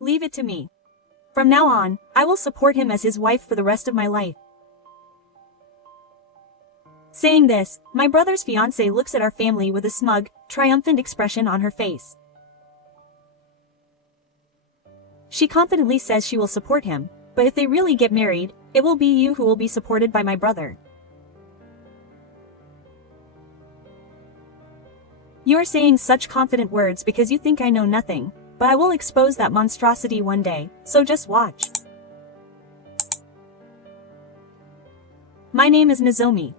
Leave it to me. From now on, I will support him as his wife for the rest of my life. Saying this, my brother's fiancée looks at our family with a smug, triumphant expression on her face. She confidently says she will support him, but if they really get married, it will be you who will be supported by my brother. You are saying such confident words because you think I know nothing, but I will expose that monstrosity one day, so just watch. My name is Nozomi.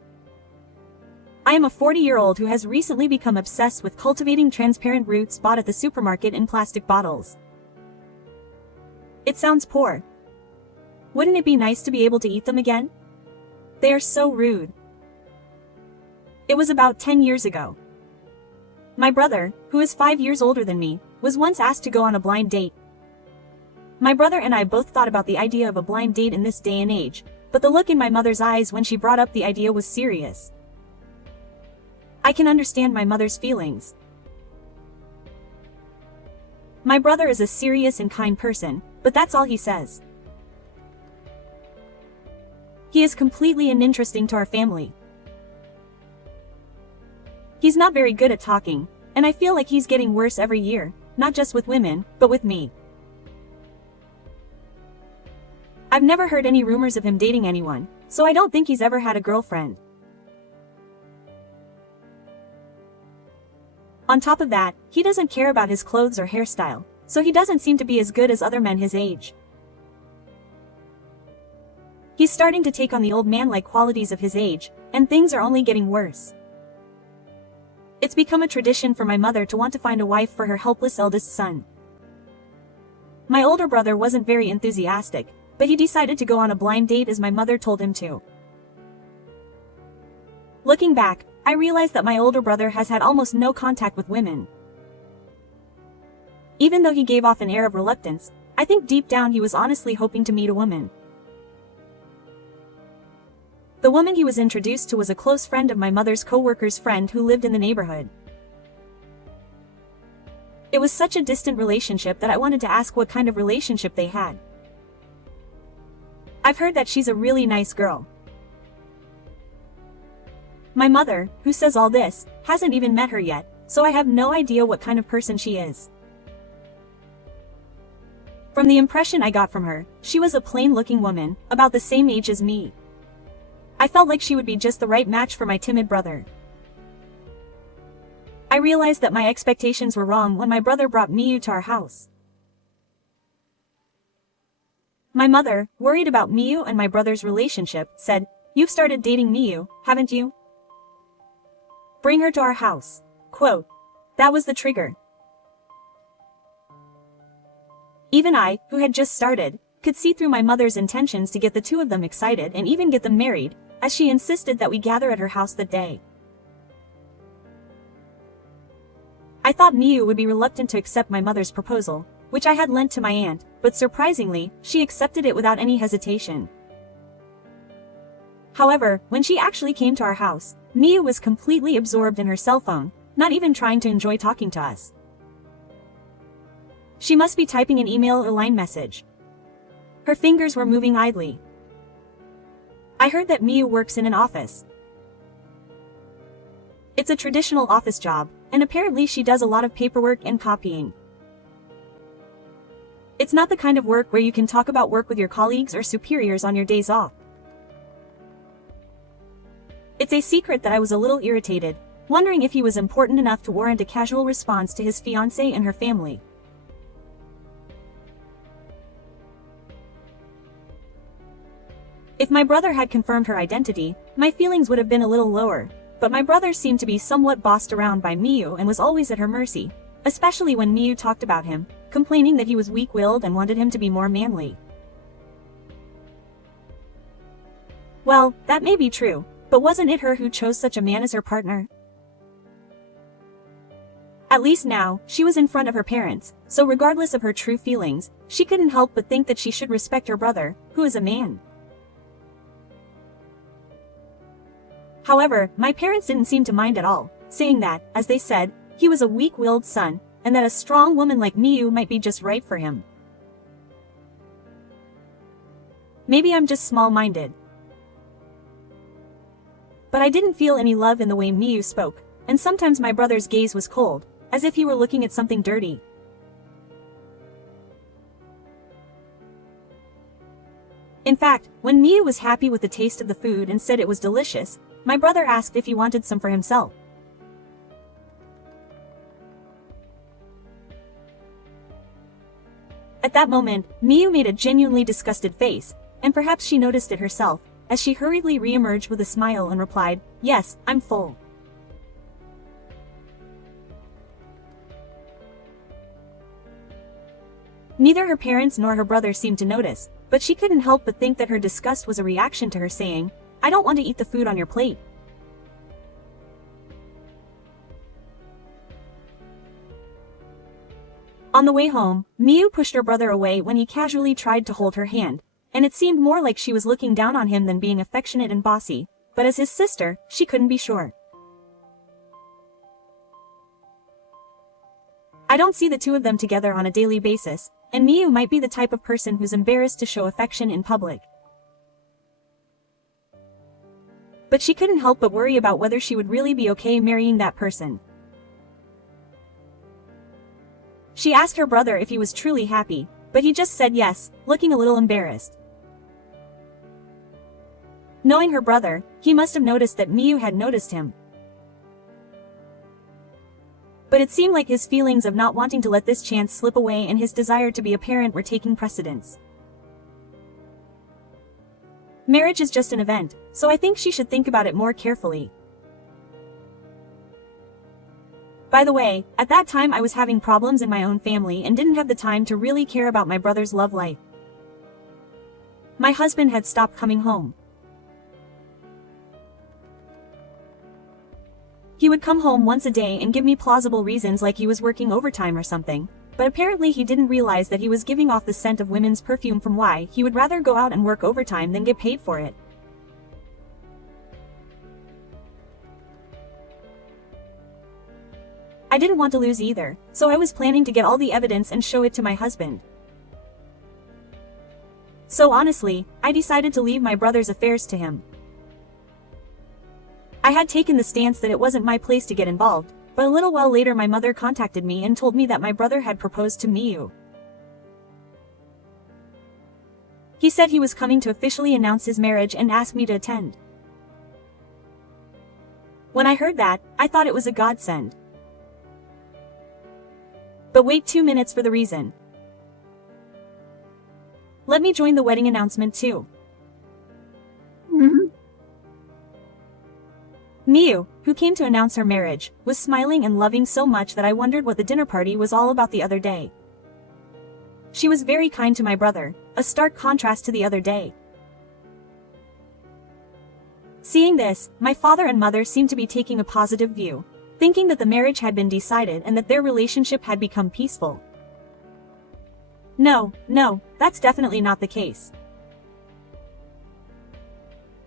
I am a 40-year-old who has recently become obsessed with cultivating transparent roots bought at the supermarket in plastic bottles. It sounds poor. Wouldn't it be nice to be able to eat them again? They are so rude. It was about 10 years ago. My brother, who is 5 years older than me, was once asked to go on a blind date. My brother and I both thought about the idea of a blind date in this day and age, but the look in my mother's eyes when she brought up the idea was serious. I can understand my mother's feelings. My brother is a serious and kind person, but that's all he says. He is completely uninteresting to our family. He's not very good at talking, and I feel like he's getting worse every year, not just with women, but with me. I've never heard any rumors of him dating anyone, so I don't think he's ever had a girlfriend. On top of that, he doesn't care about his clothes or hairstyle, so he doesn't seem to be as good as other men his age. He's starting to take on the old man-like qualities of his age, and things are only getting worse. It's become a tradition for my mother to want to find a wife for her helpless eldest son. My older brother wasn't very enthusiastic, but he decided to go on a blind date as my mother told him to. Looking back, I realized that my older brother has had almost no contact with women. Even though he gave off an air of reluctance, I think deep down he was honestly hoping to meet a woman. The woman he was introduced to was a close friend of my mother's co-worker's friend who lived in the neighborhood. It was such a distant relationship that I wanted to ask what kind of relationship they had. I've heard that she's a really nice girl. My mother, who says all this, hasn't even met her yet, so I have no idea what kind of person she is. From the impression I got from her, she was a plain-looking woman, about the same age as me. I felt like she would be just the right match for my timid brother. I realized that my expectations were wrong when my brother brought Miyu to our house. My mother, worried about Miyu and my brother's relationship, said, "You've started dating Miyu, haven't you? Bring her to our house." Quote. That was the trigger. Even I, who had just started, could see through my mother's intentions to get the two of them excited and even get them married, as she insisted that we gather at her house that day. I thought Miyu would be reluctant to accept my mother's proposal, which I had lent to my aunt, but surprisingly, she accepted it without any hesitation. However, when she actually came to our house, Miyu was completely absorbed in her cell phone, not even trying to enjoy talking to us. She must be typing an email or line message. Her fingers were moving idly. I heard that Miyu works in an office. It's a traditional office job, and apparently she does a lot of paperwork and copying. It's not the kind of work where you can talk about work with your colleagues or superiors on your days off. It's a secret that I was a little irritated, wondering if he was important enough to warrant a casual response to his fiancée and her family. If my brother had confirmed her identity, my feelings would have been a little lower, but my brother seemed to be somewhat bossed around by Miyu and was always at her mercy, especially when Miyu talked about him, complaining that he was weak-willed and wanted him to be more manly. Well, that may be true, but wasn't it her who chose such a man as her partner? At least now, she was in front of her parents, so regardless of her true feelings, she couldn't help but think that she should respect her brother, who is a man. However, my parents didn't seem to mind at all, saying that, as they said, he was a weak-willed son, and that a strong woman like Miyu might be just right for him. Maybe I'm just small-minded. But I didn't feel any love in the way Miyu spoke, and sometimes my brother's gaze was cold, as if he were looking at something dirty. In fact, when Miyu was happy with the taste of the food and said it was delicious, my brother asked if he wanted some for himself. At that moment, Miyu made a genuinely disgusted face, and perhaps she noticed it herself, as she hurriedly re-emerged with a smile and replied, "Yes, I'm full." Neither her parents nor her brother seemed to notice, but she couldn't help but think that her disgust was a reaction to her saying, "I don't want to eat the food on your plate." On the way home, Miyu pushed her brother away when he casually tried to hold her hand, and it seemed more like she was looking down on him than being affectionate and bossy, but as his sister, she couldn't be sure. I don't see the two of them together on a daily basis, and Miyu might be the type of person who's embarrassed to show affection in public. But she couldn't help but worry about whether she would really be okay marrying that person. She asked her brother if he was truly happy, but he just said yes, looking a little embarrassed. Knowing her brother, he must have noticed that Miyu had noticed him. But it seemed like his feelings of not wanting to let this chance slip away and his desire to be a parent were taking precedence. Marriage is just an event, so I think she should think about it more carefully. By the way, at that time I was having problems in my own family and didn't have the time to really care about my brother's love life. My husband had stopped coming home. He would come home once a day and give me plausible reasons like he was working overtime or something, but apparently he didn't realize that he was giving off the scent of women's perfume from why he would rather go out and work overtime than get paid for it. I didn't want to lose either, so I was planning to get all the evidence and show it to my husband. So honestly, I decided to leave my brother's affairs to him. I had taken the stance that it wasn't my place to get involved, but a little while later my mother contacted me and told me that my brother had proposed to Miyu. He said he was coming to officially announce his marriage and asked me to attend. When I heard that, I thought it was a godsend. But wait 2 minutes for the reason. Let me join the wedding announcement too. Miyu, who came to announce her marriage, was smiling and loving so much that I wondered what the dinner party was all about the other day. She was very kind to my brother, a stark contrast to the other day. Seeing this, my father and mother seemed to be taking a positive view, thinking that the marriage had been decided and that their relationship had become peaceful. No, that's definitely not the case.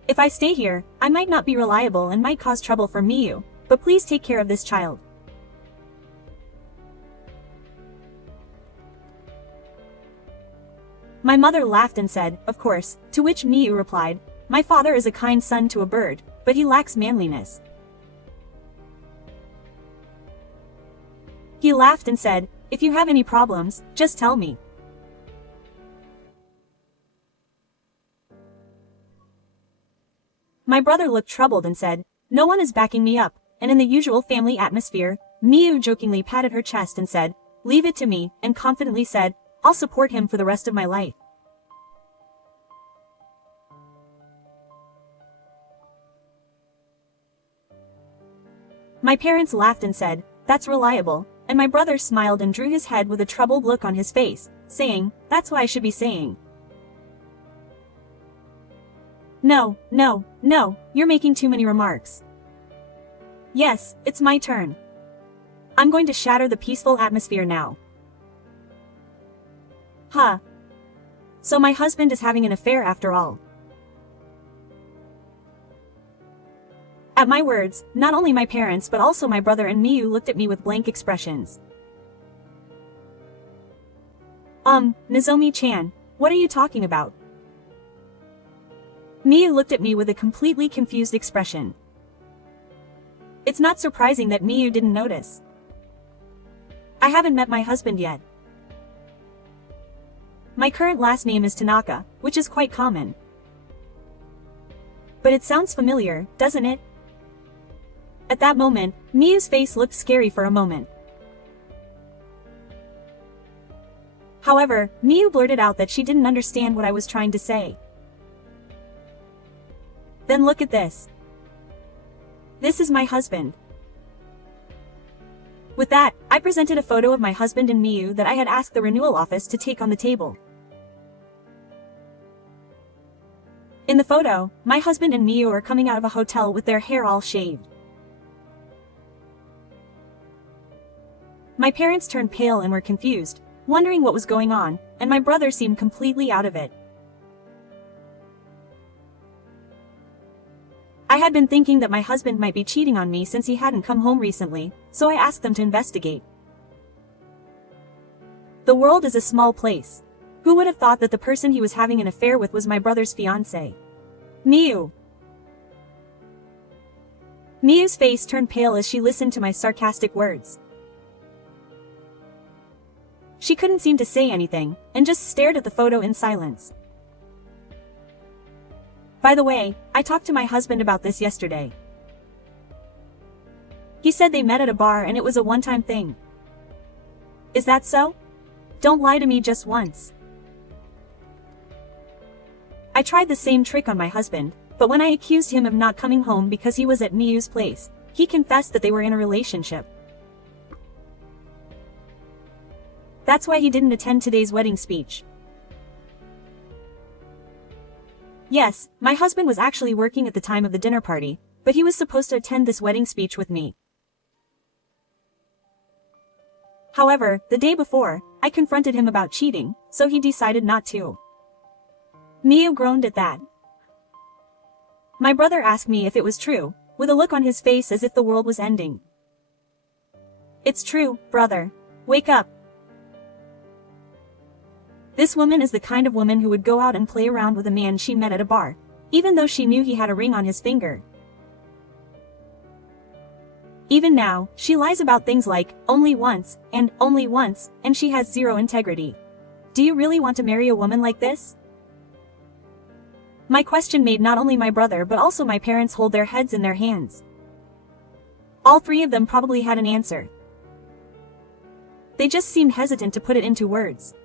If I stay here, I might not be reliable and might cause trouble for Miyu, but please take care of this child. My mother laughed and said, "Of course," to which Miyu replied, "My father is a kind son to a bird, but he lacks manliness." He laughed and said, "If you have any problems, just tell me." My brother looked troubled and said, "No one is backing me up," and in the usual family atmosphere, Miyu jokingly patted her chest and said, "Leave it to me," and confidently said, "I'll support him for the rest of my life." My parents laughed and said, "That's reliable," and my brother smiled and drew his head with a troubled look on his face, saying, "That's what I should be saying." No, you're making too many remarks. Yes, it's my turn. I'm going to shatter the peaceful atmosphere now. Huh. So my husband is having an affair after all. At my words, not only my parents but also my brother and Miyu looked at me with blank expressions. Nozomi-chan, what are you talking about? Miyu looked at me with a completely confused expression. It's not surprising that Miyu didn't notice. I haven't met my husband yet. My current last name is Tanaka, which is quite common. But it sounds familiar, doesn't it? At that moment, Miyu's face looked scary for a moment. However, Miyu blurted out that she didn't understand what I was trying to say. Then look at this. This is my husband. With that, I presented a photo of my husband and Miyu that I had asked the renewal office to take on the table. In the photo, my husband and Miyu are coming out of a hotel with their hair all shaved. My parents turned pale and were confused, wondering what was going on, and my brother seemed completely out of it. I had been thinking that my husband might be cheating on me since he hadn't come home recently, so I asked them to investigate. The world is a small place. Who would have thought that the person he was having an affair with was my brother's fiancée? Miyu. Miyu's face turned pale as she listened to my sarcastic words. She couldn't seem to say anything, and just stared at the photo in silence. By the way, I talked to my husband about this yesterday. He said they met at a bar and it was a one-time thing. Is that so? Don't lie to me just once. I tried the same trick on my husband, but when I accused him of not coming home because he was at Miyu's place, he confessed that they were in a relationship. That's why he didn't attend today's wedding speech. Yes, my husband was actually working at the time of the dinner party, but he was supposed to attend this wedding speech with me. However, the day before, I confronted him about cheating, so he decided not to. Miyu groaned at that. My brother asked me if it was true, with a look on his face as if the world was ending. It's true, brother. Wake up. This woman is the kind of woman who would go out and play around with a man she met at a bar, even though she knew he had a ring on his finger. Even now, she lies about things like, only once, and she has zero integrity. Do you really want to marry a woman like this? My question made not only my brother but also my parents hold their heads in their hands. All three of them probably had an answer. They just seemed hesitant to put it into words.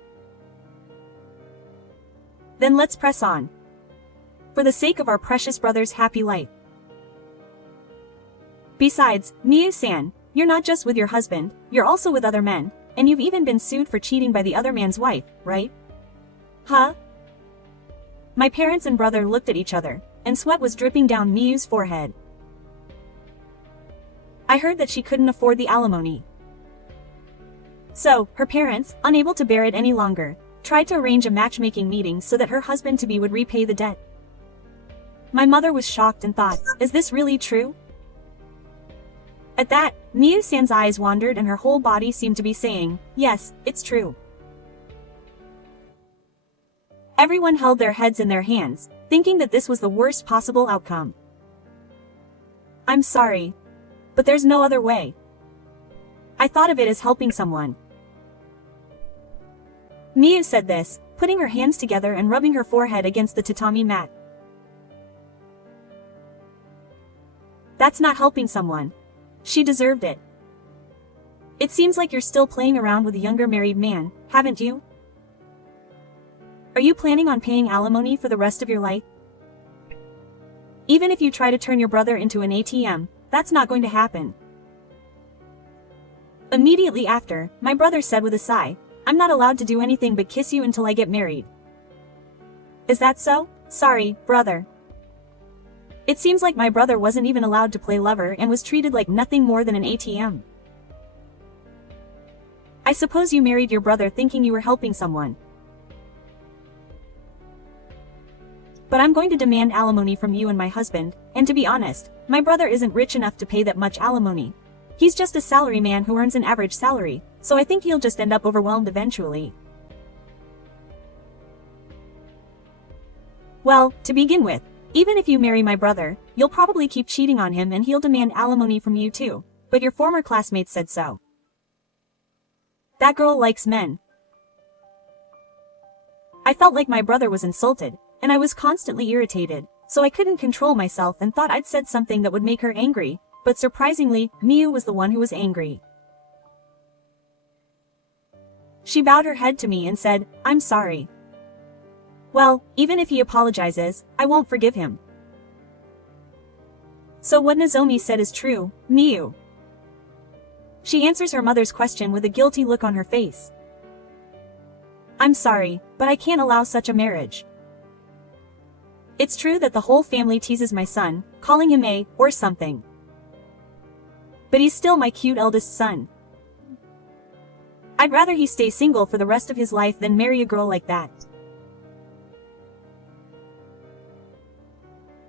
Then let's press on. For the sake of our precious brother's happy life. Besides, Miyu-san, you're not just with your husband, you're also with other men, and you've even been sued for cheating by the other man's wife, right? Huh? My parents and brother looked at each other, and sweat was dripping down Miyu's forehead. I heard that she couldn't afford the alimony. So, her parents, unable to bear it any longer, tried to arrange a matchmaking meeting so that her husband-to-be would repay the debt. My mother was shocked and thought, is this really true? At that, Miyu-san's eyes wandered and her whole body seemed to be saying, yes, it's true. Everyone held their heads in their hands, thinking that this was the worst possible outcome. I'm sorry. But there's no other way. I thought of it as helping someone. Miyu said this, putting her hands together and rubbing her forehead against the tatami mat. That's not helping someone. She deserved it. It seems like you're still playing around with a younger married man, haven't you? Are you planning on paying alimony for the rest of your life? Even if you try to turn your brother into an ATM, that's not going to happen. Immediately after, my brother said with a sigh, I'm not allowed to do anything but kiss you until I get married. Is that so? Sorry, brother. It seems like my brother wasn't even allowed to play lover and was treated like nothing more than an ATM. I suppose you married your brother thinking you were helping someone. But I'm going to demand alimony from you and my husband, and to be honest, my brother isn't rich enough to pay that much alimony. He's just a salaryman who earns an average salary, so I think he'll just end up overwhelmed eventually. Well, to begin with, Even if you marry my brother, you'll probably keep cheating on him and he'll demand alimony from you too, but your former classmates said so. That girl likes men. I felt like my brother was insulted, and I was constantly irritated, so I couldn't control myself and thought I'd said something that would make her angry, but surprisingly, Miyu was the one who was angry. She bowed her head to me and said, "I'm sorry." Well, even if he apologizes, I won't forgive him. So what Nozomi said is true, Miyu. She answers her mother's question with a guilty look on her face. I'm sorry, but I can't allow such a marriage. It's true that the whole family teases my son, calling him a, or something. But he's still my cute eldest son. I'd rather he stay single for the rest of his life than marry a girl like that.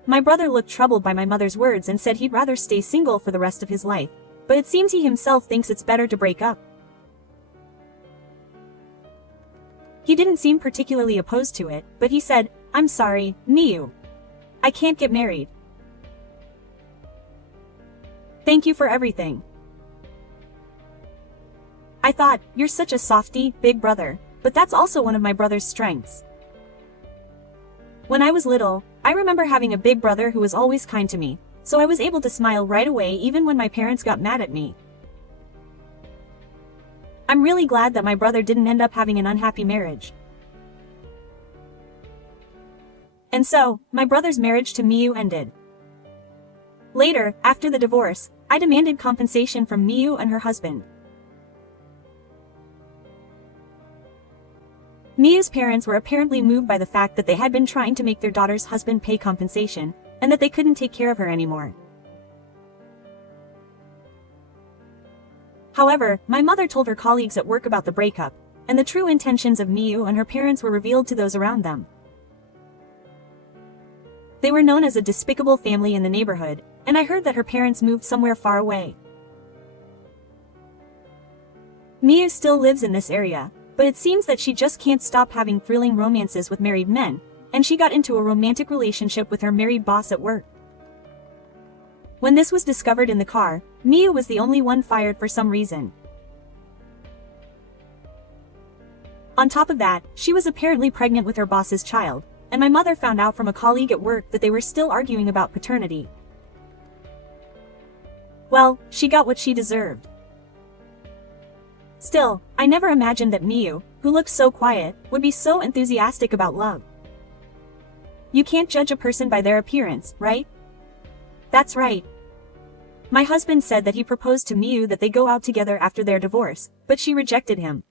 My brother looked troubled by my mother's words and said he'd rather stay single for the rest of his life, but it seems he himself thinks it's better to break up. He didn't seem particularly opposed to it, but he said, "I'm sorry, Miyu. I can't get married. Thank you for everything." I thought, you're such a softie, big brother, but that's also one of my brother's strengths. When I was little, I remember having a big brother who was always kind to me, so I was able to smile right away even when my parents got mad at me. I'm really glad that my brother didn't end up having an unhappy marriage. And so, my brother's marriage to Miyu ended. Later, after the divorce, I demanded compensation from Miyu and her husband. Miyu's parents were apparently moved by the fact that they had been trying to make their daughter's husband pay compensation, and that they couldn't take care of her anymore. However, my mother told her colleagues at work about the breakup, and the true intentions of Miyu and her parents were revealed to those around them. They were known as a despicable family in the neighborhood, and I heard that her parents moved somewhere far away. Miyu still lives in this area, but it seems that she just can't stop having thrilling romances with married men, and she got into a romantic relationship with her married boss at work. When this was discovered in the car, Miyu was the only one fired for some reason. On top of that, she was apparently pregnant with her boss's child, and my mother found out from a colleague at work that they were still arguing about paternity. Well, she got what she deserved. Still, I never imagined that Miyu, who looked so quiet, would be so enthusiastic about love. You can't judge a person by their appearance, right? That's right. My husband said that he proposed to Miyu that they go out together after their divorce, but she rejected him.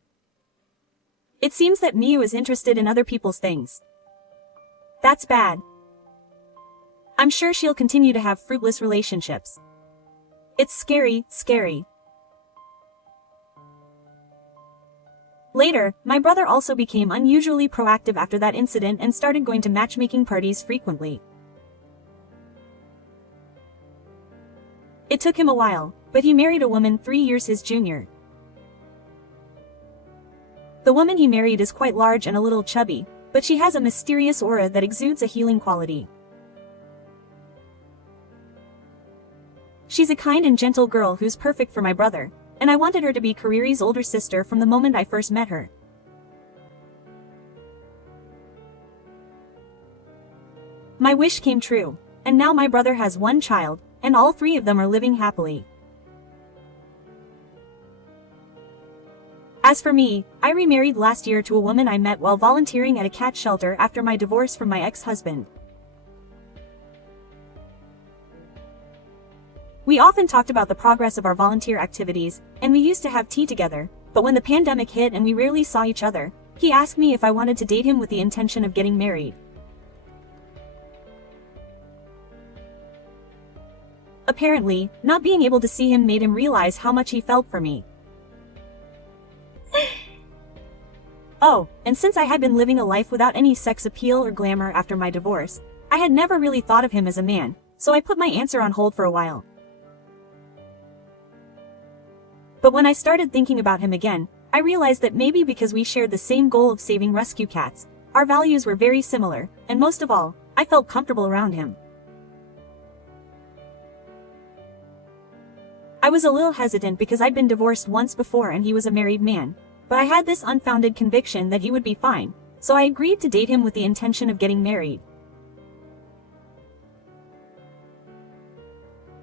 It seems that Miyu is interested in other people's things. That's bad. I'm sure she'll continue to have fruitless relationships. It's scary, scary. Later, my brother also became unusually proactive after that incident and started going to matchmaking parties frequently. It took him a while, but he married a woman 3 years his junior. The woman he married is quite large and a little chubby, but she has a mysterious aura that exudes a healing quality. She's a kind and gentle girl who's perfect for my brother, and I wanted her to be Kariri's older sister from the moment I first met her. My wish came true, and now my brother has one child, and all 3 of them are living happily. As for me, I remarried last year to a woman I met while volunteering at a cat shelter after my divorce from my ex-husband. We often talked about the progress of our volunteer activities, and we used to have tea together, but when the pandemic hit and we rarely saw each other, he asked me if I wanted to date him with the intention of getting married. Apparently, not being able to see him made him realize how much he felt for me. Oh, and since I had been living a life without any sex appeal or glamour after my divorce, I had never really thought of him as a man, so I put my answer on hold for a while. But when I started thinking about him again, I realized that maybe because we shared the same goal of saving rescue cats, our values were very similar, and most of all, I felt comfortable around him. I was a little hesitant because I'd been divorced once before and he was a married man, but I had this unfounded conviction that he would be fine, so I agreed to date him with the intention of getting married.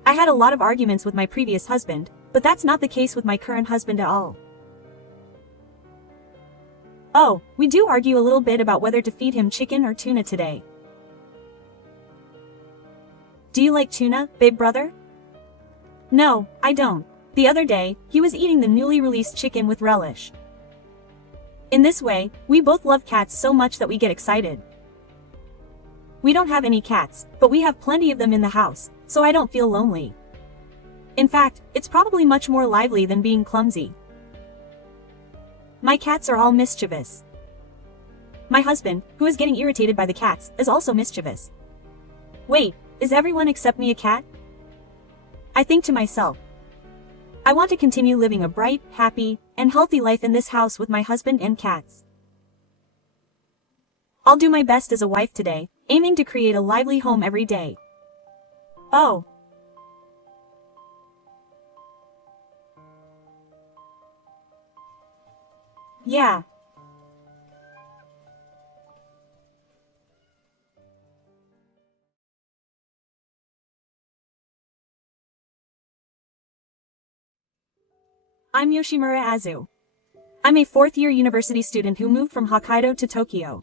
I had a lot of arguments with my previous husband, but that's not the case with my current husband at all. Oh, we do argue a little bit about whether to feed him chicken or tuna today. Do you like tuna, big brother? No, I don't. The other day, he was eating the newly released chicken with relish. In this way, we both love cats so much that we get excited. We don't have any cats, but we have plenty of them in the house, so I don't feel lonely. In fact, it's probably much more lively than being clumsy. My cats are all mischievous. My husband, who is getting irritated by the cats, is also mischievous. Wait, is everyone except me a cat? I think to myself. I want to continue living a bright, happy, and healthy life in this house with my husband and cats. I'll do my best as a wife today, aiming to create a lively home every day. Oh. Yeah. I'm Yoshimura Azu. I'm a fourth-year university student who moved from Hokkaido to Tokyo.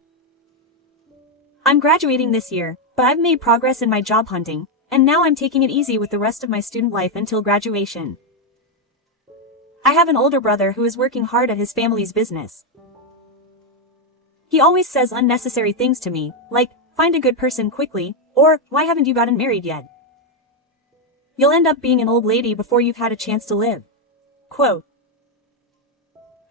I'm graduating this year, but I've made progress in my job hunting, and now I'm taking it easy with the rest of my student life until graduation. I have an older brother who is working hard at his family's business. He always says unnecessary things to me, like, find a good person quickly, or, why haven't you gotten married yet? You'll end up being an old lady before you've had a chance to live. Quote.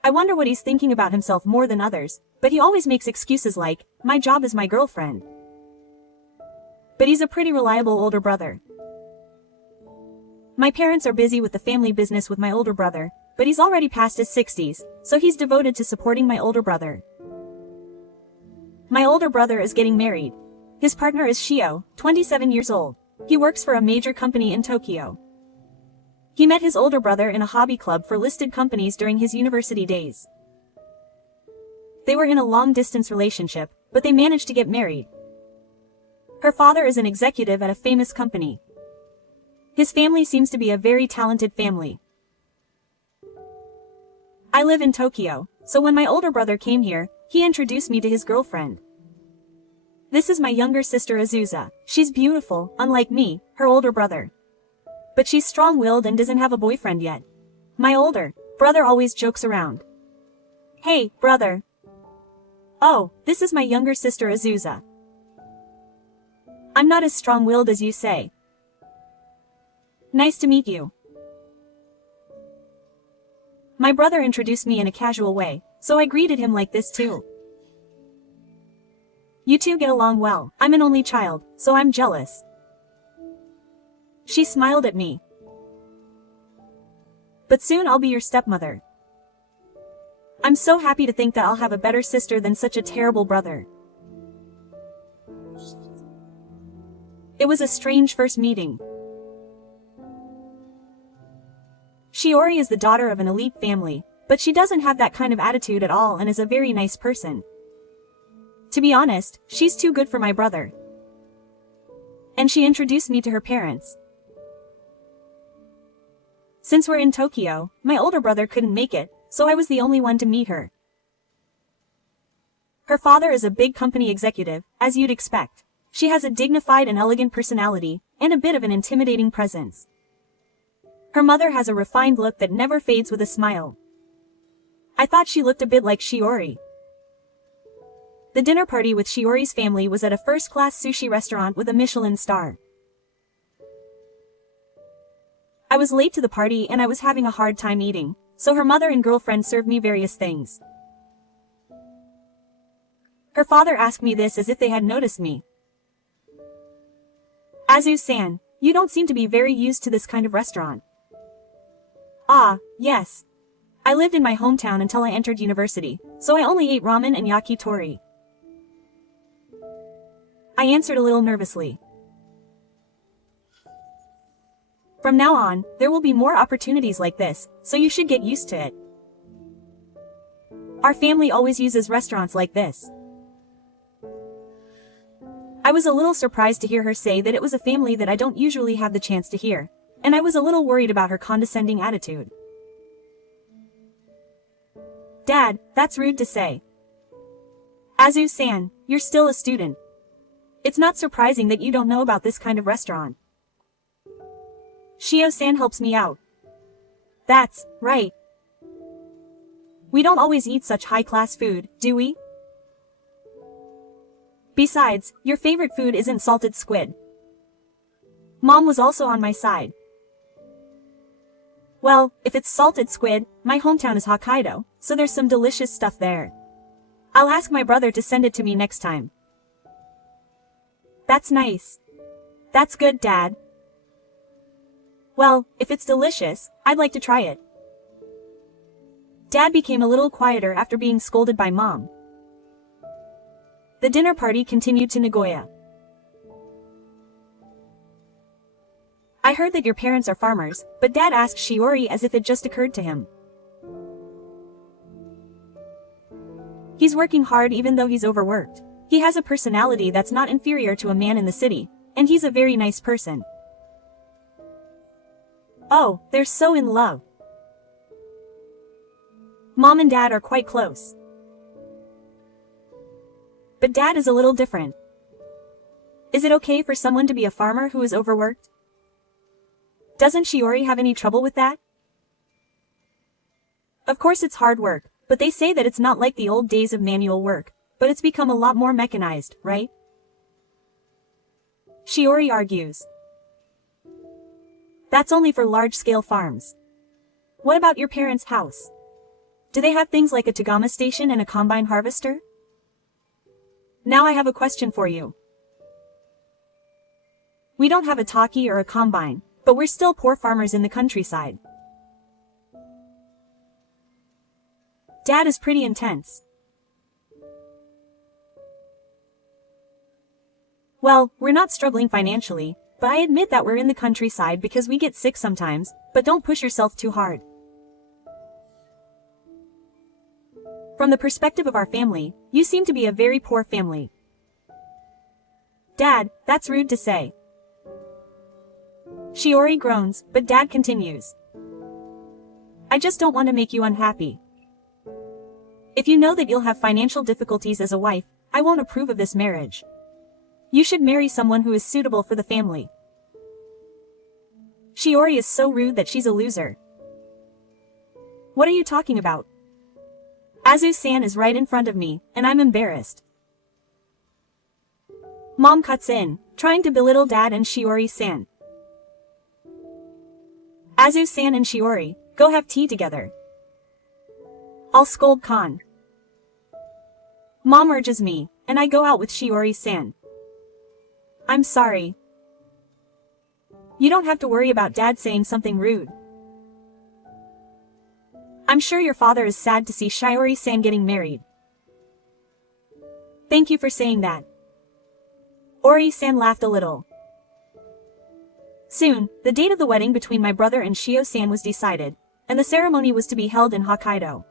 I wonder what he's thinking about himself more than others, but he always makes excuses like, my job is my girlfriend. But he's a pretty reliable older brother. My parents are busy with the family business with my older brother, but he's already past his 60s, so he's devoted to supporting my older brother. My older brother is getting married. His partner is Shio, 27 years old. He works for a major company in Tokyo. He met his older brother in a hobby club for listed companies during his university days. They were in a long-distance relationship, but they managed to get married. Her father is an executive at a famous company. His family seems to be a very talented family. I live in Tokyo, so when my older brother came here, he introduced me to his girlfriend. This is my younger sister Azusa. She's beautiful, unlike me, her older brother. But she's strong-willed and doesn't have a boyfriend yet. My older brother always jokes around. Hey, brother. Oh, this is my younger sister Azusa. I'm not as strong-willed as you say. Nice to meet you. My brother introduced me in a casual way, so I greeted him like this too. You two get along well. I'm an only child, so I'm jealous. She smiled at me. But soon I'll be your stepmother. I'm so happy to think that I'll have a better sister than such a terrible brother. It was a strange first meeting. Shiori is the daughter of an elite family, but she doesn't have that kind of attitude at all and is a very nice person. To be honest, she's too good for my brother. And she introduced me to her parents. Since we're in Tokyo, my older brother couldn't make it, so I was the only one to meet her. Her father is a big company executive, as you'd expect. She has a dignified and elegant personality, and a bit of an intimidating presence. Her mother has a refined look that never fades with a smile. I thought she looked a bit like Shiori. The dinner party with Shiori's family was at a first-class sushi restaurant with a Michelin star. I was late to the party and I was having a hard time eating, so her mother and girlfriend served me various things. Her father asked me this as if they had noticed me. Azu-san, you don't seem to be very used to this kind of restaurant. Ah, yes. I lived in my hometown until I entered university, so I only ate ramen and yakitori. I answered a little nervously. From now on, there will be more opportunities like this, so you should get used to it. Our family always uses restaurants like this. I was a little surprised to hear her say that it was a family that I don't usually have the chance to hear, and I was a little worried about her condescending attitude. Dad, that's rude to say. Azu-san, you're still a student. It's not surprising that you don't know about this kind of restaurant. Shio-san helps me out. That's right. We don't always eat such high-class food, do we? Besides, your favorite food isn't salted squid. Mom was also on my side. Well, if it's salted squid, my hometown is Hokkaido, so there's some delicious stuff there. I'll ask my brother to send it to me next time. That's nice. That's good, Dad. Well, if it's delicious, I'd like to try it. Dad became a little quieter after being scolded by Mom. The dinner party continued to Nagoya. I heard that your parents are farmers, but Dad asked Shiori as if it just occurred to him. He's working hard even though he's overworked. He has a personality that's not inferior to a man in the city, and he's a very nice person. Oh, they're so in love. Mom and Dad are quite close. But Dad is a little different. Is it okay for someone to be a farmer who is overworked? Doesn't Shiori have any trouble with that? Of course it's hard work, but they say that it's not like the old days of manual work, but it's become a lot more mechanized, right? Shiori argues. That's only for large-scale farms. What about your parents' house? Do they have things like a Tagama station and a combine harvester? Now I have a question for you. We don't have a talkie or a combine, but we're still poor farmers in the countryside. Dad is pretty intense. Well, we're not struggling financially, but I admit that we're in the countryside because we get sick sometimes, but don't push yourself too hard. From the perspective of our family, you seem to be a very poor family. Dad, that's rude to say. Shiori groans, but Dad continues. I just don't want to make you unhappy. If you know that you'll have financial difficulties as a wife, I won't approve of this marriage. You should marry someone who is suitable for the family. Shiori is so rude that she's a loser. What are you talking about? Azu-san is right in front of me, and I'm embarrassed. Mom cuts in, trying to belittle Dad and Shiori-san. Azu-san and Shiori, go have tea together. I'll scold Khan. Mom urges me, and I go out with Shiori-san. I'm sorry. You don't have to worry about Dad saying something rude. I'm sure your father is sad to see Shiori-san getting married. Thank you for saying that. Ori-san laughed a little. Soon, the date of the wedding between my brother and Shio-san was decided, and the ceremony was to be held in Hokkaido.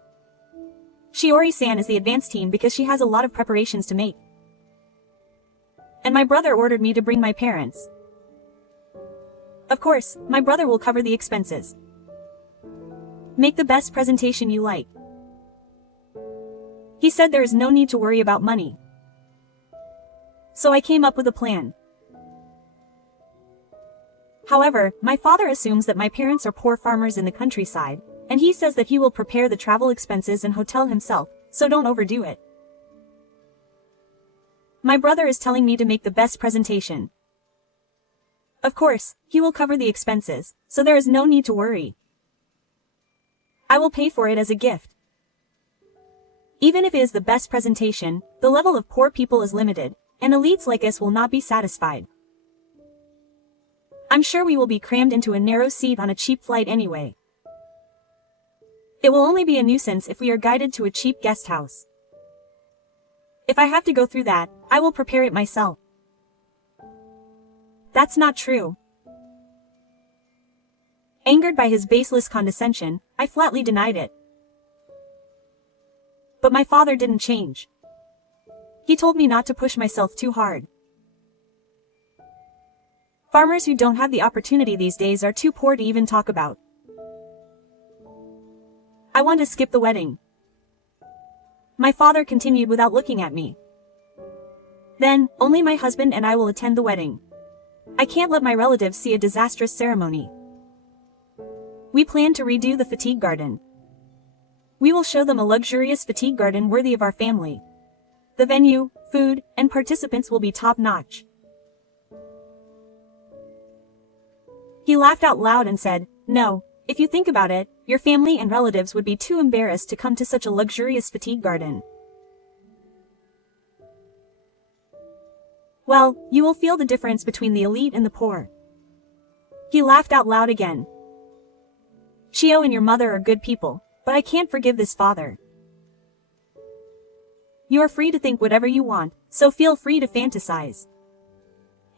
Shiori-san is the advanced team because she has a lot of preparations to make. And my brother ordered me to bring my parents. Of course, my brother will cover the expenses. Make the best presentation you like. He said there is no need to worry about money. So I came up with a plan. However, my father assumes that my parents are poor farmers in the countryside, and he says that he will prepare the travel expenses and hotel himself, so don't overdo it. My brother is telling me to make the best presentation. Of course, he will cover the expenses, so there is no need to worry. I will pay for it as a gift. Even if it is the best presentation, the level of poor people is limited, and elites like us will not be satisfied. I'm sure we will be crammed into a narrow seat on a cheap flight anyway. It will only be a nuisance if we are guided to a cheap guest house. If I have to go through that, I will prepare it myself. That's not true. Angered by his baseless condescension, I flatly denied it. But my father didn't change. He told me not to push myself too hard. Farmers who don't have the opportunity these days are too poor to even talk about. I want to skip the wedding. My father continued without looking at me. Then, only my husband and I will attend the wedding. I can't let my relatives see a disastrous ceremony. We plan to redo the fatigue garden. We will show them a luxurious fatigue garden worthy of our family. The venue, food, and participants will be top-notch. He laughed out loud and said, "No, if you think about it, your family and relatives would be too embarrassed to come to such a luxurious fatigue garden. Well, you will feel the difference between the elite and the poor." He laughed out loud again. "Shio and your mother are good people, but I can't forgive this father. You are free to think whatever you want, so feel free to fantasize.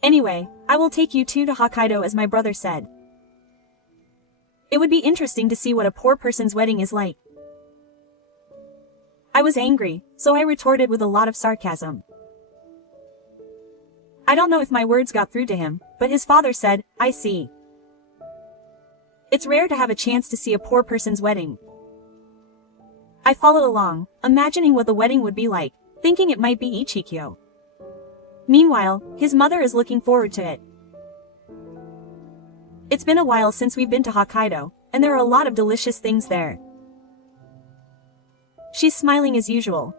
Anyway, I will take you two to Hokkaido as my brother said. It would be interesting to see what a poor person's wedding is like." I was angry, so I retorted with a lot of sarcasm. I don't know if my words got through to him, but his father said, "I see. It's rare to have a chance to see a poor person's wedding." I followed along, imagining what the wedding would be like, thinking it might be Ichikyo. Meanwhile, his mother is looking forward to it. It's been a while since we've been to Hokkaido, and there are a lot of delicious things there. She's smiling as usual.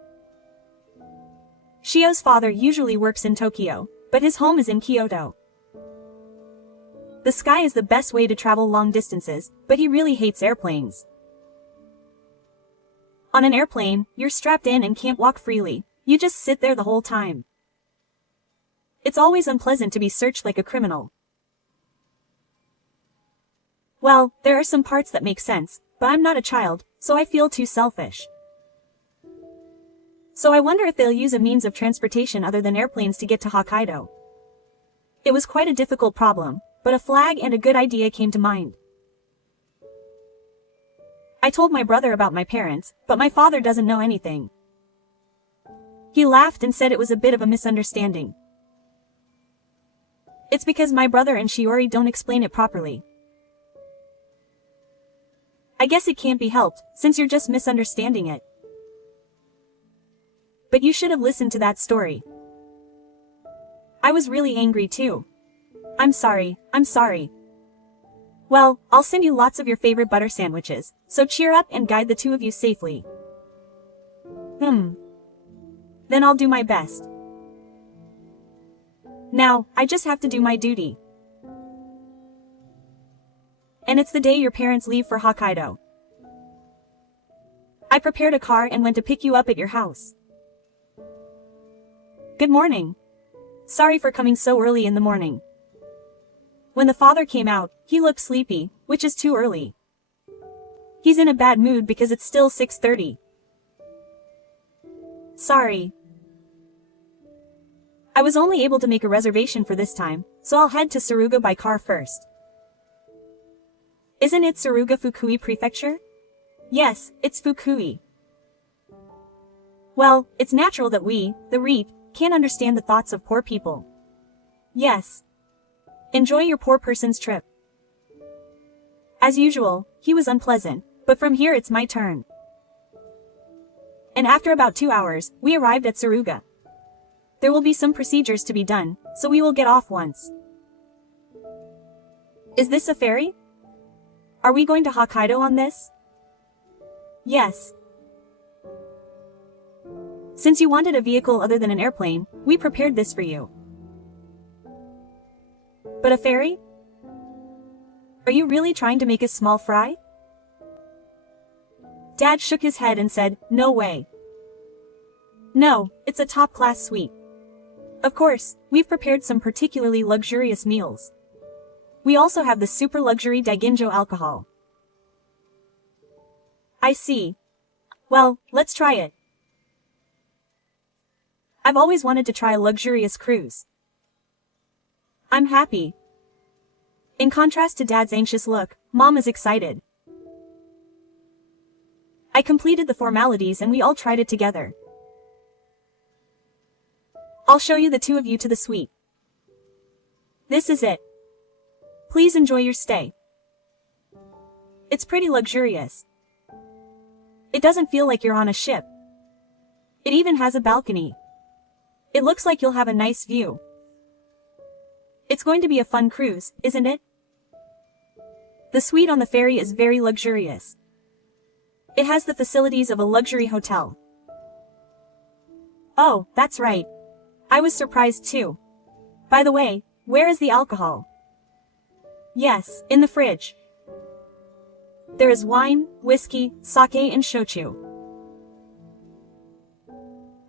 Shio's father usually works in Tokyo, but his home is in Kyoto. The sky is the best way to travel long distances, but he really hates airplanes. On an airplane, you're strapped in and can't walk freely, you just sit there the whole time. It's always unpleasant to be searched like a criminal. Well, there are some parts that make sense, but I'm not a child, so I feel too selfish. So I wonder if they'll use a means of transportation other than airplanes to get to Hokkaido. It was quite a difficult problem, but a flag and a good idea came to mind. I told my brother about my parents, but my father doesn't know anything. He laughed and said it was a bit of a misunderstanding. It's because my brother and Shiori don't explain it properly. I guess it can't be helped, since you're just misunderstanding it. But you should have listened to that story. I was really angry too. I'm sorry. Well, I'll send you lots of your favorite butter sandwiches, so cheer up and guide the two of you safely. Then I'll do my best. Now, I just have to do my duty. And it's the day your parents leave for Hokkaido. I prepared a car and went to pick you up at your house. Good morning. Sorry for coming so early in the morning. When the father came out, he looked sleepy, which is too early. He's in a bad mood because it's still 6:30. Sorry. I was only able to make a reservation for this time, so I'll head to Suruga by car first. Isn't it Suruga Fukui Prefecture? Yes, it's Fukui. Well, it's natural that we, the REIT, can't understand the thoughts of poor people. Yes. Enjoy your poor person's trip. As usual, he was unpleasant, but from here it's my turn. And after about 2 hours, we arrived at Suruga. There will be some procedures to be done, so we will get off once. Is this a ferry? Are we going to Hokkaido on this? Yes. Since you wanted a vehicle other than an airplane, we prepared this for you. But a ferry? Are you really trying to make us small fry? Dad shook his head and said, "No way. No, it's a top-class suite. Of course, we've prepared some particularly luxurious meals. We also have the super luxury Daiginjo alcohol." I see. Well, let's try it. I've always wanted to try a luxurious cruise. I'm happy. In contrast to Dad's anxious look, Mom is excited. I completed the formalities and we all tried it together. I'll show you the two of you to the suite. This is it. Please enjoy your stay. It's pretty luxurious. It doesn't feel like you're on a ship. It even has a balcony. It looks like you'll have a nice view. It's going to be a fun cruise, isn't it? The suite on the ferry is very luxurious. It has the facilities of a luxury hotel. Oh, that's right. I was surprised too. By the way, where is the alcohol? Yes, in the fridge. There is wine, whiskey, sake and shochu.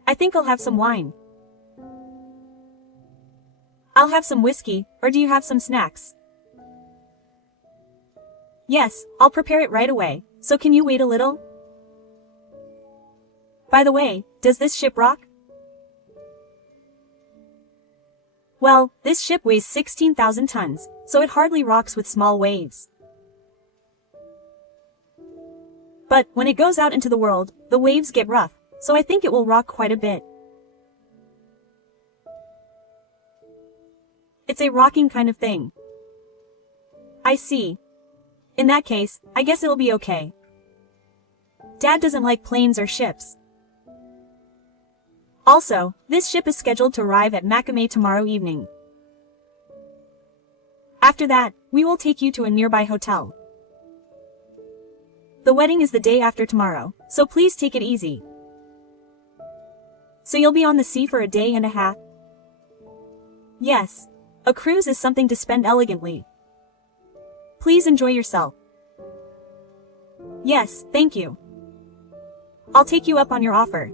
I think I'll have some wine. I'll have some whiskey, or do you have some snacks? Yes, I'll prepare it right away, so can you wait a little? By the way, does this ship rock? Well, this ship weighs 16,000 tons, so it hardly rocks with small waves. But, when it goes out into the world, the waves get rough, so I think it will rock quite a bit. It's a rocking kind of thing. I see. In that case, I guess it'll be okay. Dad doesn't like planes or ships. Also, this ship is scheduled to arrive at Makame tomorrow evening. After that, we will take you to a nearby hotel. The wedding is the day after tomorrow, so please take it easy. So you'll be on the sea for a day and a half? Yes. A cruise is something to spend elegantly. Please enjoy yourself. Yes, thank you. I'll take you up on your offer.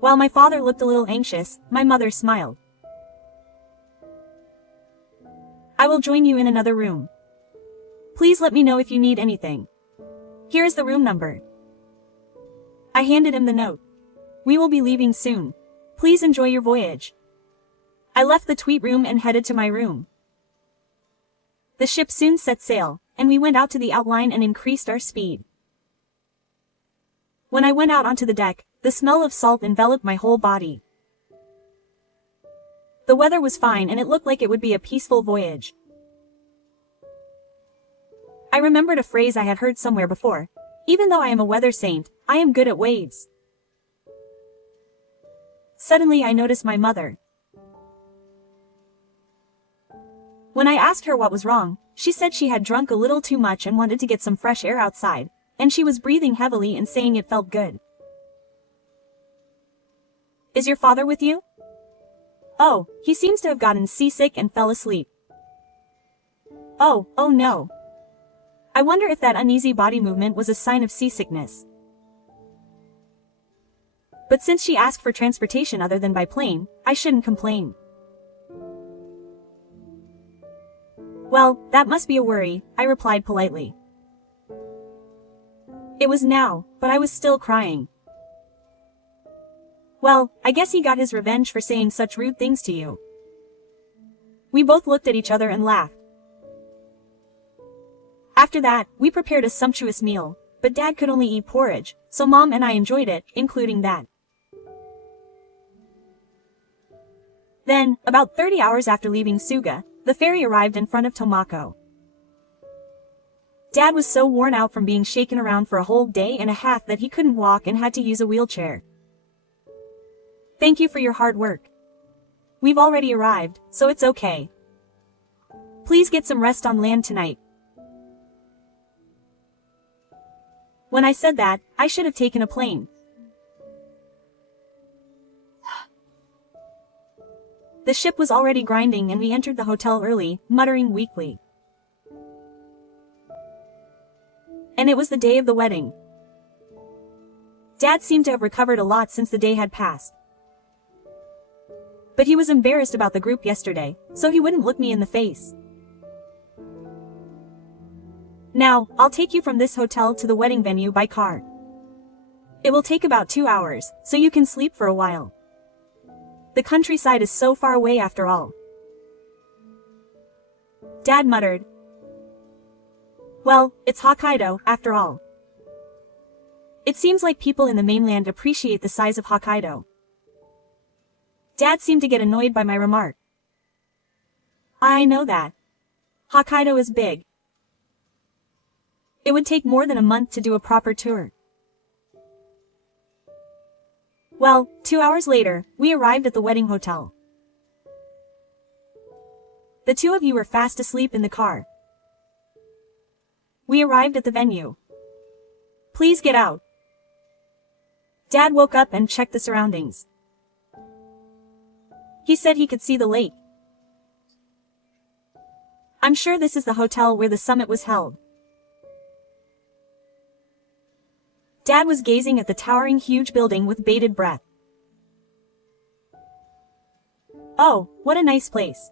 While my father looked a little anxious, my mother smiled. I will join you in another room. Please let me know if you need anything. Here is the room number. I handed him the note. We will be leaving soon. Please enjoy your voyage. I left the tweet room and headed to my room. The ship soon set sail, and we went out to the outline and increased our speed. When I went out onto the deck, the smell of salt enveloped my whole body. The weather was fine and it looked like it would be a peaceful voyage. I remembered a phrase I had heard somewhere before. Even though I am a weather saint, I am good at waves. Suddenly I noticed my mother. When I asked her what was wrong, she said she had drunk a little too much and wanted to get some fresh air outside, and she was breathing heavily and saying it felt good. Is your father with you? Oh, he seems to have gotten seasick and fell asleep. Oh no. I wonder if that uneasy body movement was a sign of seasickness. But since she asked for transportation other than by plane, I shouldn't complain. Well, that must be a worry, I replied politely. It was now, but I was still crying. Well, I guess he got his revenge for saying such rude things to you. We both looked at each other and laughed. After that, we prepared a sumptuous meal, but Dad could only eat porridge, so Mom and I enjoyed it, including that. Then, about 30 hours after leaving Suga, the ferry arrived in front of Tomako. Dad was so worn out from being shaken around for a whole day and a half that he couldn't walk and had to use a wheelchair. Thank you for your hard work. We've already arrived, so it's okay. Please get some rest on land tonight. When I said that, I should have taken a plane. The ship was already grinding and we entered the hotel early, muttering weakly. And it was the day of the wedding. Dad seemed to have recovered a lot since the day had passed. But he was embarrassed about the group yesterday, so he wouldn't look me in the face. Now, I'll take you from this hotel to the wedding venue by car. It will take about 2 hours, so you can sleep for a while. The countryside is so far away after all. Dad muttered. Well, it's Hokkaido, after all. It seems like people in the mainland appreciate the size of Hokkaido. Dad seemed to get annoyed by my remark. I know that. Hokkaido is big. It would take more than a month to do a proper tour. Well, 2 hours later, we arrived at the wedding hotel. The two of you were fast asleep in the car. We arrived at the venue. Please get out. Dad woke up and checked the surroundings. He said he could see the lake. I'm sure this is the hotel where the summit was held. Dad was gazing at the towering huge building with bated breath. Oh, what a nice place.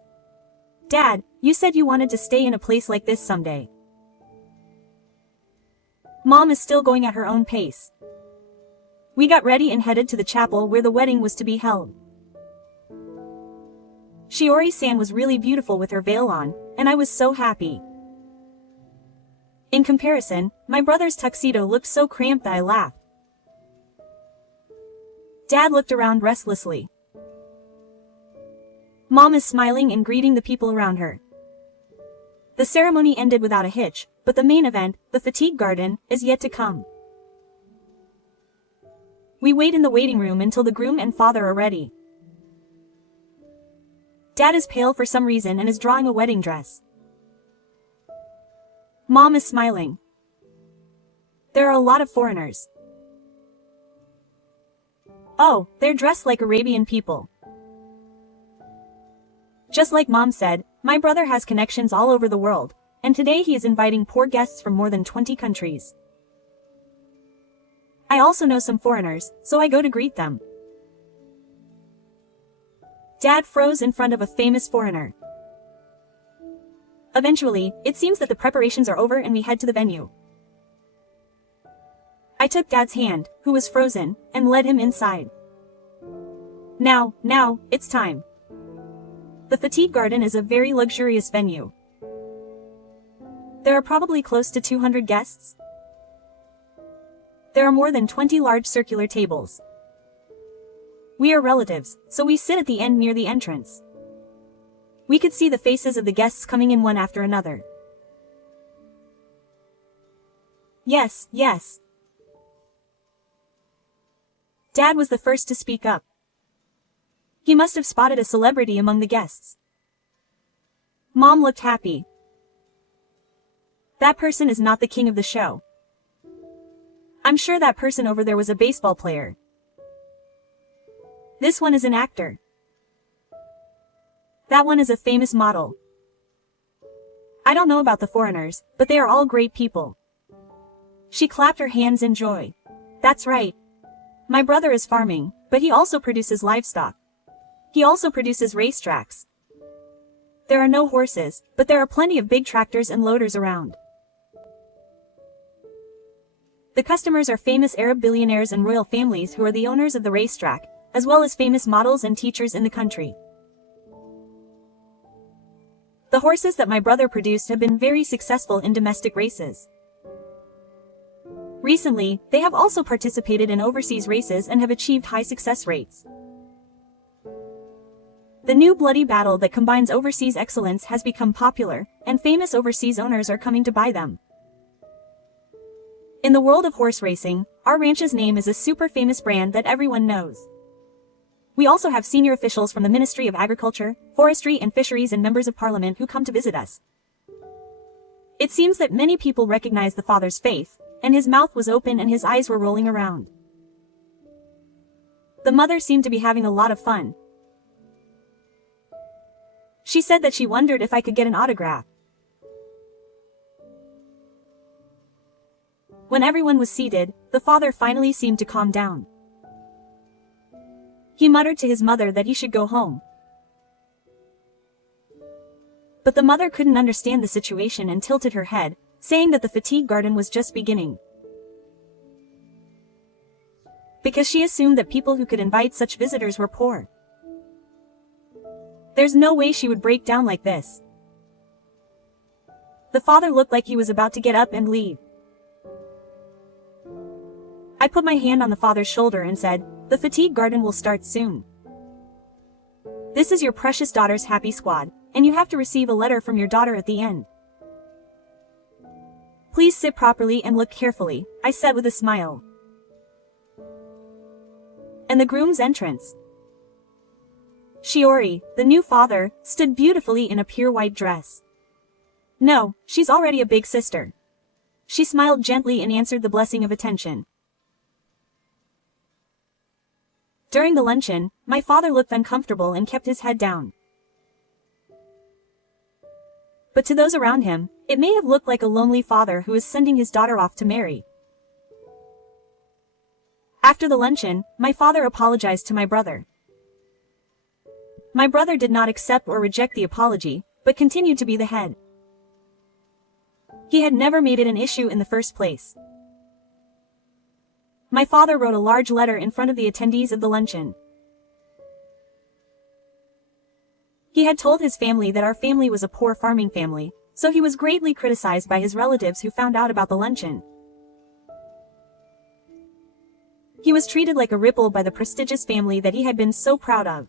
Dad, you said you wanted to stay in a place like this someday. Mom is still going at her own pace. We got ready and headed to the chapel where the wedding was to be held. Shiori-san was really beautiful with her veil on, and I was so happy. In comparison, my brother's tuxedo looked so cramped that I laughed. Dad looked around restlessly. Mom is smiling and greeting the people around her. The ceremony ended without a hitch, but the main event, the fatigue garden, is yet to come. We wait in the waiting room until the groom and father are ready. Dad is pale for some reason and is drawing a wedding dress. Mom is smiling. There are a lot of foreigners. Oh, they're dressed like Arabian people. Just like Mom said, my brother has connections all over the world, and today he is inviting poor guests from more than 20 countries. I also know some foreigners, so I go to greet them. Dad froze in front of a famous foreigner. Eventually, it seems that the preparations are over and we head to the venue. I took Dad's hand, who was frozen, and led him inside. Now, it's time. The Fatigue Garden is a very luxurious venue. There are probably close to 200 guests. There are more than 20 large circular tables. We are relatives, so we sit at the end near the entrance. We could see the faces of the guests coming in one after another. Yes. Dad was the first to speak up. He must have spotted a celebrity among the guests. Mom looked happy. That person is not the king of the show. I'm sure that person over there was a baseball player. This one is an actor. That one is a famous model. I don't know about the foreigners, but they are all great people. She clapped her hands in joy. That's right. My brother is farming, but he also produces livestock. He also produces racetracks. There are no horses, but there are plenty of big tractors and loaders around. The customers are famous Arab billionaires and royal families who are the owners of the racetrack, as well as famous models and teachers in the country. The horses that my brother produced have been very successful in domestic races. Recently, they have also participated in overseas races and have achieved high success rates. The new bloody battle that combines overseas excellence has become popular, and famous overseas owners are coming to buy them. In the world of horse racing, our ranch's name is a super famous brand that everyone knows. We also have senior officials from the Ministry of Agriculture, Forestry and Fisheries and members of Parliament who come to visit us. It seems that many people recognize the father's face, and his mouth was open and his eyes were rolling around. The mother seemed to be having a lot of fun. She said that she wondered if I could get an autograph. When everyone was seated, the father finally seemed to calm down. He muttered to his mother that he should go home. But the mother couldn't understand the situation and tilted her head, saying that the fatigue garden was just beginning. Because she assumed that people who could invite such visitors were poor. There's no way she would break down like this. The father looked like he was about to get up and leave. I put my hand on the father's shoulder and said, "The fatigue garden will start soon. This is your precious daughter's happy squad, and you have to receive a letter from your daughter at the end. Please sit properly and look carefully," I said with a smile. And the groom's entrance. Shiori, the new father, stood beautifully in a pure white dress. "No, she's already a big sister." She smiled gently and answered the blessing of attention. During the luncheon, my father looked uncomfortable and kept his head down. But to those around him, it may have looked like a lonely father who is sending his daughter off to marry. After the luncheon, my father apologized to my brother. My brother did not accept or reject the apology, but continued to be the head. He had never made it an issue in the first place. My father wrote a large letter in front of the attendees of the luncheon. He had told his family that our family was a poor farming family, so he was greatly criticized by his relatives who found out about the luncheon. He was treated like a ripple by the prestigious family that he had been so proud of.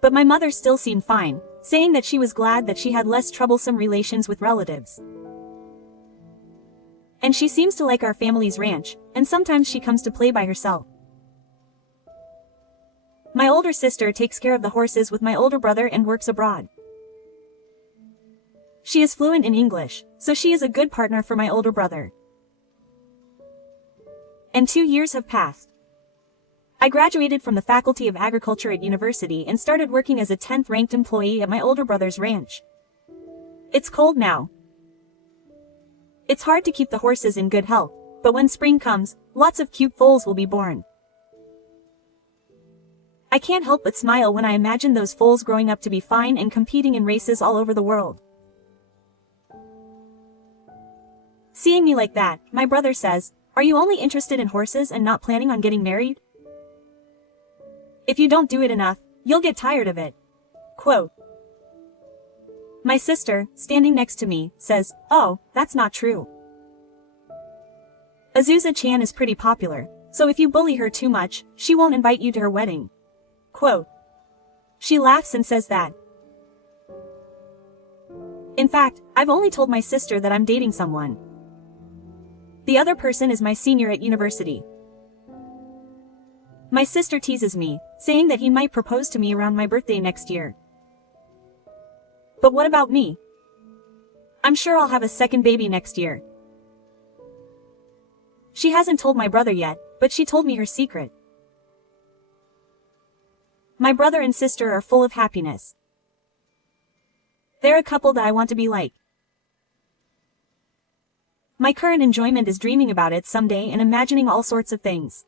But my mother still seemed fine, saying that she was glad that she had less troublesome relations with relatives. And she seems to like our family's ranch, and sometimes she comes to play by herself. My older sister takes care of the horses with my older brother and works abroad. She is fluent in English, so she is a good partner for my older brother. And 2 years have passed. I graduated from the Faculty of Agriculture at university and started working as a 10th ranked employee at my older brother's ranch. It's cold now. It's hard to keep the horses in good health, but when spring comes, lots of cute foals will be born. I can't help but smile when I imagine those foals growing up to be fine and competing in races all over the world. Seeing me like that, my brother says, "Are you only interested in horses and not planning on getting married? If you don't do it enough, you'll get tired of it." Quote. My sister, standing next to me, says, "Oh, that's not true. Azusa-chan is pretty popular, so if you bully her too much, she won't invite you to her wedding." Quote. She laughs and says that. In fact, I've only told my sister that I'm dating someone. The other person is my senior at university. My sister teases me, saying that he might propose to me around my birthday next year. But what about me? I'm sure I'll have a second baby next year. She hasn't told my brother yet, but she told me her secret. My brother and sister are full of happiness. They're a couple that I want to be like. My current enjoyment is dreaming about it someday and imagining all sorts of things.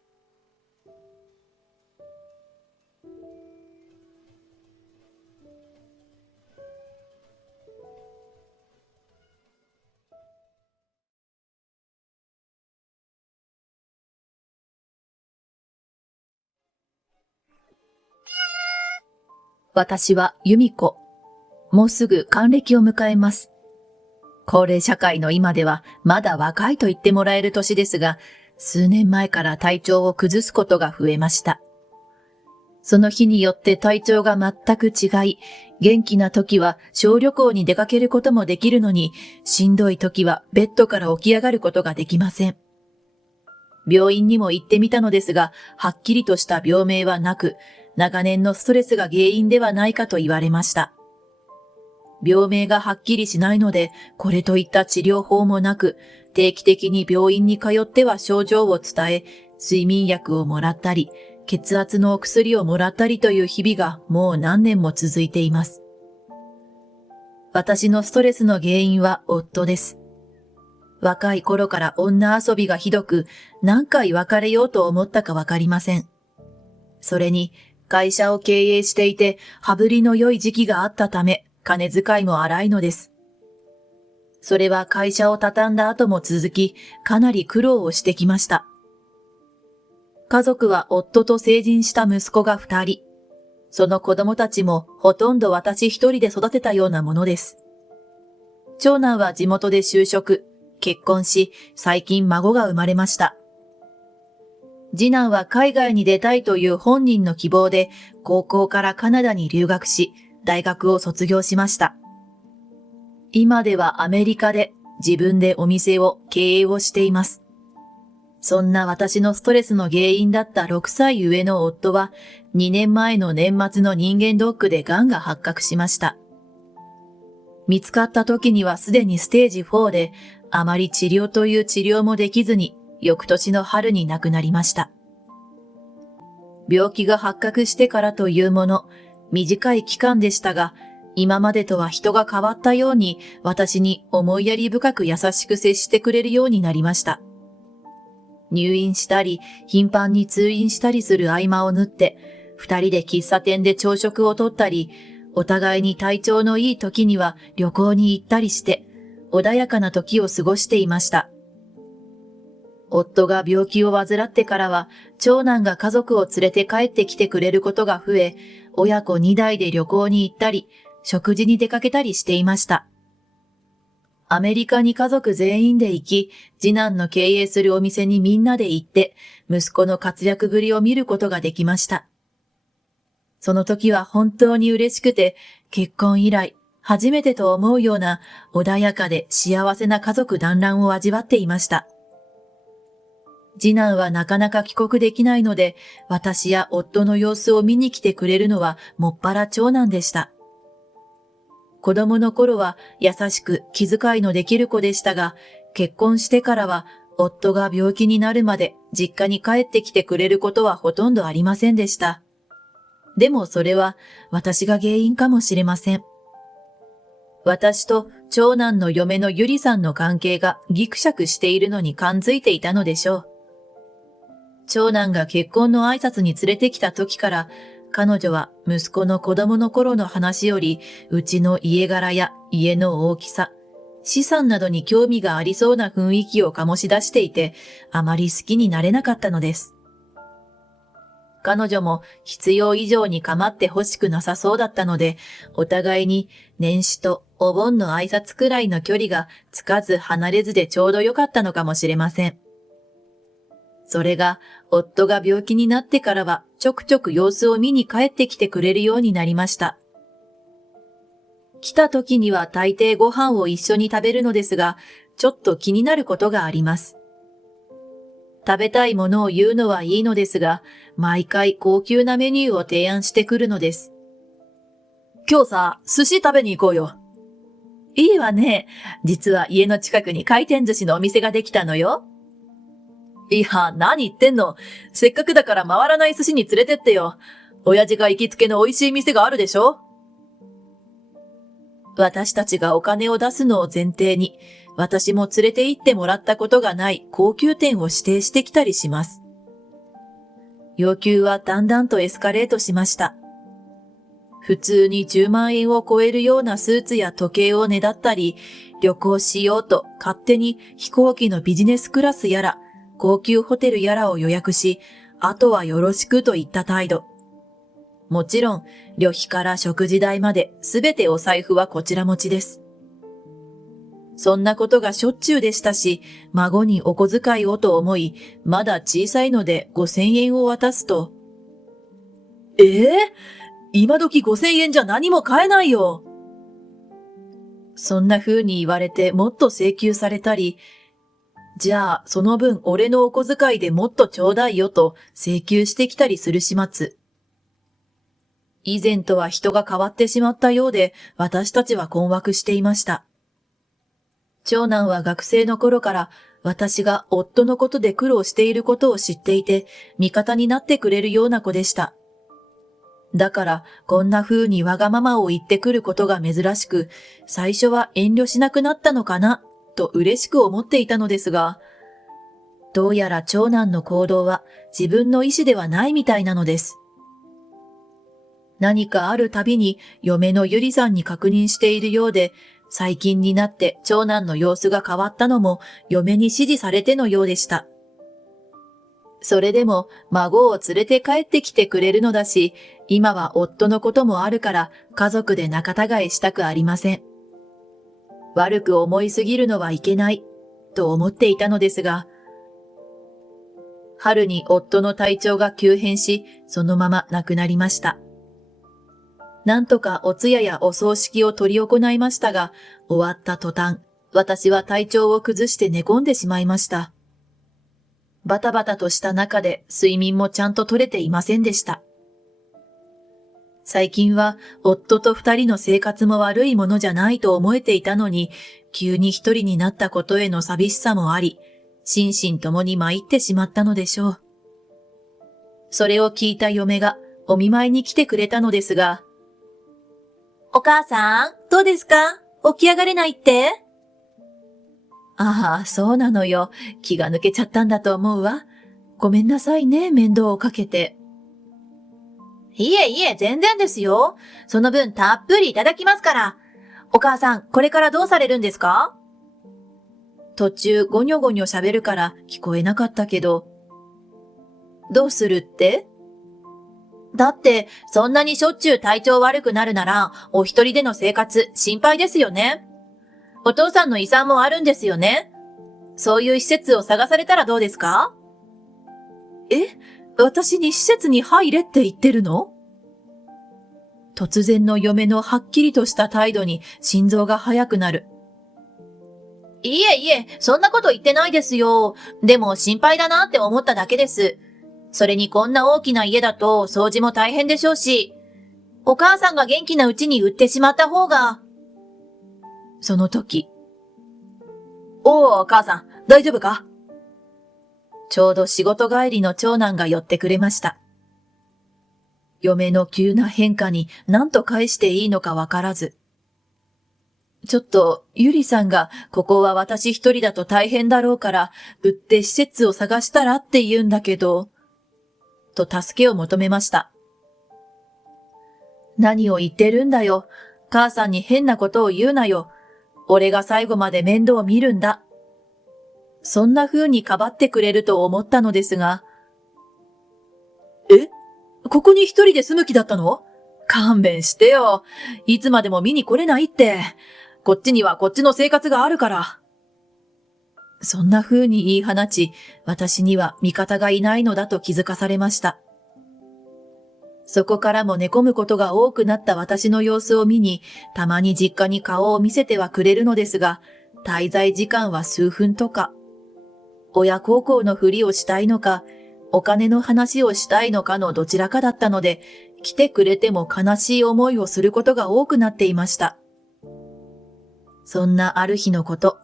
私は由美子。もうすぐ還暦を迎えます。高齢社会の今ではまだ若いと言ってもらえる年ですが、数年前から体調を崩すことが増えました。その日によって体調が全く違い、元気な時は小旅行に出かけることもできるのに、しんどい時はベッドから起き上がることができません。病院にも行ってみたのですが、はっきりとした病名はなく、長年のストレスが原因ではないかと言われました。病名がはっきりしないので、これといった治療法もなく、定期的に病院に通っては症状を伝え、睡眠薬をもらったり、血圧のお薬をもらったりという日々がもう何年も続いています。私のストレスの原因は夫です。若い頃から女遊びがひどく、何回別れようと思ったかわかりません。それに、会社を経営していて、羽振りの良い時期があったため、金遣いも荒いのです。それは会社を畳んだ後も続き、かなり苦労をしてきました。家族は夫と成人した息子が2人。その子供たちもほとんど私一人で育てたようなものです。長男は地元で就職、結婚し、最近孫が生まれました。次男は海外に出たいという本人の希望で、高校からカナダに留学し、大学を卒業しました。今ではアメリカで自分でお店を経営をしています。そんな私のストレスの原因だった6歳上の夫は、2年前の年末の人間ドックで癌が発覚しました。見つかった時にはすでにステージ4で、あまり治療という治療もできずに、翌年の春に亡くなりました。病気が発覚してからというもの、短い期間でしたが、今までとは人が変わったように、私に思いやり深く優しく接してくれるようになりました。入院したり、頻繁に通院したりする合間を縫って、二人で喫茶店で朝食をとったり、お互いに体調のいい時には旅行に行ったりして、穏やかな時を過ごしていました。夫が病気を患ってからは、長男が家族を連れて帰ってきてくれることが増え、親子2代で旅行に行ったり、食事に出かけたりしていました。アメリカに家族全員で行き、次男の経営するお店にみんなで行って、息子の活躍ぶりを見ることができました。その時は本当に嬉しくて、結婚以来、初めてと思うような穏やかで幸せな家族団らんを味わっていました。次男はなかなか帰国できないので、私や夫の様子を見に来てくれるのはもっぱら長男でした。子供の頃は優しく気遣いのできる子でしたが、結婚してからは夫が病気になるまで実家に帰ってきてくれることはほとんどありませんでした。でもそれは私が原因かもしれません。私と長男の嫁のゆりさんの関係がギクシャクしているのに感づいていたのでしょう。長男が結婚の挨拶に連れてきた時から、彼女は息子の子供の頃の話より、うちの家柄や家の大きさ、資産などに興味がありそうな雰囲気を醸し出していて、あまり好きになれなかったのです。彼女も必要以上に構ってほしくなさそうだったので、お互いに年始とお盆の挨拶くらいの距離がつかず離れずでちょうど良かったのかもしれません。それが、夫が病気になってからはちょくちょく様子を見に帰ってきてくれるようになりました。来た時には大抵ご飯を一緒に食べるのですが、ちょっと気になることがあります。食べたいものを言うのはいいのですが、毎回高級なメニューを提案してくるのです。今日さ、寿司食べに行こうよ。いいわね。実は家の近くに回転寿司のお店ができたのよ。いや、何言ってんの。せっかくだから回らない寿司に連れてってよ。親父が行きつけの美味しい店があるでしょ。私たちがお金を出すのを前提に、私も連れて行ってもらったことがない高級店を指定してきたりします。要求はだんだんとエスカレートしました。普通に10万円を超えるようなスーツや時計をねだったり、旅行しようと勝手に飛行機のビジネスクラスやら、高級ホテルやらを予約し、あとはよろしくといった態度。もちろん、旅費から食事代まで全てお財布はこちら持ちです。そんなことがしょっちゅうでしたし、孫にお小遣いをと思い、まだ小さいので5000円を渡すと、今時5000円じゃ何も買えないよ。そんな風に言われてもっと請求されたり、じゃあその分俺のお小遣いでもっとちょうだいよと請求してきたりする始末。以前とは人が変わってしまったようで、私たちは困惑していました。長男は学生の頃から私が夫のことで苦労していることを知っていて、味方になってくれるような子でした。だからこんな風にわがままを言ってくることが珍しく、最初は遠慮しなくなったのかなと嬉しく思っていたのですが、どうやら長男の行動は自分の意思ではないみたいなのです。何かあるたびに嫁のゆりさんに確認しているようで、最近になって長男の様子が変わったのも嫁に指示されてのようでした。それでも孫を連れて帰ってきてくれるのだし、今は夫のこともあるから家族で仲違いしたくありません。悪く思いすぎるのはいけないと思っていたのですが、春に夫の体調が急変し、そのまま亡くなりました。なんとかお通夜やお葬式を執り行いましたが、終わった途端、私は体調を崩して寝込んでしまいました。バタバタとした中で睡眠もちゃんと取れていませんでした。最近は夫と二人の生活も悪いものじゃないと思えていたのに、急に一人になったことへの寂しさもあり、心身ともに参ってしまったのでしょう。それを聞いた嫁がお見舞いに来てくれたのですが、お母さん、どうですか？起き上がれないって？ああ、そうなのよ。気が抜けちゃったんだと思うわ。ごめんなさいね、面倒をかけて。いえいえ、全然ですよ。その分たっぷりいただきますから。お母さん、これからどうされるんですか？途中ゴニョゴニョ喋るから聞こえなかったけど。どうするって？だって、そんなにしょっちゅう体調悪くなるなら、お一人での生活心配ですよね。お父さんの遺産もあるんですよね。そういう施設を探されたらどうですか？私に施設に入れって言ってるの？突然の嫁のはっきりとした態度に心臓が速くなる。いえいえ、そんなこと言ってないですよ。でも心配だなって思っただけです。それにこんな大きな家だと掃除も大変でしょうし、お母さんが元気なうちに売ってしまった方が。その時、お母さん、大丈夫か？ちょうど仕事帰りの長男が寄ってくれました。嫁の急な変化に何と返していいのかわからず。ちょっと、ゆりさんが、ここは私一人だと大変だろうから、売って施設を探したらって言うんだけど、と助けを求めました。何を言ってるんだよ。母さんに変なことを言うなよ。俺が最後まで面倒を見るんだ。そんな風にかばってくれると思ったのですが。ここに一人で住む気だったの？勘弁してよ。いつまでも見に来れないって。こっちにはこっちの生活があるから。そんな風に言い放ち、私には味方がいないのだと気づかされました。そこからも寝込むことが多くなった私の様子を見に、たまに実家に顔を見せてはくれるのですが、滞在時間は数分とか。親孝行のふりをしたいのか、お金の話をしたいのかのどちらかだったので、来てくれても悲しい思いをすることが多くなっていました。そんなある日のこと。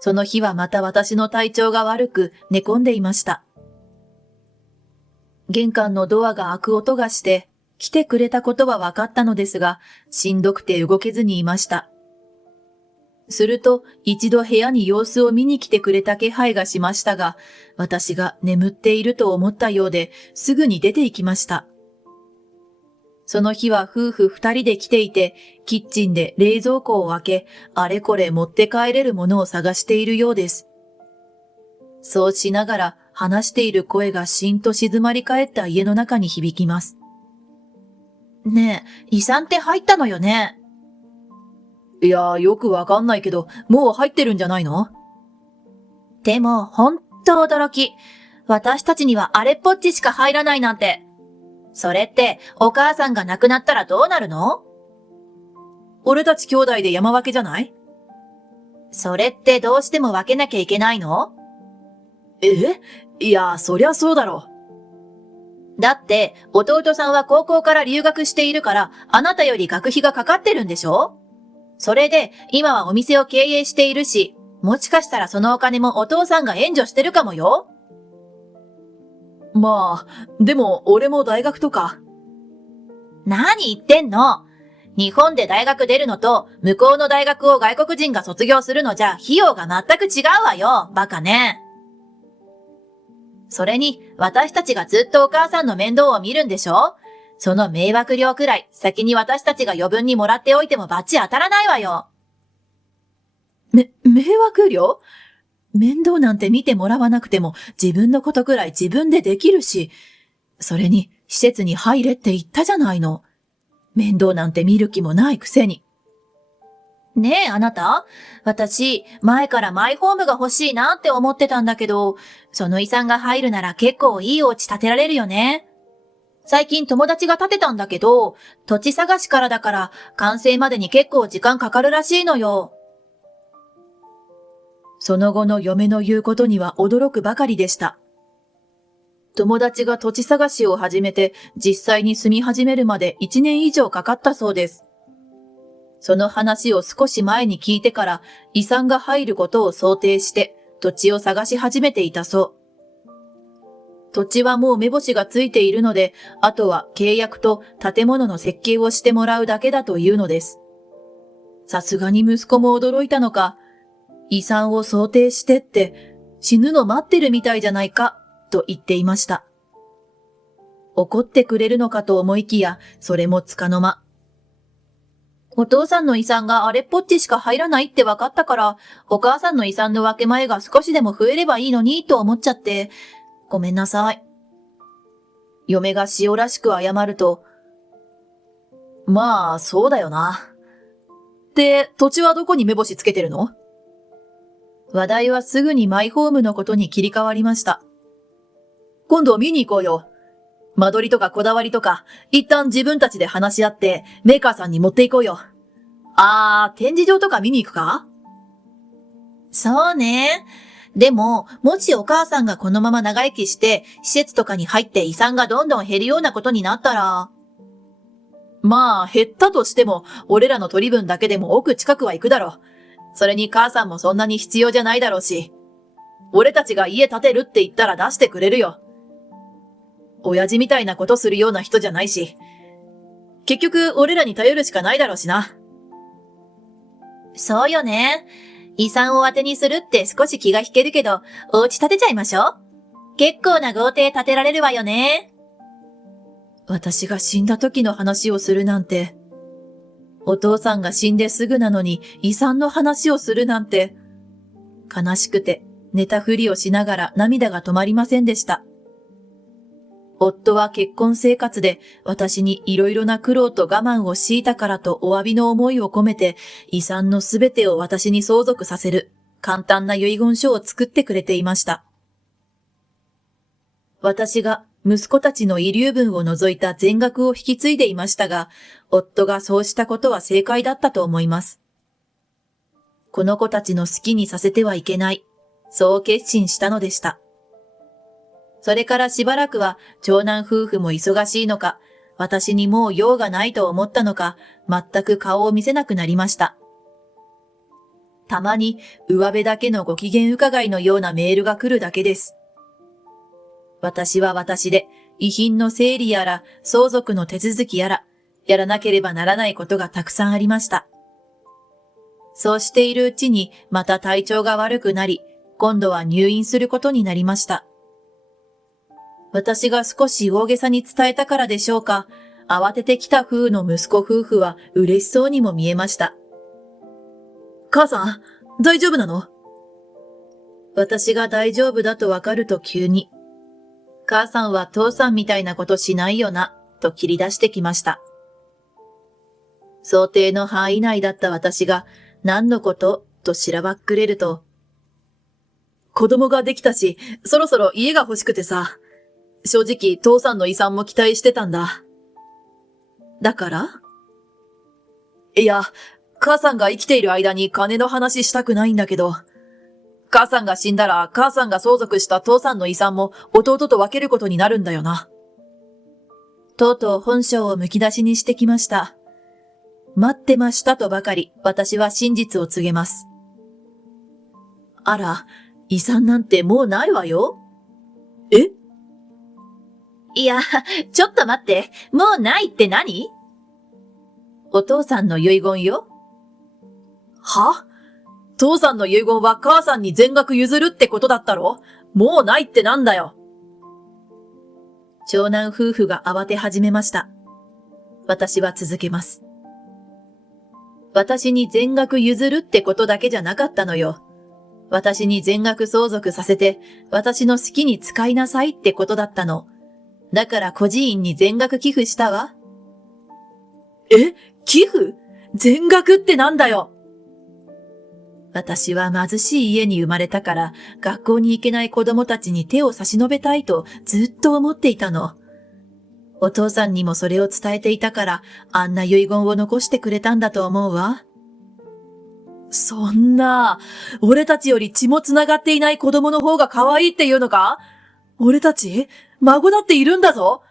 その日はまた私の体調が悪く寝込んでいました。玄関のドアが開く音がして、来てくれたことは分かったのですが、しんどくて動けずにいました。すると、一度部屋に様子を見に来てくれた気配がしましたが、私が眠っていると思ったようで、すぐに出て行きました。その日は夫婦二人で来ていて、キッチンで冷蔵庫を開け、あれこれ持って帰れるものを探しているようです。そうしながら話している声がしんと静まり返った家の中に響きます。ねえ、遺産って入ったのよね？いや、よくわかんないけど、もう入ってるんじゃないの？でも、ほんと驚き。私たちにはあれっぽっちしか入らないなんて。それって、お母さんが亡くなったらどうなるの？俺たち兄弟で山分けじゃない？それってどうしても分けなきゃいけないの？いや、そりゃそうだろう。だって、弟さんは高校から留学しているから、あなたより学費がかかってるんでしょ？それで、今はお店を経営しているし、もしかしたらそのお金もお父さんが援助してるかもよ。まあ、でも俺も大学とか。何言ってんの？日本で大学出るのと、向こうの大学を外国人が卒業するのじゃ、費用が全く違うわよ、バカね。それに、私たちがずっとお母さんの面倒を見るんでしょ？その迷惑料くらい、先に私たちが余分にもらっておいてもバチ当たらないわよ。迷惑料？面倒なんて見てもらわなくても自分のことくらい自分でできるし、それに施設に入れって言ったじゃないの。面倒なんて見る気もないくせに。ねえ、あなた。私、前からマイホームが欲しいなって思ってたんだけど、その遺産が入るなら結構いいお家建てられるよね。最近友達が建てたんだけど、土地探しからだから完成までに結構時間かかるらしいのよ。その後の嫁の言うことには驚くばかりでした。友達が土地探しを始めて実際に住み始めるまで1年以上かかったそうです。その話を少し前に聞いてから遺産が入ることを想定して土地を探し始めていたそう。土地はもう目星がついているので、あとは契約と建物の設計をしてもらうだけだというのです。さすがに息子も驚いたのか、遺産を想定してって死ぬの待ってるみたいじゃないかと言っていました。怒ってくれるのかと思いきや、それもつかの間。お父さんの遺産があれっぽっちしか入らないって分かったから、お母さんの遺産の分け前が少しでも増えればいいのにと思っちゃって、ごめんなさい。嫁が塩らしく謝ると、まあ、そうだよな。で、土地はどこに目星つけてるの？話題はすぐにマイホームのことに切り替わりました。今度見に行こうよ。間取りとかこだわりとか、一旦自分たちで話し合ってメーカーさんに持っていこうよ。展示場とか見に行くか？そうね。でも、もしお母さんがこのまま長生きして、施設とかに入って遺産がどんどん減るようなことになったら。まあ、減ったとしても、俺らの取り分だけでも億近くは行くだろう。それに母さんもそんなに必要じゃないだろうし。俺たちが家建てるって言ったら出してくれるよ。親父みたいなことするような人じゃないし。結局、俺らに頼るしかないだろうしな。そうよね。遺産を当てにするって少し気が引けるけど、お家建てちゃいましょう。結構な豪邸建てられるわよね。私が死んだ時の話をするなんて。お父さんが死んですぐなのに遺産の話をするなんて。悲しくて寝たふりをしながら涙が止まりませんでした。夫は結婚生活で私にいろいろな苦労と我慢を強いたからとお詫びの思いを込めて遺産のすべてを私に相続させる簡単な遺言書を作ってくれていました。私が息子たちの遺留分を除いた全額を引き継いでいましたが、夫がそうしたことは正解だったと思います。この子たちの好きにさせてはいけない、そう決心したのでした。それからしばらくは長男夫婦も忙しいのか、私にもう用がないと思ったのか、全く顔を見せなくなりました。たまに上辺だけのご機嫌伺いのようなメールが来るだけです。私は私で遺品の整理やら相続の手続きやら、やらなければならないことがたくさんありました。そうしているうちにまた体調が悪くなり、今度は入院することになりました。私が少し大げさに伝えたからでしょうか、慌ててきた風の息子夫婦は嬉しそうにも見えました。母さん、大丈夫なの？私が大丈夫だとわかると急に、母さんは父さんみたいなことしないよな、と切り出してきました。想定の範囲内だった私が、何のこととしらばっくれると、子供ができたし、そろそろ家が欲しくてさ、正直父さんの遺産も期待してたんだ。だから？いや、母さんが生きている間に金の話したくないんだけど、母さんが死んだら母さんが相続した父さんの遺産も弟と分けることになるんだよな。とうとう本性をむき出しにしてきました。待ってましたとばかり私は真実を告げます。あら、遺産なんてもうないわよ。え？いや、ちょっと待って、もうないって何？お父さんの遺言よ。は？父さんの遺言は母さんに全額譲るってことだったろ？もうないってなんだよ。長男夫婦が慌て始めました。私は続けます。私に全額譲るってことだけじゃなかったのよ。私に全額相続させて、私の好きに使いなさいってことだったの。だから孤児院に全額寄付したわ。え？寄付？全額ってなんだよ。私は貧しい家に生まれたから学校に行けない子供たちに手を差し伸べたいとずっと思っていたの。お父さんにもそれを伝えていたからあんな遺言を残してくれたんだと思うわ。そんな、俺たちより血もつながっていない子供の方が可愛いって言うのか？俺たち孫だっているんだぞ。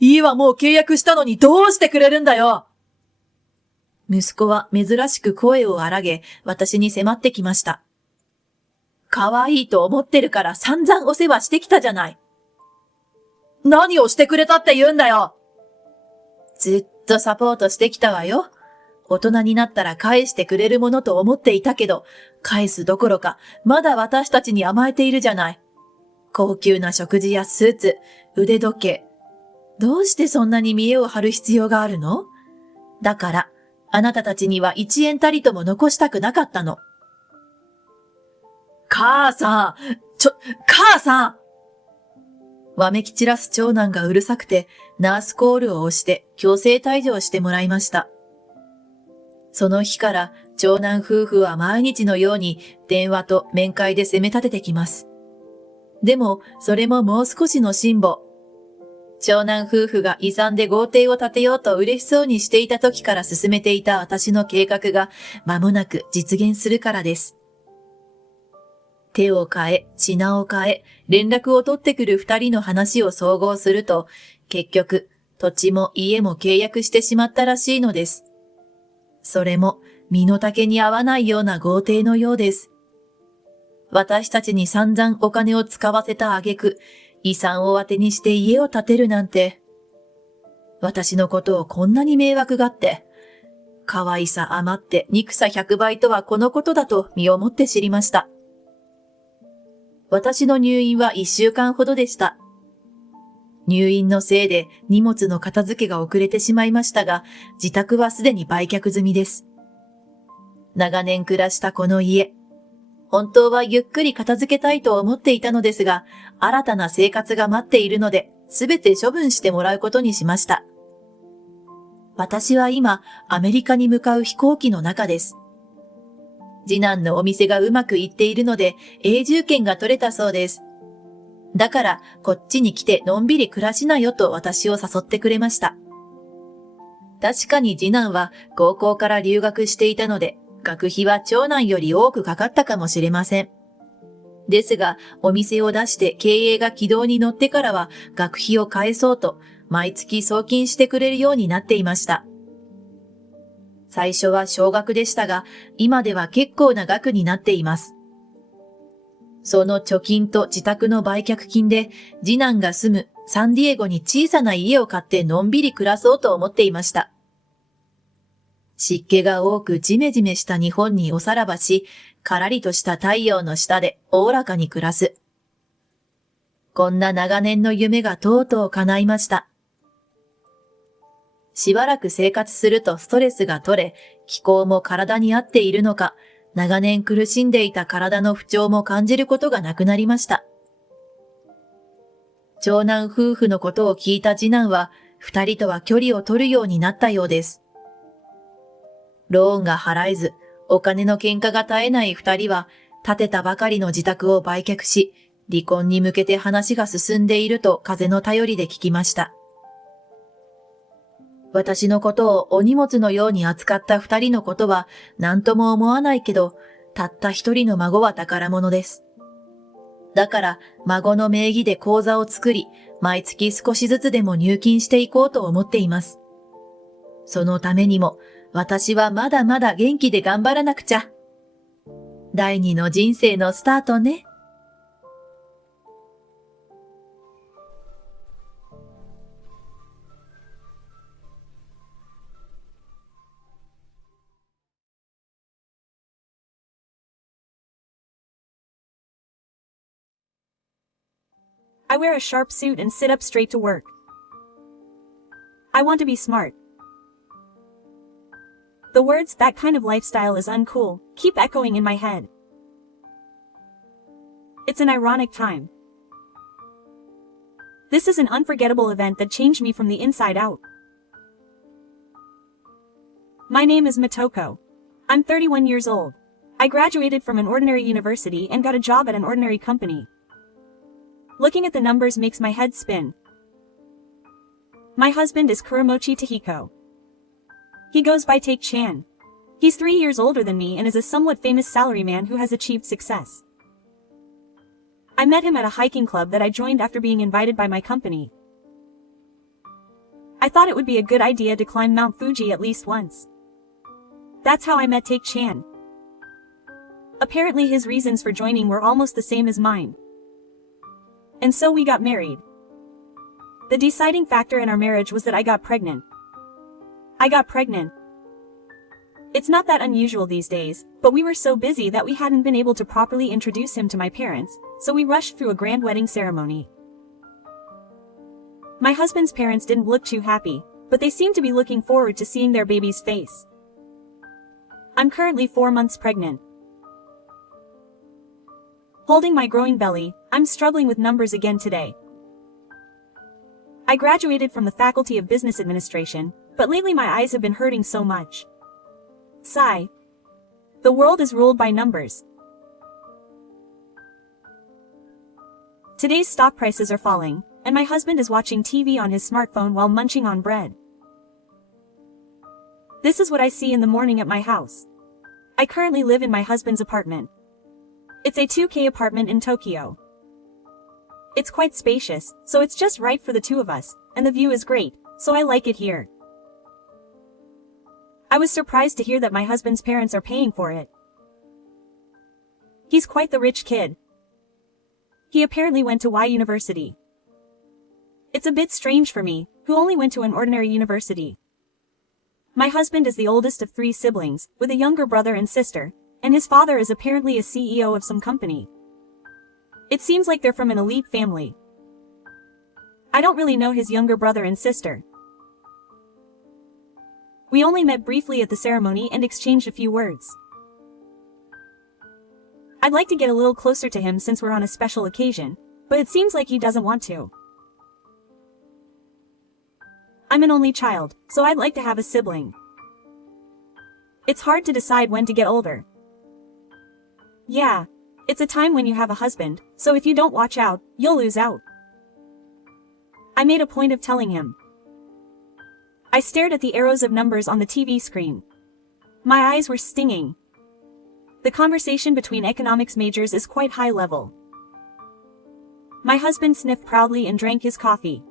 家はもう契約したのにどうしてくれるんだよ。息子は珍しく声を荒げ、私に迫ってきました。可愛いと思ってるから散々お世話してきたじゃない。何をしてくれたって言うんだよ。ずっとサポートしてきたわよ。大人になったら返してくれるものと思っていたけど、返すどころか、まだ私たちに甘えているじゃない。高級な食事やスーツ、腕時計。どうしてそんなに見栄を張る必要があるの？だから、あなたたちには1円たりとも残したくなかったの。母さん！母さん！わめき散らす長男がうるさくて、ナースコールを押して強制退場してもらいました。その日から長男夫婦は毎日のように電話と面会で責め立ててきます。でも、それももう少しの辛抱。長男夫婦が遺産で豪邸を建てようと嬉しそうにしていた時から進めていた私の計画が間もなく実現するからです。手を変え、品を変え、連絡を取ってくる二人の話を総合すると、結局、土地も家も契約してしまったらしいのです。それも身の丈に合わないような豪邸のようです。私たちに散々お金を使わせた挙句、遺産を当てにして家を建てるなんて。私のことをこんなに迷惑がって、可愛さ余って憎さ100倍とはこのことだと身をもって知りました。私の入院は1週間ほどでした。入院のせいで荷物の片付けが遅れてしまいましたが、自宅はすでに売却済みです。長年暮らしたこの家、本当はゆっくり片付けたいと思っていたのですが、新たな生活が待っているので、すべて処分してもらうことにしました。私は今、アメリカに向かう飛行機の中です。次男のお店がうまくいっているので、永住権が取れたそうです。だから、こっちに来てのんびり暮らしなよと私を誘ってくれました。確かに次男は高校から留学していたので、学費は長男より多くかかったかもしれません。ですが、お店を出して経営が軌道に乗ってからは学費を返そうと、毎月送金してくれるようになっていました。最初は少額でしたが、今では結構な額になっています。その貯金と自宅の売却金で、次男が住むサンディエゴに小さな家を買ってのんびり暮らそうと思っていました。湿気が多くジメジメした日本におさらばし、からりとした太陽の下でおおらかに暮らす。こんな長年の夢がとうとう叶いました。しばらく生活するとストレスが取れ、気候も体に合っているのか、長年苦しんでいた体の不調も感じることがなくなりました。長男夫婦のことを聞いた次男は、二人とは距離を取るようになったようです。ローンが払えず、お金の喧嘩が絶えない二人は、建てたばかりの自宅を売却し、離婚に向けて話が進んでいると風の便りで聞きました。私のことをお荷物のように扱った二人のことは何とも思わないけど、たった一人の孫は宝物です。だから孫の名義で口座を作り、毎月少しずつでも入金していこうと思っています。そのためにも私はまだまだ元気で頑張らなくちゃ。第二の人生のスタートね。I wear a sharp suit and sit up straight to work. I want to be smart. The words "that kind of lifestyle is uncool" keep echoing in my head. It's an ironic time. This is an unforgettable event that changed me from the inside out. My name is Motoko. I'm 31 years old. I graduated from an ordinary university and got a job at an ordinary company. Looking at the numbers makes my head spin. My husband is Kuromochi Tahiko. He goes by Take-chan. He's 3 years older than me and is a somewhat famous salaryman who has achieved success. I met him at a hiking club that I joined after being invited by my company. I thought it would be a good idea to climb Mount Fuji at least once. That's how I met Take-chan. Apparently his reasons for joining were almost the same as mine. And so we got married. The deciding factor in our marriage was that I got pregnant. It's not that unusual these days, but we were so busy that we hadn't been able to properly introduce him to my parents, so we rushed through a grand wedding ceremony. My husband's parents didn't look too happy, but they seemed to be looking forward to seeing their baby's face. I'm currently 4 months pregnant. Holding my growing belly, I'm struggling with numbers again today. I graduated from the Faculty of Business Administration, but lately my eyes have been hurting so much. Sigh. The world is ruled by numbers. Today's stock prices are falling, and my husband is watching TV on his smartphone while munching on bread. This is what I see in the morning at my house. I currently live in my husband's apartment. It's a 2K apartment in Tokyo. It's quite spacious, so it's just right for the two of us, and the view is great, so I like it here. I was surprised to hear that my husband's parents are paying for it. He's quite the rich kid. He apparently went to Y University. It's a bit strange for me, who only went to an ordinary university. My husband is the oldest of 3 siblings, with a younger brother and sister, and his father is apparently a CEO of some company. It seems like they're from an elite family. I don't really know his younger brother and sister. We only met briefly at the ceremony and exchanged a few words. I'd like to get a little closer to him since we're on a special occasion, but it seems like he doesn't want to. I'm an only child, so I'd like to have a sibling. It's hard to decide when to get older. Yeah, it's a time when you have a husband, so if you don't watch out, you'll lose out. I made a point of telling him. I stared at the arrows of numbers on the TV screen. My eyes were stinging. The conversation between economics majors is quite high level. My husband sniffed proudly and drank his coffee.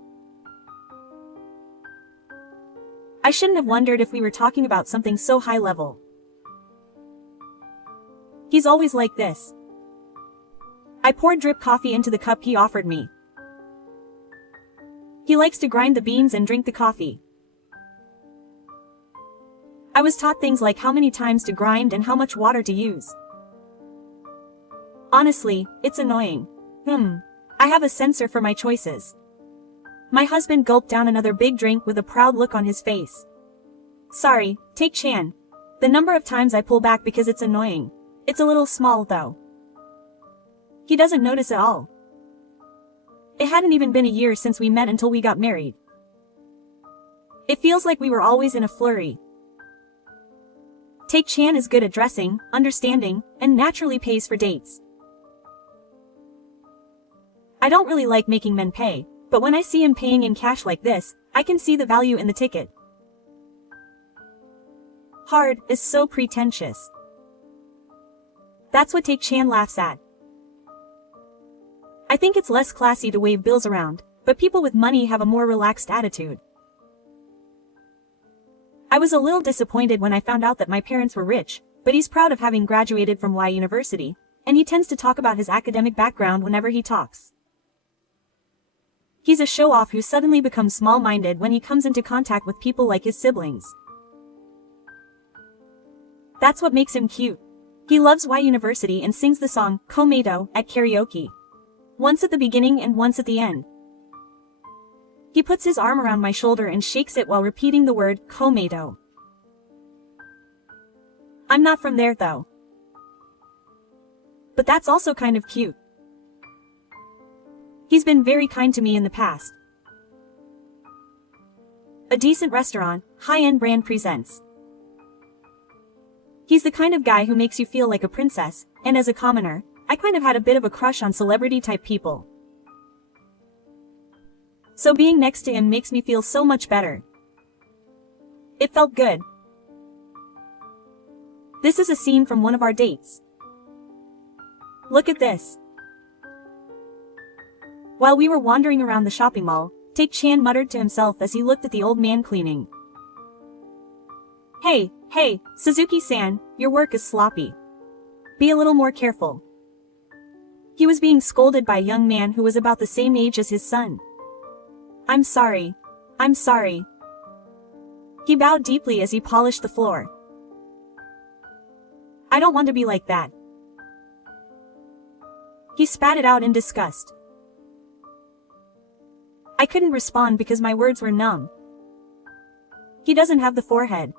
I shouldn't have wondered if we were talking about something so high level. He's always like this. I poured drip coffee into the cup he offered me. He likes to grind the beans and drink the coffee. I was taught things like how many times to grind and how much water to use. Honestly, it's annoying. I have a censor for my choices. My husband gulped down another big drink with a proud look on his face. Sorry, Take-chan. The number of times I pull back because it's annoying. It's a little small though. He doesn't notice at all. It hadn't even been a year since we met until we got married. It feels like we were always in a flurry. Take-chan is good at dressing, understanding, and naturally pays for dates. I don't really like making men pay, but when I see him paying in cash like this, I can see the value in the ticket. Hard is so pretentious. That's what Take-chan laughs at. I think it's less classy to wave bills around, but people with money have a more relaxed attitude. I was a little disappointed when I found out that my parents were rich, but he's proud of having graduated from Y University, and he tends to talk about his academic background whenever he talks. He's a show-off who suddenly becomes small-minded when he comes into contact with people like his siblings. That's what makes him cute. He loves Y University and sings the song, Komeito, at karaoke. Once at the beginning and once at the end. He puts his arm around my shoulder and shakes it while repeating the word, Komeito. I'm not from there though. But that's also kind of cute. He's been very kind to me in the past. A decent restaurant, high-end brand presents. He's the kind of guy who makes you feel like a princess, and as a commoner, I kind of had a bit of a crush on celebrity-type people. So being next to him makes me feel so much better. It felt good. This is a scene from one of our dates. Look at this. While we were wandering around the shopping mall, Tae-chan muttered to himself as he looked at the old man cleaning. Hey, Suzuki-san, your work is sloppy. Be a little more careful. He was being scolded by a young man who was about the same age as his son. I'm sorry. He bowed deeply as he polished the floor. I don't want to be like that. He spat it out in disgust. I couldn't respond because my words were numb. He doesn't have the forehead.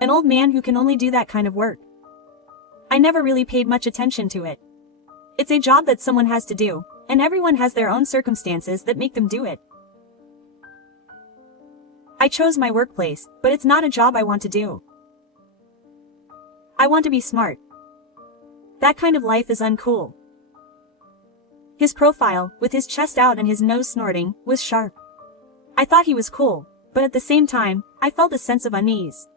An old man who can only do that kind of work. I never really paid much attention to it. It's a job that someone has to do, and everyone has their own circumstances that make them do it. I chose my workplace, but it's not a job I want to do. I want to be smart. That kind of life is uncool. His profile, with his chest out and his nose snorting, was sharp. I thought he was cool, but at the same time, I felt a sense of unease.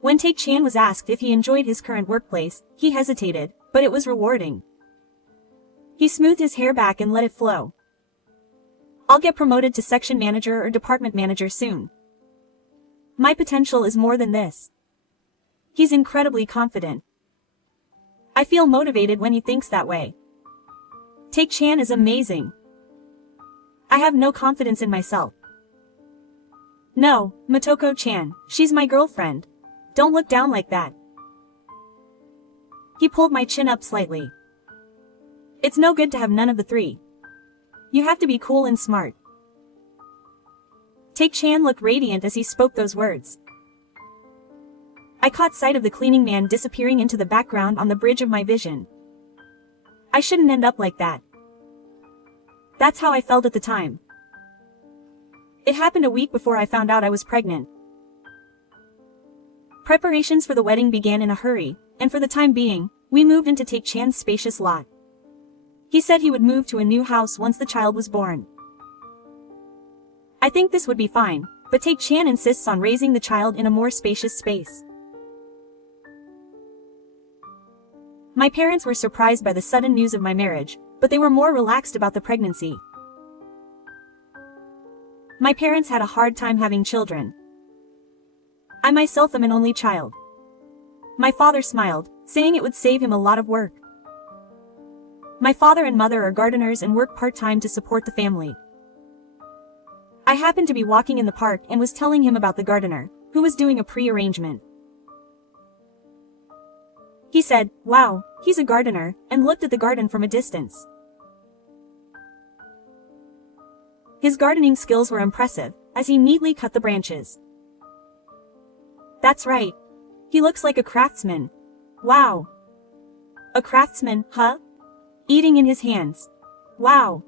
When Tae-chan was asked if he enjoyed his current workplace, he hesitated, but it was rewarding. He smoothed his hair back and let it flow. I'll get promoted to section manager or department manager soon. My potential is more than this. He's incredibly confident. I feel motivated when he thinks that way. Tae-chan is amazing. I have no confidence in myself. No, Motoko-chan, she's my girlfriend. Don't look down like that. He pulled my chin up slightly. It's no good to have none of the three. You have to be cool and smart. Tae-chan looked radiant as he spoke those words. I caught sight of the cleaning man disappearing into the background on the bridge of my vision. I shouldn't end up like that. That's how I felt at the time. It happened a week before I found out I was pregnant. Preparations for the wedding began in a hurry, and for the time being, we moved into Tae-chan's spacious lot. He said he would move to a new house once the child was born. I think this would be fine, but Tae-chan insists on raising the child in a more spacious space. My parents were surprised by the sudden news of my marriage, but they were more relaxed about the pregnancy. My parents had a hard time having children. I myself am an only child. My father smiled, saying it would save him a lot of work. My father and mother are gardeners and work part-time to support the family. I happened to be walking in the park and was telling him about the gardener, who was doing a pre-arrangement. He said, "Wow, he's a gardener," and looked at the garden from a distance. His gardening skills were impressive, as he neatly cut the branches. That's right. He looks like a craftsman. Wow. A craftsman, huh? Eating in his hands. Wow.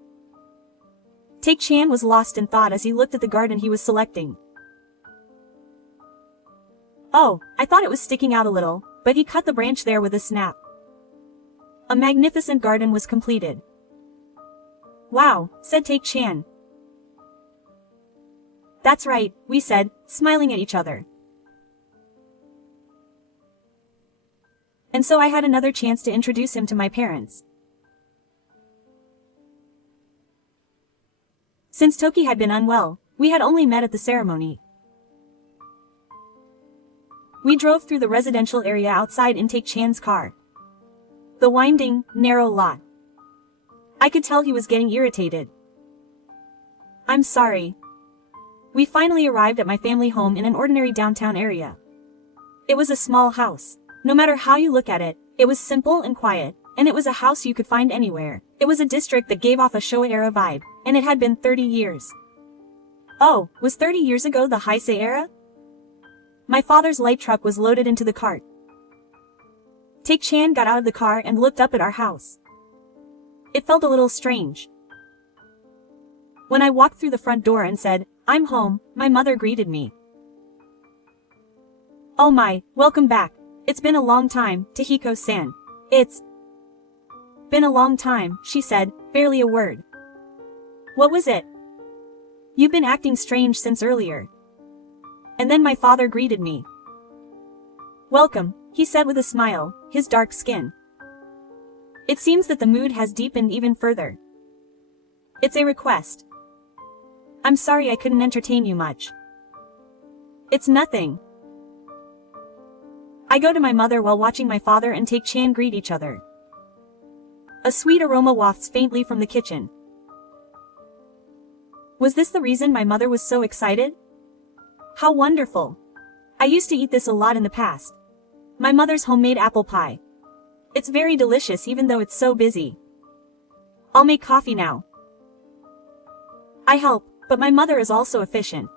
Tae-chan was lost in thought as he looked at the garden he was selecting. Oh, I thought it was sticking out a little, but he cut the branch there with a snap. A magnificent garden was completed. Wow, said Tae-chan. That's right, we said, smiling at each other. And so I had another chance to introduce him to my parents. Since Toki had been unwell, we had only met at the ceremony. We drove through the residential area outside in Tae-chan's car. The winding, narrow lot. I could tell he was getting irritated. I'm sorry. We finally arrived at my family home in an ordinary downtown area. It was a small house. No matter how you look at it, it was simple and quiet, and it was a house you could find anywhere. It was a district that gave off a Showa-era vibe, and it had been 30 years. Oh, was 30 years ago the Heisei era? My father's light truck was loaded into the cart. Tae-chan got out of the car and looked up at our house. It felt a little strange. When I walked through the front door and said, "I'm home," my mother greeted me. "Oh my, welcome back. It's been a long time, Tahiko-san." "It's been a long time," she said, barely a word. "What was it?" "You've been acting strange since earlier." And then my father greeted me. "Welcome," he said with a smile, his dark skin. It seems that the mood has deepened even further. "It's a request. I'm sorry I couldn't entertain you much." "It's nothing." I go to my mother while watching my father and Take-chan greet each other. A sweet aroma wafts faintly from the kitchen. Was this the reason my mother was so excited? How wonderful. I used to eat this a lot in the past. My mother's homemade apple pie. It's very delicious even though it's so busy. I'll make coffee now. I help, but my mother is also efficient.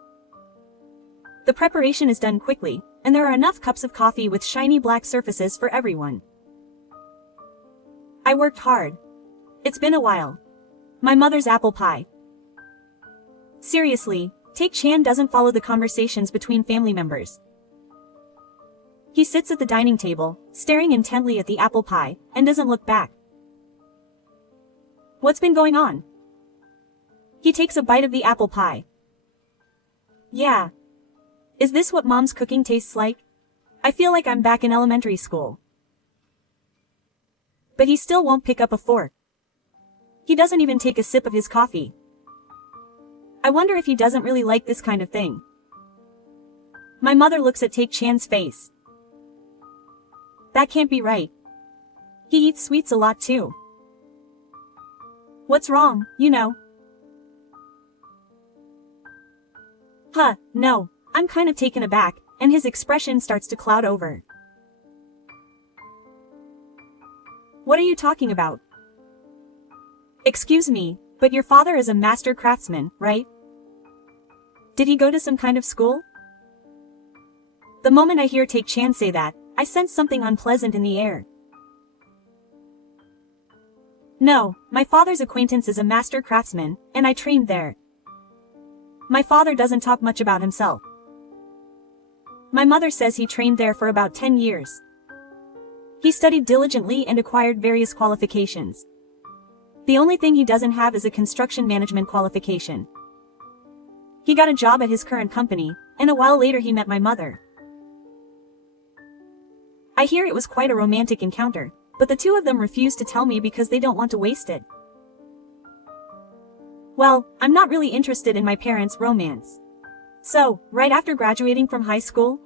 The preparation is done quickly, and there are enough cups of coffee with shiny black surfaces for everyone. I worked hard. It's been a while. My mother's apple pie. Seriously, Take-chan doesn't follow the conversations between family members. He sits at the dining table, staring intently at the apple pie, and doesn't look back. What's been going on? He takes a bite of the apple pie. Yeah. Is this what mom's cooking tastes like? I feel like I'm back in elementary school. But he still won't pick up a fork. He doesn't even take a sip of his coffee. I wonder if he doesn't really like this kind of thing. My mother looks at Take-chan's face. That can't be right. He eats sweets a lot too. What's wrong, you know? No, I'm kind of taken aback, and his expression starts to cloud over. What are you talking about? Excuse me, but your father is a master craftsman, right? Did he go to some kind of school? The moment I hear Take-chan say that, I sense something unpleasant in the air. No, my father's acquaintance is a master craftsman, and I trained there. My father doesn't talk much about himself. My mother says he trained there for about 10 years. He studied diligently and acquired various qualifications. The only thing he doesn't have is a construction management qualification. He got a job at his current company, and a while later he met my mother. I hear it was quite a romantic encounter, but the two of them refuse to tell me because they don't want to waste it. Well, I'm not really interested in my parents' romance. So, right after graduating from high school?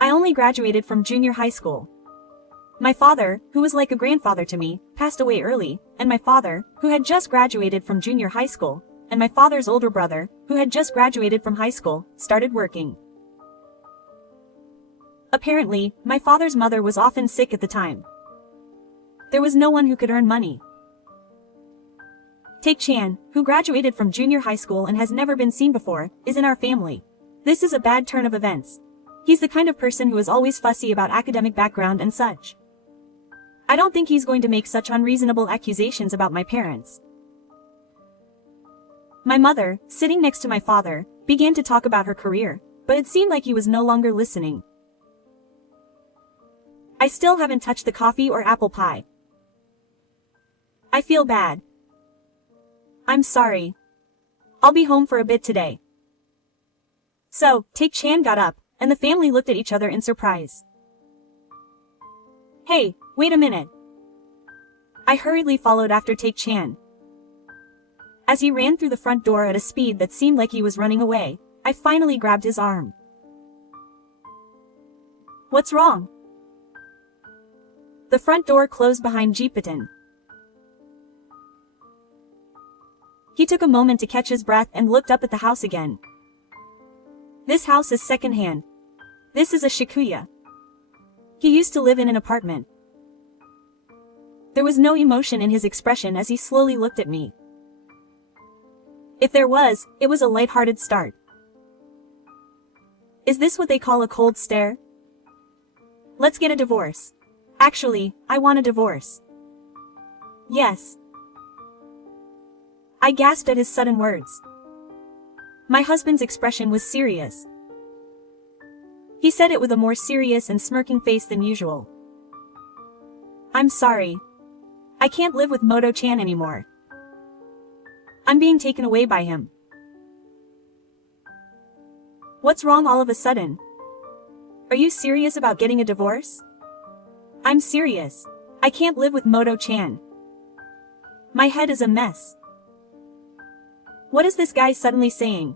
I only graduated from junior high school. My father, who was like a grandfather to me, passed away early, and my father, who had just graduated from junior high school, and my father's older brother, who had just graduated from high school, started working. Apparently, my father's mother was often sick at the time. There was no one who could earn money. Take-chan, who graduated from junior high school and has never been seen before, is in our family. This is a bad turn of events. He's the kind of person who is always fussy about academic background and such. I don't think he's going to make such unreasonable accusations about my parents. My mother, sitting next to my father, began to talk about her career, but it seemed like he was no longer listening. I still haven't touched the coffee or apple pie. I feel bad. I'm sorry. I'll be home for a bit today. So, Take-chan got up, and the family looked at each other in surprise. Hey, wait a minute. I hurriedly followed after Take-chan. As he ran through the front door at a speed that seemed like he was running away, I finally grabbed his arm. What's wrong? The front door closed behind Jeepitan. He took a moment to catch his breath and looked up at the house again. This house is second-hand. This is a shikuya. He used to live in an apartment. There was no emotion in his expression as he slowly looked at me. If there was, it was a light-hearted start. Is this what they call a cold stare? Let's get a divorce. Actually, I want a divorce. Yes. I gasped at his sudden words. My husband's expression was serious. He said it with a more serious and smirking face than usual. I'm sorry. I can't live with Moto-chan anymore. I'm being taken away by him. What's wrong all of a sudden? Are you serious about getting a divorce? I'm serious. I can't live with Moto-chan. My head is a mess. What is this guy suddenly saying?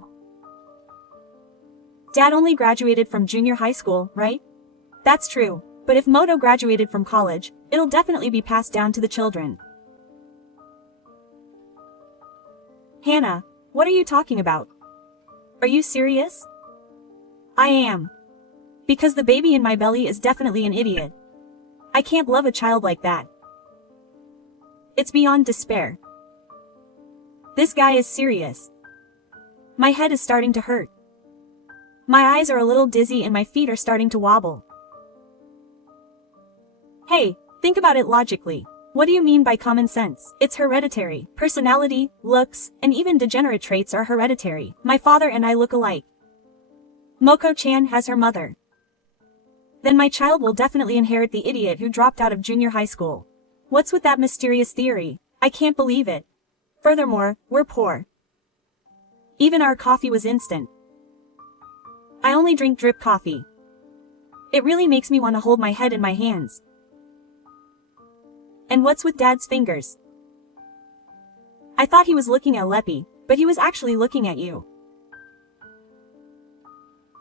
Dad only graduated from junior high school, right? That's true, but if Moto graduated from college, it'll definitely be passed down to the children. Hannah, what are you talking about? Are you serious? I am. Because the baby in my belly is definitely an idiot. I can't love a child like that. It's beyond despair. This guy is serious. My head is starting to hurt. My eyes are a little dizzy and my feet are starting to wobble. Hey, think about it logically. What do you mean by common sense? It's hereditary. Personality, looks, and even degenerate traits are hereditary. My father and I look alike. Moko-chan has her mother. Then my child will definitely inherit the idiot who dropped out of junior high school. What's with that mysterious theory? I can't believe it. Furthermore, we're poor. Even our coffee was instant. I only drink drip coffee. It really makes me want to hold my head in my hands. And what's with Dad's fingers? I thought he was looking at Leppy, but he was actually looking at you.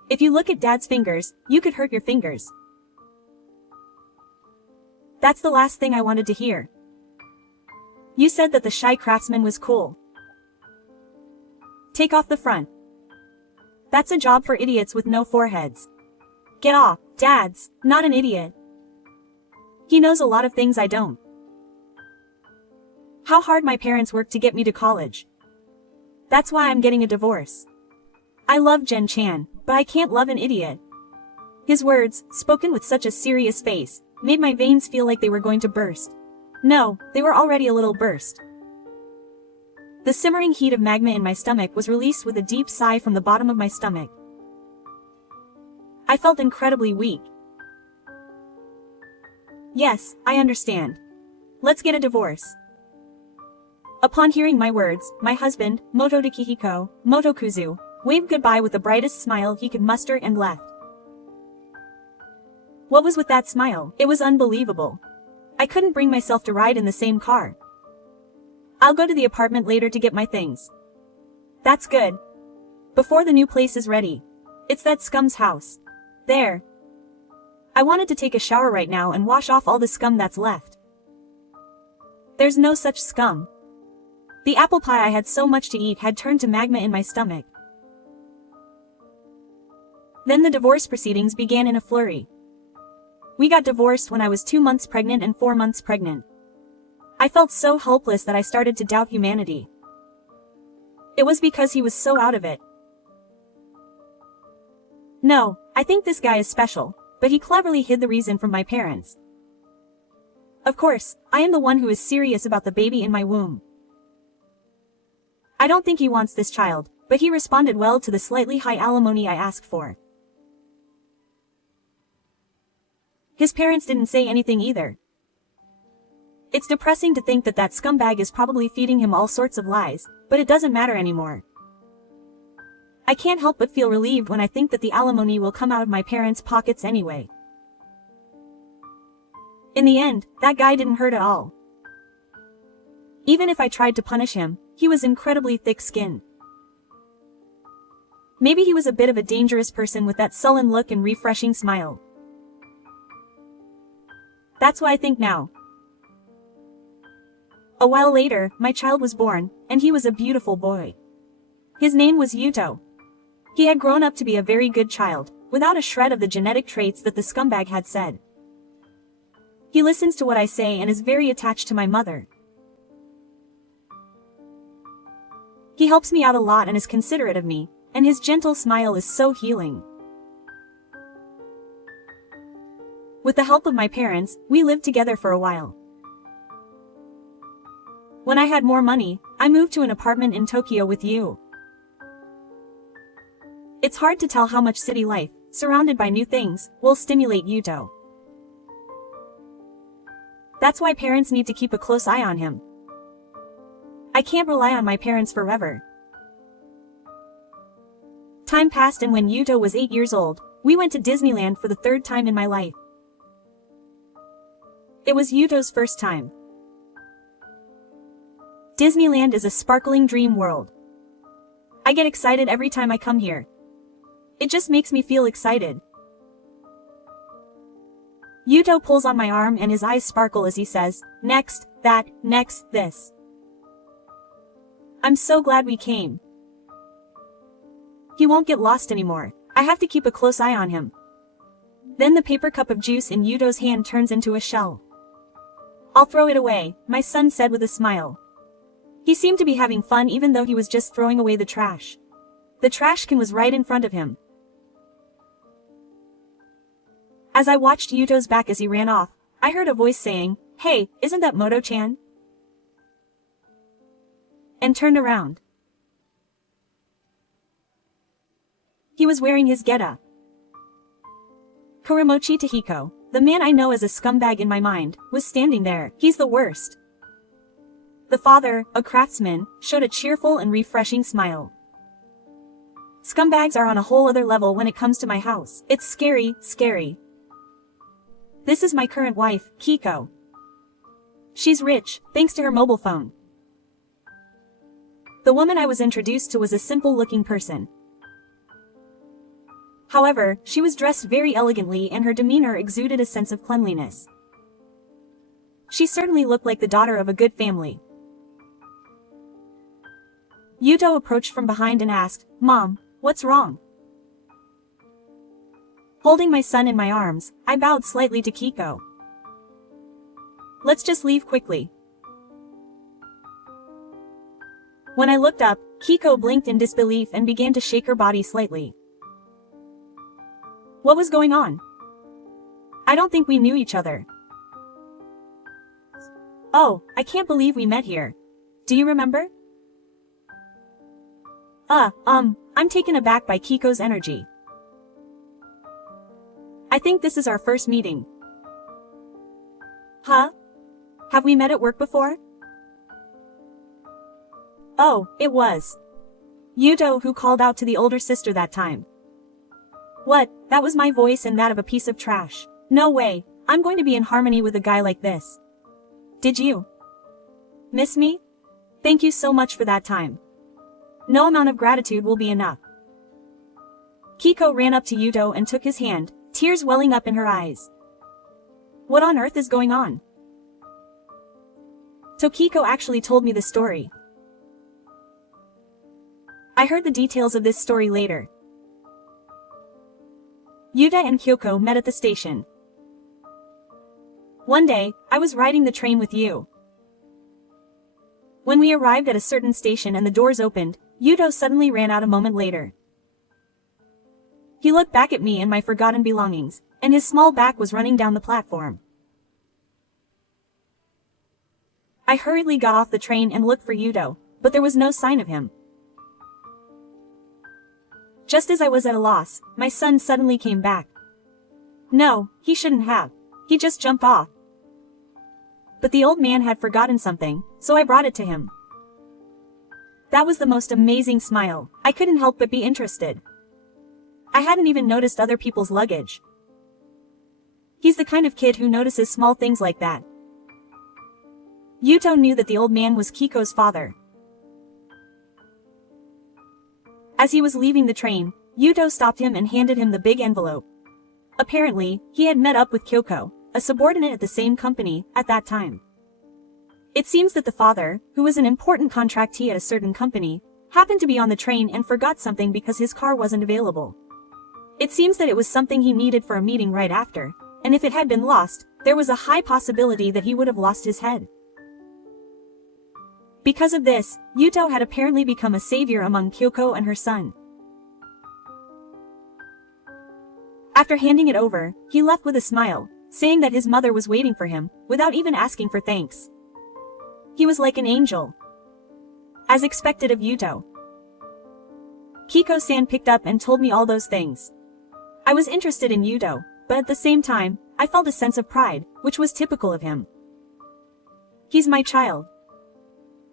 If you look at Dad's fingers, you could hurt your fingers. That's the last thing I wanted to hear. You said that the shy craftsman was cool. Take off the front. That's a job for idiots with no foreheads. Get off. Dad's not an idiot. He knows a lot of things I don't. How hard my parents worked to get me to college. That's why I'm getting a divorce. I love Jen Chan, but I can't love an idiot. His words, spoken with such a serious face, made my veins feel like they were going to burst. No, they were already a little burst. The simmering heat of magma in my stomach was released with a deep sigh from the bottom of my stomach. I felt incredibly weak. Yes, I understand. Let's get a divorce. Upon hearing my words, my husband, Moto Takehiko, Motokuzu, waved goodbye with the brightest smile he could muster and left. What was with that smile? It was unbelievable. I couldn't bring myself to ride in the same car. I'll go to the apartment later to get my things. That's good. Before the new place is ready. It's that scum's house. There. I wanted to take a shower right now and wash off all the scum that's left. There's no such scum. The apple pie I had so much to eat had turned to magma in my stomach. Then the divorce proceedings began in a flurry. We got divorced when I was 2 months pregnant and 4 months pregnant. I felt so helpless that I started to doubt humanity. It was because he was so out of it. No, I think this guy is special, but he cleverly hid the reason from my parents. Of course, I am the one who is serious about the baby in my womb. I don't think he wants this child, but he responded well to the slightly high alimony I asked for. His parents didn't say anything either. It's depressing to think that that scumbag is probably feeding him all sorts of lies, but it doesn't matter anymore. I can't help but feel relieved when I think that the alimony will come out of my parents' pockets anyway. In the end, that guy didn't hurt at all. Even if I tried to punish him, he was incredibly thick-skinned. Maybe he was a bit of a dangerous person with that sullen look and refreshing smile. That's what I think now. A while later, my child was born, and he was a beautiful boy. His name was Yuto. He had grown up to be a very good child, without a shred of the genetic traits that the scumbag had said. He listens to what I say and is very attached to my mother. He helps me out a lot and is considerate of me, and his gentle smile is so healing. With the help of my parents, we lived together for a while. When I had more money, I moved to an apartment in Tokyo with you. It's hard to tell how much city life, surrounded by new things, will stimulate Yuto. That's why parents need to keep a close eye on him. I can't rely on my parents forever. Time passed, and when Yuto was 8 years old, we went to Disneyland for the third time in my life. It was Yuto's first time. Disneyland is a sparkling dream world. I get excited every time I come here. It just makes me feel excited. Yuto pulls on my arm and his eyes sparkle as he says, next, that, next, this. I'm so glad we came. He won't get lost anymore. I have to keep a close eye on him. Then the paper cup of juice in Yuto's hand turns into a shell. I'll throw it away, my son said with a smile. He seemed to be having fun even though he was just throwing away the trash. The trash can was right in front of him. As I watched Yuto's back as he ran off, I heard a voice saying, "Hey, isn't that Moto-chan?" And turned around. He was wearing his getup. Kurimochi Tahiko, the man I know as a scumbag in my mind, was standing there. He's the worst. The father, a craftsman, showed a cheerful and refreshing smile. Scumbags are on a whole other level when it comes to my house. It's scary, scary. This is my current wife, Kiko. She's rich, thanks to her mobile phone. The woman I was introduced to was a simple-looking person. However, she was dressed very elegantly and her demeanor exuded a sense of cleanliness. She certainly looked like the daughter of a good family. Yuto approached from behind and asked, "Mom, what's wrong?" Holding my son in my arms, I bowed slightly to Kiko. "Let's just leave quickly." When I looked up, Kiko blinked in disbelief and began to shake her body slightly. What was going on? I don't think we knew each other. Oh, I can't believe we met here. Do you remember? I'm taken aback by Kiko's energy. I think this is our first meeting. Huh? Have we met at work before? Oh, it was Yuto who called out to the older sister that time. What, that was my voice and that of a piece of trash. No way, I'm going to be in harmony with a guy like this. Did you miss me? Thank you so much for that time. No amount of gratitude will be enough. Kiko ran up to Yuto and took his hand, tears welling up in her eyes. What on earth is going on? Tokiko actually told me the story. I heard the details of this story later. Yuta and Kyoko met at the station. One day, I was riding the train with you. When we arrived at a certain station and the doors opened, Yuto suddenly ran out a moment later. He looked back at me and my forgotten belongings, and his small back was running down the platform. I hurriedly got off the train and looked for Yuto, but there was no sign of him. Just as I was at a loss, my son suddenly came back. No, he shouldn't have. He just jumped off. But the old man had forgotten something, so I brought it to him. That was the most amazing smile. I couldn't help but be interested. I hadn't even noticed other people's luggage. He's the kind of kid who notices small things like that. Yuto knew that the old man was Kiko's father. As he was leaving the train, Yuto stopped him and handed him the big envelope. Apparently, he had met up with Kyoko, a subordinate at the same company, at that time. It seems that the father, who was an important contractee at a certain company, happened to be on the train and forgot something because his car wasn't available. It seems that it was something he needed for a meeting right after, and if it had been lost, there was a high possibility that he would have lost his head. Because of this, Yuto had apparently become a savior among Kyoko and her son. After handing it over, he left with a smile, saying that his mother was waiting for him, without even asking for thanks. He was like an angel. As expected of Yuto. Kiko-san picked up and told me all those things. I was interested in Yuto, but at the same time, I felt a sense of pride, which was typical of him. He's my child.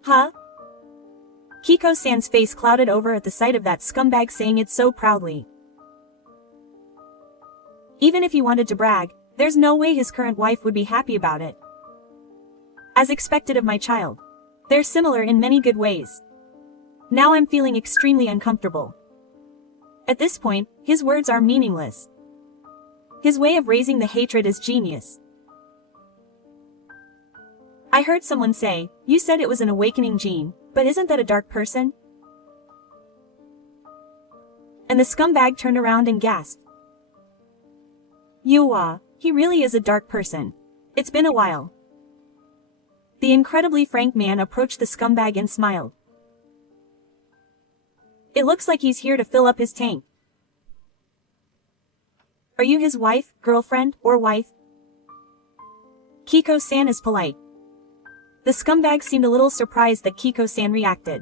Huh? Kiko-san's face clouded over at the sight of that scumbag saying it so proudly. Even if he wanted to brag, there's no way his current wife would be happy about it. As expected of my child. They're similar in many good ways. Now I'm feeling extremely uncomfortable. At this point, his words are meaningless. His way of raising the hatred is genius. I heard someone say, you said it was an awakening gene, but isn't that a dark person? And the scumbag turned around and gasped. He really is a dark person. It's been a while. The incredibly frank man approached the scumbag and smiled. It looks like he's here to fill up his tank. Are you his wife, girlfriend, or wife? Kiko-san is polite. The scumbag seemed a little surprised that Kiko-san reacted.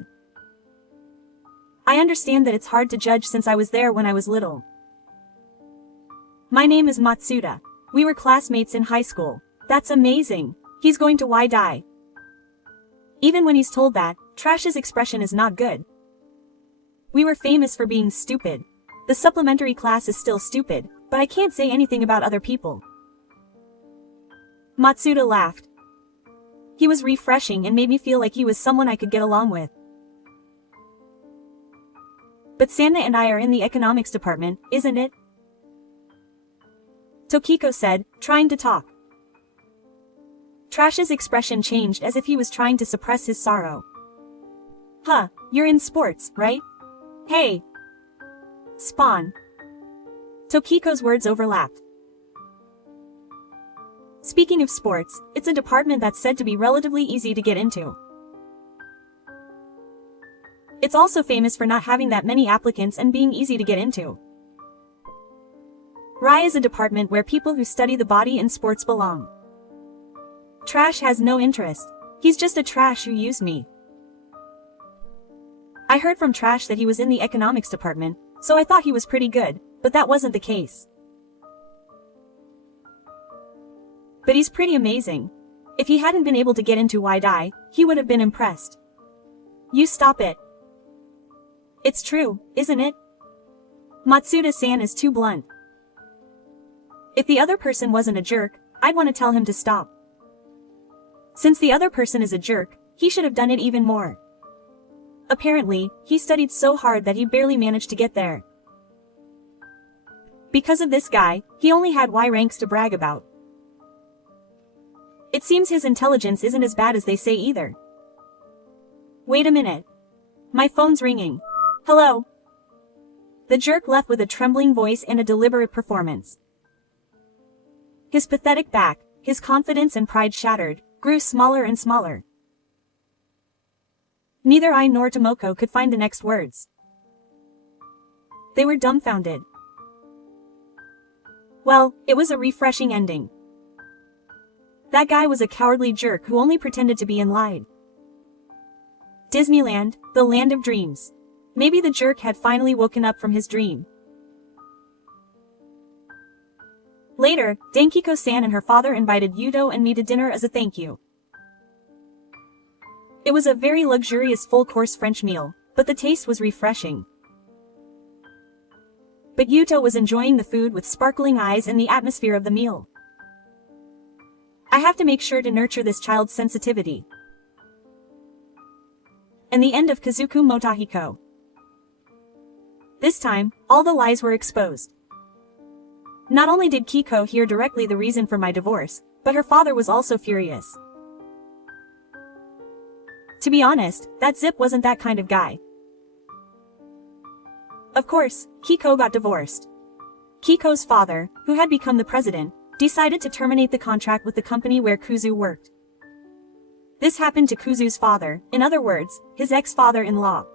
I understand that it's hard to judge since I was there when I was little. My name is Matsuda. We were classmates in high school. That's amazing. He's going to die. Even when he's told that, Trash's expression is not good. We were famous for being stupid. The supplementary class is still stupid, but I can't say anything about other people. Matsuda laughed. He was refreshing and made me feel like he was someone I could get along with. But Santa and I are in the economics department, isn't it? Tokiko said, trying to talk. Trash's expression changed as if he was trying to suppress his sorrow. Huh, you're in sports, right? Hey! Spawn. Tokiko's words overlapped. Speaking of sports, it's a department that's said to be relatively easy to get into. It's also famous for not having that many applicants and being easy to get into. Rai is a department where people who study the body and sports belong. Trash has no interest. He's just a trash who used me. I heard from Trash that he was in the economics department, so I thought he was pretty good, but that wasn't the case. But he's pretty amazing. If he hadn't been able to get into YDI, he would have been impressed. You stop it. It's true, isn't it? Matsuda-san is too blunt. If the other person wasn't a jerk, I'd want to tell him to stop. Since the other person is a jerk, he should have done it even more. Apparently, he studied so hard that he barely managed to get there. Because of this guy, he only had Y ranks to brag about. It seems his intelligence isn't as bad as they say either. Wait a minute. My phone's ringing. Hello? The jerk left with a trembling voice and a deliberate performance. His pathetic back, his confidence and pride shattered, grew smaller and smaller. Neither I nor Tomoko could find the next words. They were dumbfounded. Well, it was a refreshing ending. That guy was a cowardly jerk who only pretended to be and lied. Disneyland, the land of dreams. Maybe the jerk had finally woken up from his dream. Later, Dankiko-san and her father invited Yuto and me to dinner as a thank you. It was a very luxurious full-course French meal, but the taste was refreshing. But Yuto was enjoying the food with sparkling eyes and the atmosphere of the meal. I have to make sure to nurture this child's sensitivity. And the end of Kazuku Motahiko. This time, all the lies were exposed. Not only did Kiko hear directly the reason for my divorce, but her father was also furious. To be honest, that Zip wasn't that kind of guy. Of course, Kiko got divorced. Kiko's father, who had become the president, decided to terminate the contract with the company where Kuzu worked. This happened to Kuzu's father, in other words, his ex-father-in-law.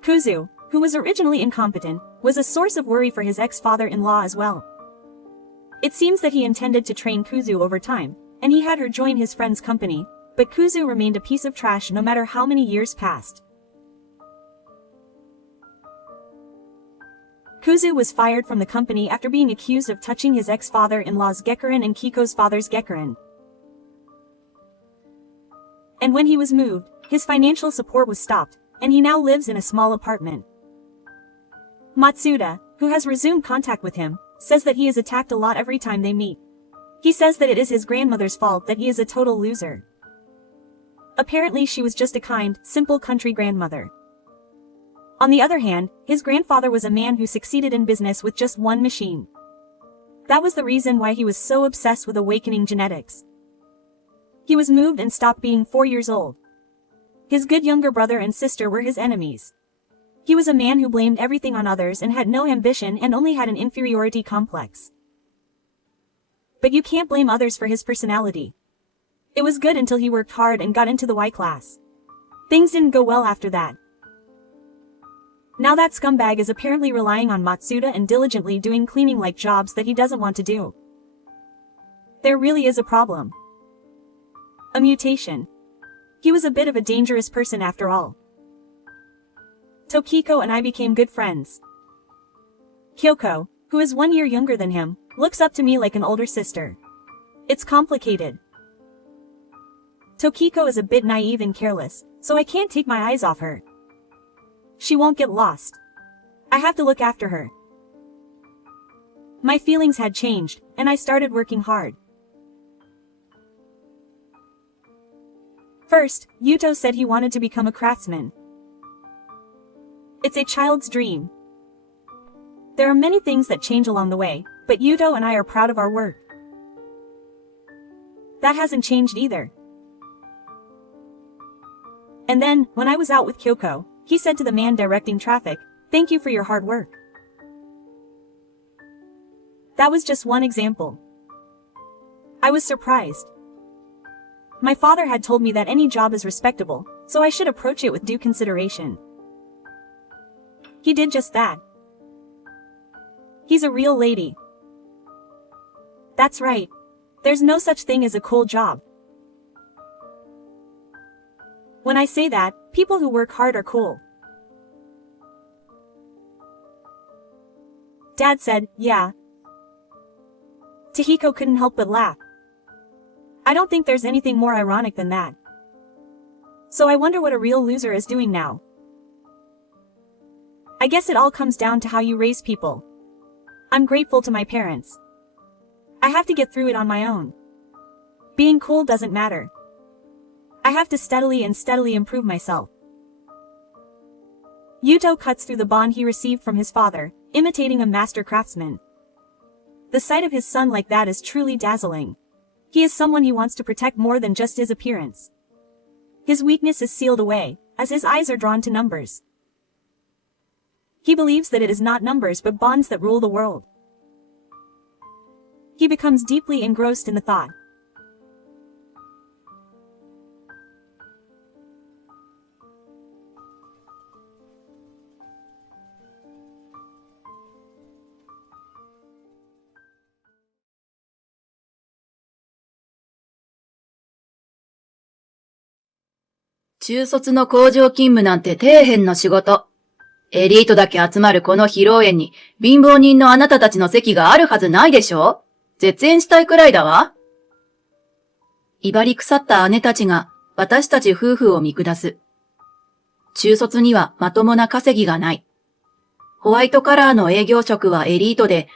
Kuzu, who was originally incompetent, was a source of worry for his ex-father-in-law as well. It seems that he intended to train Kuzu over time, and he had her join his friend's company, but Kuzu remained a piece of trash no matter how many years passed. Kuzu was fired from the company after being accused of touching his ex-father-in-law's Gekurin and Kiko's father's Gekurin. And when he was moved, his financial support was stopped, and he now lives in a small apartment. Matsuda, who has resumed contact with him, says that he is attacked a lot every time they meet. He says that it is his grandmother's fault that he is a total loser. Apparently she was just a kind, simple country grandmother. On the other hand, his grandfather was a man who succeeded in business with just one machine. That was the reason why he was so obsessed with awakening genetics. He was moved and stopped being 4 years old. His good younger brother and sister were his enemies. He was a man who blamed everything on others and had no ambition and only had an inferiority complex. But you can't blame others for his personality. It was good until he worked hard and got into the Y class. Things didn't go well after that. Now that scumbag is apparently relying on Matsuda and diligently doing cleaning-like jobs that he doesn't want to do. There really is a problem. A mutation. He was a bit of a dangerous person after all. Tokiko and I became good friends. Kyoko, who is 1 year younger than him, looks up to me like an older sister. It's complicated. Tokiko is a bit naive and careless, so I can't take my eyes off her. She won't get lost. I have to look after her. My feelings had changed, and I started working hard. First, Yuto said he wanted to become a craftsman. It's a child's dream. There are many things that change along the way, but Yuto and I are proud of our work. That hasn't changed either. And then, when I was out with Kyoko, he said to the man directing traffic, "Thank you for your hard work." That was just one example. I was surprised. My father had told me that any job is respectable, so I should approach it with due consideration. He did just that. He's a real lady. That's right. There's no such thing as a cool job. When I say that, people who work hard are cool. Dad said, "Yeah." Tahiko couldn't help but laugh. I don't think there's anything more ironic than that. So I wonder what a real loser is doing now. I guess it all comes down to how you raise people. I'm grateful to my parents. I have to get through it on my own. Being cool doesn't matter. I have to steadily improve myself. Yuto cuts through the bond he received from his father, imitating a master craftsman. The sight of his son like that is truly dazzling. He is someone he wants to protect more than just his appearance. His weakness is sealed away, as his eyes are drawn to numbers. He believes that it is not numbers but bonds that rule the world. He becomes deeply engrossed in the thought.中卒の工場勤務なんて底辺の仕事。エリートだけ集まるこの披露宴に貧乏人のあなたたちの席があるはずないでしょ？絶縁したいくらいだわ。威張り腐った姉たちが私たち夫婦を見下す。中卒にはまともな稼ぎがない。ホワイトカラーの営業職はエリートで、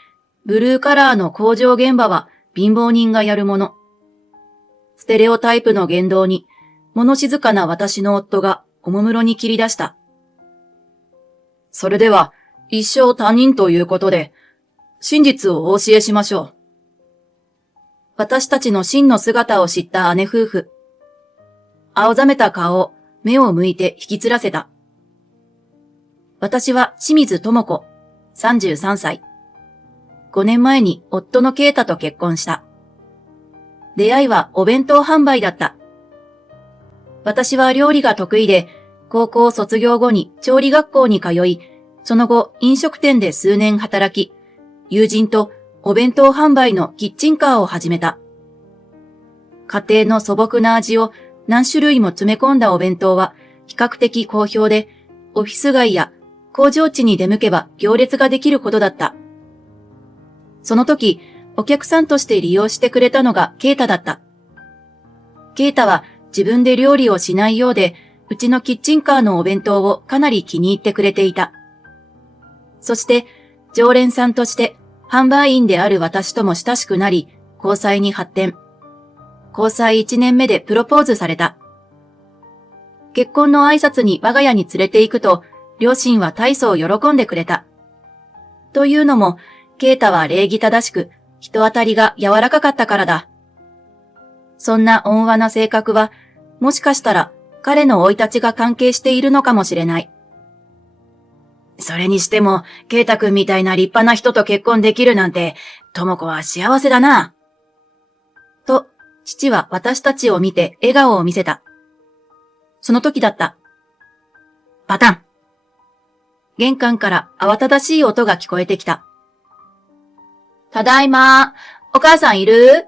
ブルーカラーの工場現場は貧乏人がやるもの。ステレオタイプの言動に、物静かな私の夫がおもむろに切り出した。それでは、一生他人ということで、真実をお教えしましょう。私たちの真の姿を知った姉夫婦。青ざめた顔、目を向いて引きつらせた。私は清水智子、33歳。5年前に夫の啓太と結婚した。出会いはお弁当販売だった。私は料理が得意で、高校卒業後に調理学校に通い、その後飲食店で数年働き、友人とお弁当販売のキッチンカーを始めた。家庭の素朴な味を何種類も詰め込んだお弁当は比較的好評で、オフィス街や工場地に出向けば行列ができるほどだった。その時、お客さんとして利用してくれたのがケイタだった。ケイタは自分で料理をしないようで、うちのキッチンカーのお弁当をかなり気に入ってくれていた。そして、常連さんとして販売員である私とも親しくなり、交際に発展。交際1年目でプロポーズされた。結婚の挨拶に我が家に連れて行くと、両親は大層喜んでくれた。というのも、ケイタは礼儀正しく、人当たりが柔らかかったからだ。そんな温和な性格は、もしかしたら彼の生い立ちが関係しているのかもしれない。それにしても、ケイタ君みたいな立派な人と結婚できるなんて、智子は幸せだな。と、父は私たちを見て笑顔を見せた。その時だった。バタン。玄関から慌ただしい音が聞こえてきた。ただいま、お母さんいる？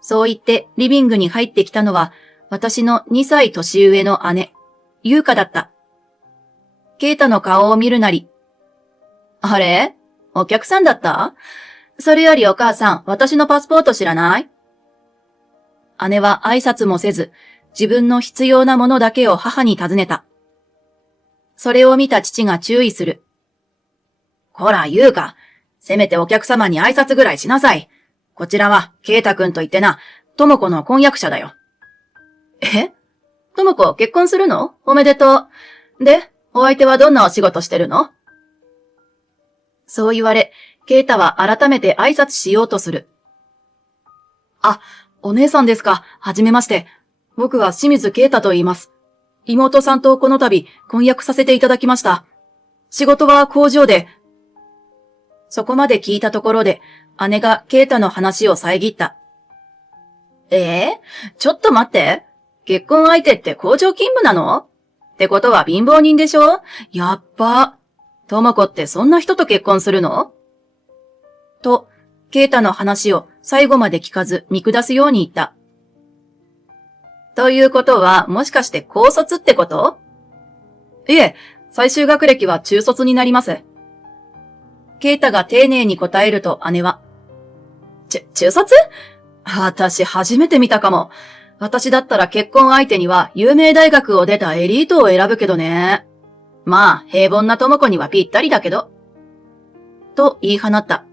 そう言ってリビングに入ってきたのは、私の2歳年上の姉、優香だった。ケイタの顔を見るなり。あれ？お客さんだった？それよりお母さん、私のパスポート知らない？姉は挨拶もせず、自分の必要なものだけを母に尋ねた。それを見た父が注意する。こら、優香。せめてお客様に挨拶ぐらいしなさい。こちらは、ケイタ君と言ってな、智子の婚約者だよ。え？智子結婚するの？おめでとう。で、お相手はどんなお仕事してるの？そう言われ、ケイタは改めて挨拶しようとする。あ、お姉さんですか。はじめまして。僕は清水ケイタと言います。妹さんとこの度婚約させていただきました。仕事は工場で。そこまで聞いたところで、姉がケイタの話を遮った。ちょっと待って。結婚相手って工場勤務なの？ってことは貧乏人でしょ？やっば。智子ってそんな人と結婚するの？と、ケイタの話を最後まで聞かず見下すように言った。ということは、もしかして高卒ってこと？いえ、最終学歴は中卒になります。ケイタが丁寧に答えると姉は、中卒？私初めて見たかも。私だったら結婚相手には有名大学を出たエリートを選ぶけどね。まあ、平凡な智子にはぴったりだけど。と言い放った。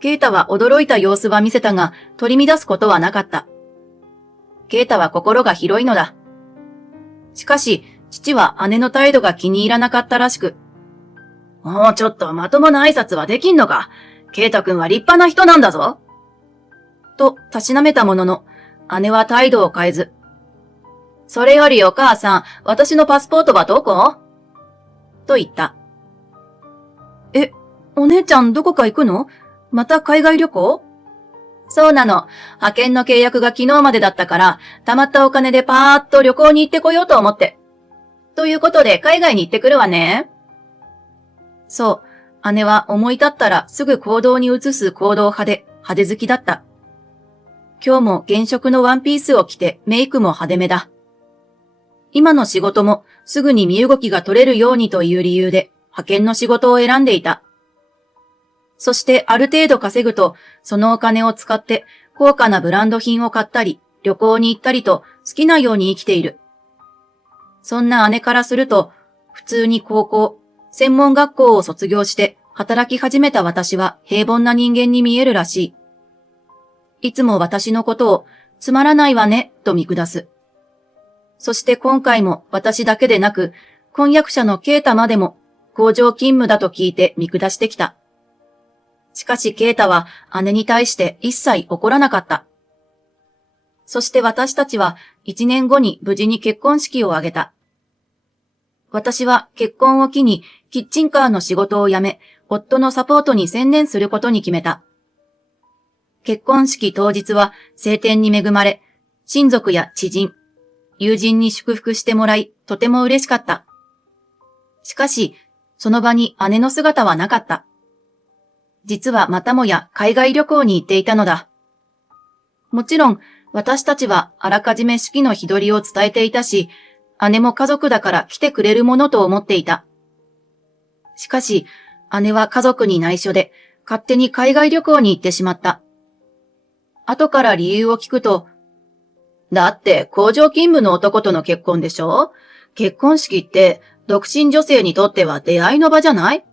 ケイタは驚いた様子は見せたが、取り乱すことはなかった。ケイタは心が広いのだ。しかし、父は姉の態度が気に入らなかったらしく。もうちょっとまともな挨拶はできんのか。ケイタ君は立派な人なんだぞ。と、たしなめたものの、姉は態度を変えず。それよりお母さん、私のパスポートはどこ？と言った。お姉ちゃんどこか行くの？また海外旅行？そうなの。派遣の契約が昨日までだったから、貯まったお金でパーッと旅行に行ってこようと思って。ということで海外に行ってくるわね。そう、姉は思い立ったらすぐ行動に移す行動派で派手好きだった。今日も原色のワンピースを着てメイクも派手めだ。今の仕事もすぐに身動きが取れるようにという理由で派遣の仕事を選んでいた。そしてある程度稼ぐと、そのお金を使って高価なブランド品を買ったり、旅行に行ったりと好きなように生きている。そんな姉からすると、普通に高校、専門学校を卒業して働き始めた私は平凡な人間に見えるらしい。いつも私のことをつまらないわねと見下す。そして今回も私だけでなく、婚約者のケイタまでも工場勤務だと聞いて見下してきた。しかしケイタは姉に対して一切怒らなかった。そして私たちは1年後に無事に結婚式を挙げた。私は結婚を機にキッチンカーの仕事を辞め、夫のサポートに専念することに決めた。結婚式当日は晴天に恵まれ、親族や知人、友人に祝福してもらい、とても嬉しかった。しかし、その場に姉の姿はなかった。実はまたもや海外旅行に行っていたのだ。もちろん、私たちはあらかじめ式の日取りを伝えていたし、姉も家族だから来てくれるものと思っていた。しかし、姉は家族に内緒で勝手に海外旅行に行ってしまった。後から理由を聞くと、だって工場勤務の男との結婚でしょ？結婚式って独身女性にとっては出会いの場じゃない？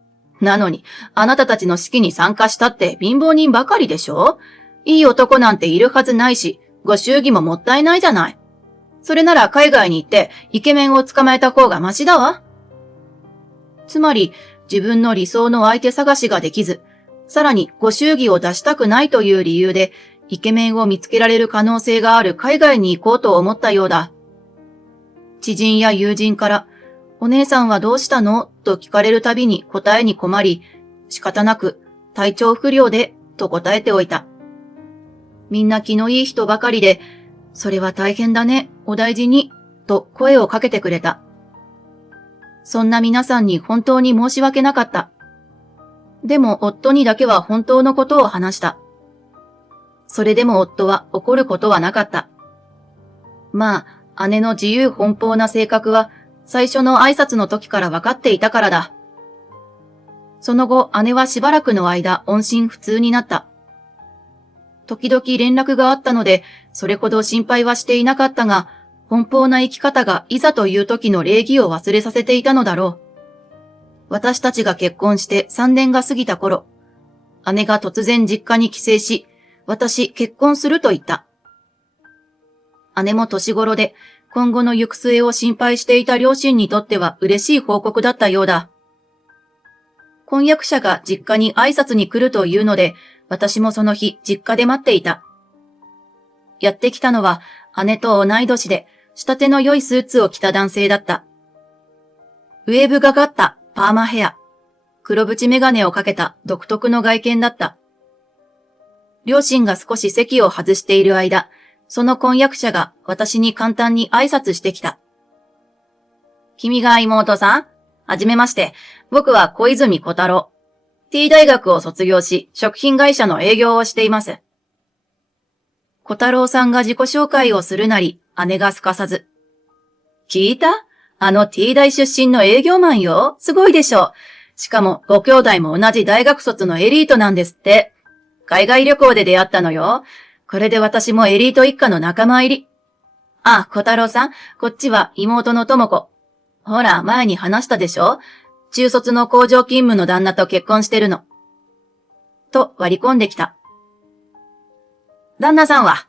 なのに、あなたたちの式に参加したって貧乏人ばかりでしょ？いい男なんているはずないし、ご祝儀ももったいないじゃない。それなら海外に行ってイケメンを捕まえた方がマシだわ。つまり、自分の理想の相手探しができず、さらにご祝儀を出したくないという理由で、イケメンを見つけられる可能性がある海外に行こうと思ったようだ。知人や友人から、お姉さんはどうしたの？と聞かれるたびに答えに困り、仕方なく、体調不良で、と答えておいた。みんな気のいい人ばかりで、それは大変だね、お大事に、と声をかけてくれた。そんな皆さんに本当に申し訳なかった。でも夫にだけは本当のことを話した。それでも夫は怒ることはなかった。まあ、姉の自由奔放な性格は最初の挨拶の時から分かっていたからだ。その後、姉はしばらくの間音信不通になった。時々連絡があったので、それほど心配はしていなかったが、奔放な生き方がいざという時の礼儀を忘れさせていたのだろう。私たちが結婚して3年が過ぎた頃、姉が突然実家に帰省し、私結婚すると言った。姉も年頃で、今後の行く末を心配していた両親にとっては嬉しい報告だったようだ。婚約者が実家に挨拶に来るというので、私もその日実家で待っていた。やってきたのは姉と同い年で、仕立ての良いスーツを着た男性だった。ウェーブがかったパーマヘア、黒縁メガネをかけた独特の外見だった。両親が少し席を外している間、その婚約者が私に簡単に挨拶してきた。君が妹さん？はじめまして。僕は小泉小太郎。T 大学を卒業し、食品会社の営業をしています。小太郎さんが自己紹介をするなり、姉がすかさず。聞いた？あの T 大出身の営業マンよ。すごいでしょ。しかもご兄弟も同じ大学卒のエリートなんですって。海外旅行で出会ったのよ。これで私もエリート一家の仲間入り。あ、小太郎さん、こっちは妹の智子。ほら、前に話したでしょ？中卒の工場勤務の旦那と結婚してるの。と割り込んできた。旦那さんは？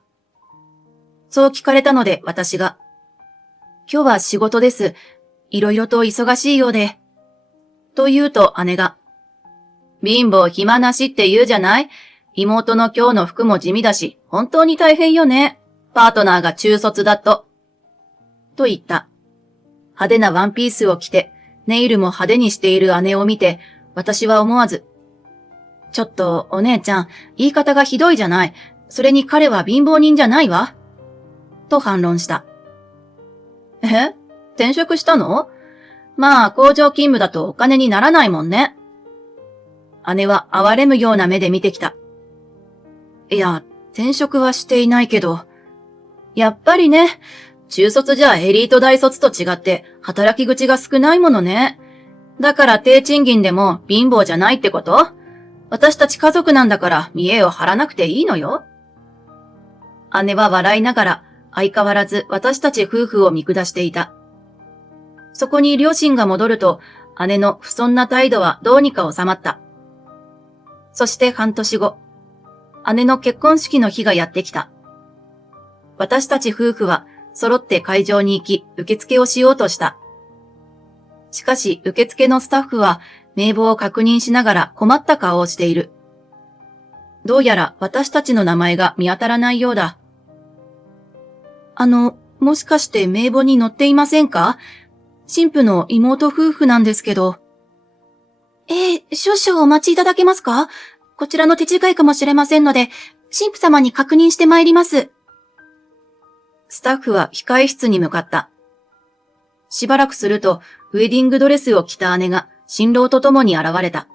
そう聞かれたので私が。今日は仕事です。いろいろと忙しいようで。と言うと姉が。貧乏暇なしって言うじゃない？妹の今日の服も地味だし、本当に大変よね。パートナーが中卒だと。と言った。派手なワンピースを着て、ネイルも派手にしている姉を見て、私は思わず。ちょっとお姉ちゃん、言い方がひどいじゃない。それに彼は貧乏人じゃないわ。と反論した。え？転職したの？まあ、工場勤務だとお金にならないもんね。姉は哀れむような目で見てきた。いや、転職はしていないけど。やっぱりね、中卒じゃエリート大卒と違って働き口が少ないものね。だから低賃金でも貧乏じゃないってこと？私たち家族なんだから見栄を張らなくていいのよ。姉は笑いながら相変わらず私たち夫婦を見下していた。そこに両親が戻ると姉の不遜な態度はどうにか収まった。そして半年後、姉の結婚式の日がやってきた。私たち夫婦は揃って会場に行き受付をしようとした。しかし受付のスタッフは名簿を確認しながら困った顔をしている。どうやら私たちの名前が見当たらないようだ。もしかして名簿に載っていませんか？新婦の妹夫婦なんですけど。少々お待ちいただけますか？こちらの手違いかもしれませんので、新婦様に確認してまいります。スタッフは控え室に向かった。しばらくすると、ウェディングドレスを着た姉が新郎と共に現れた。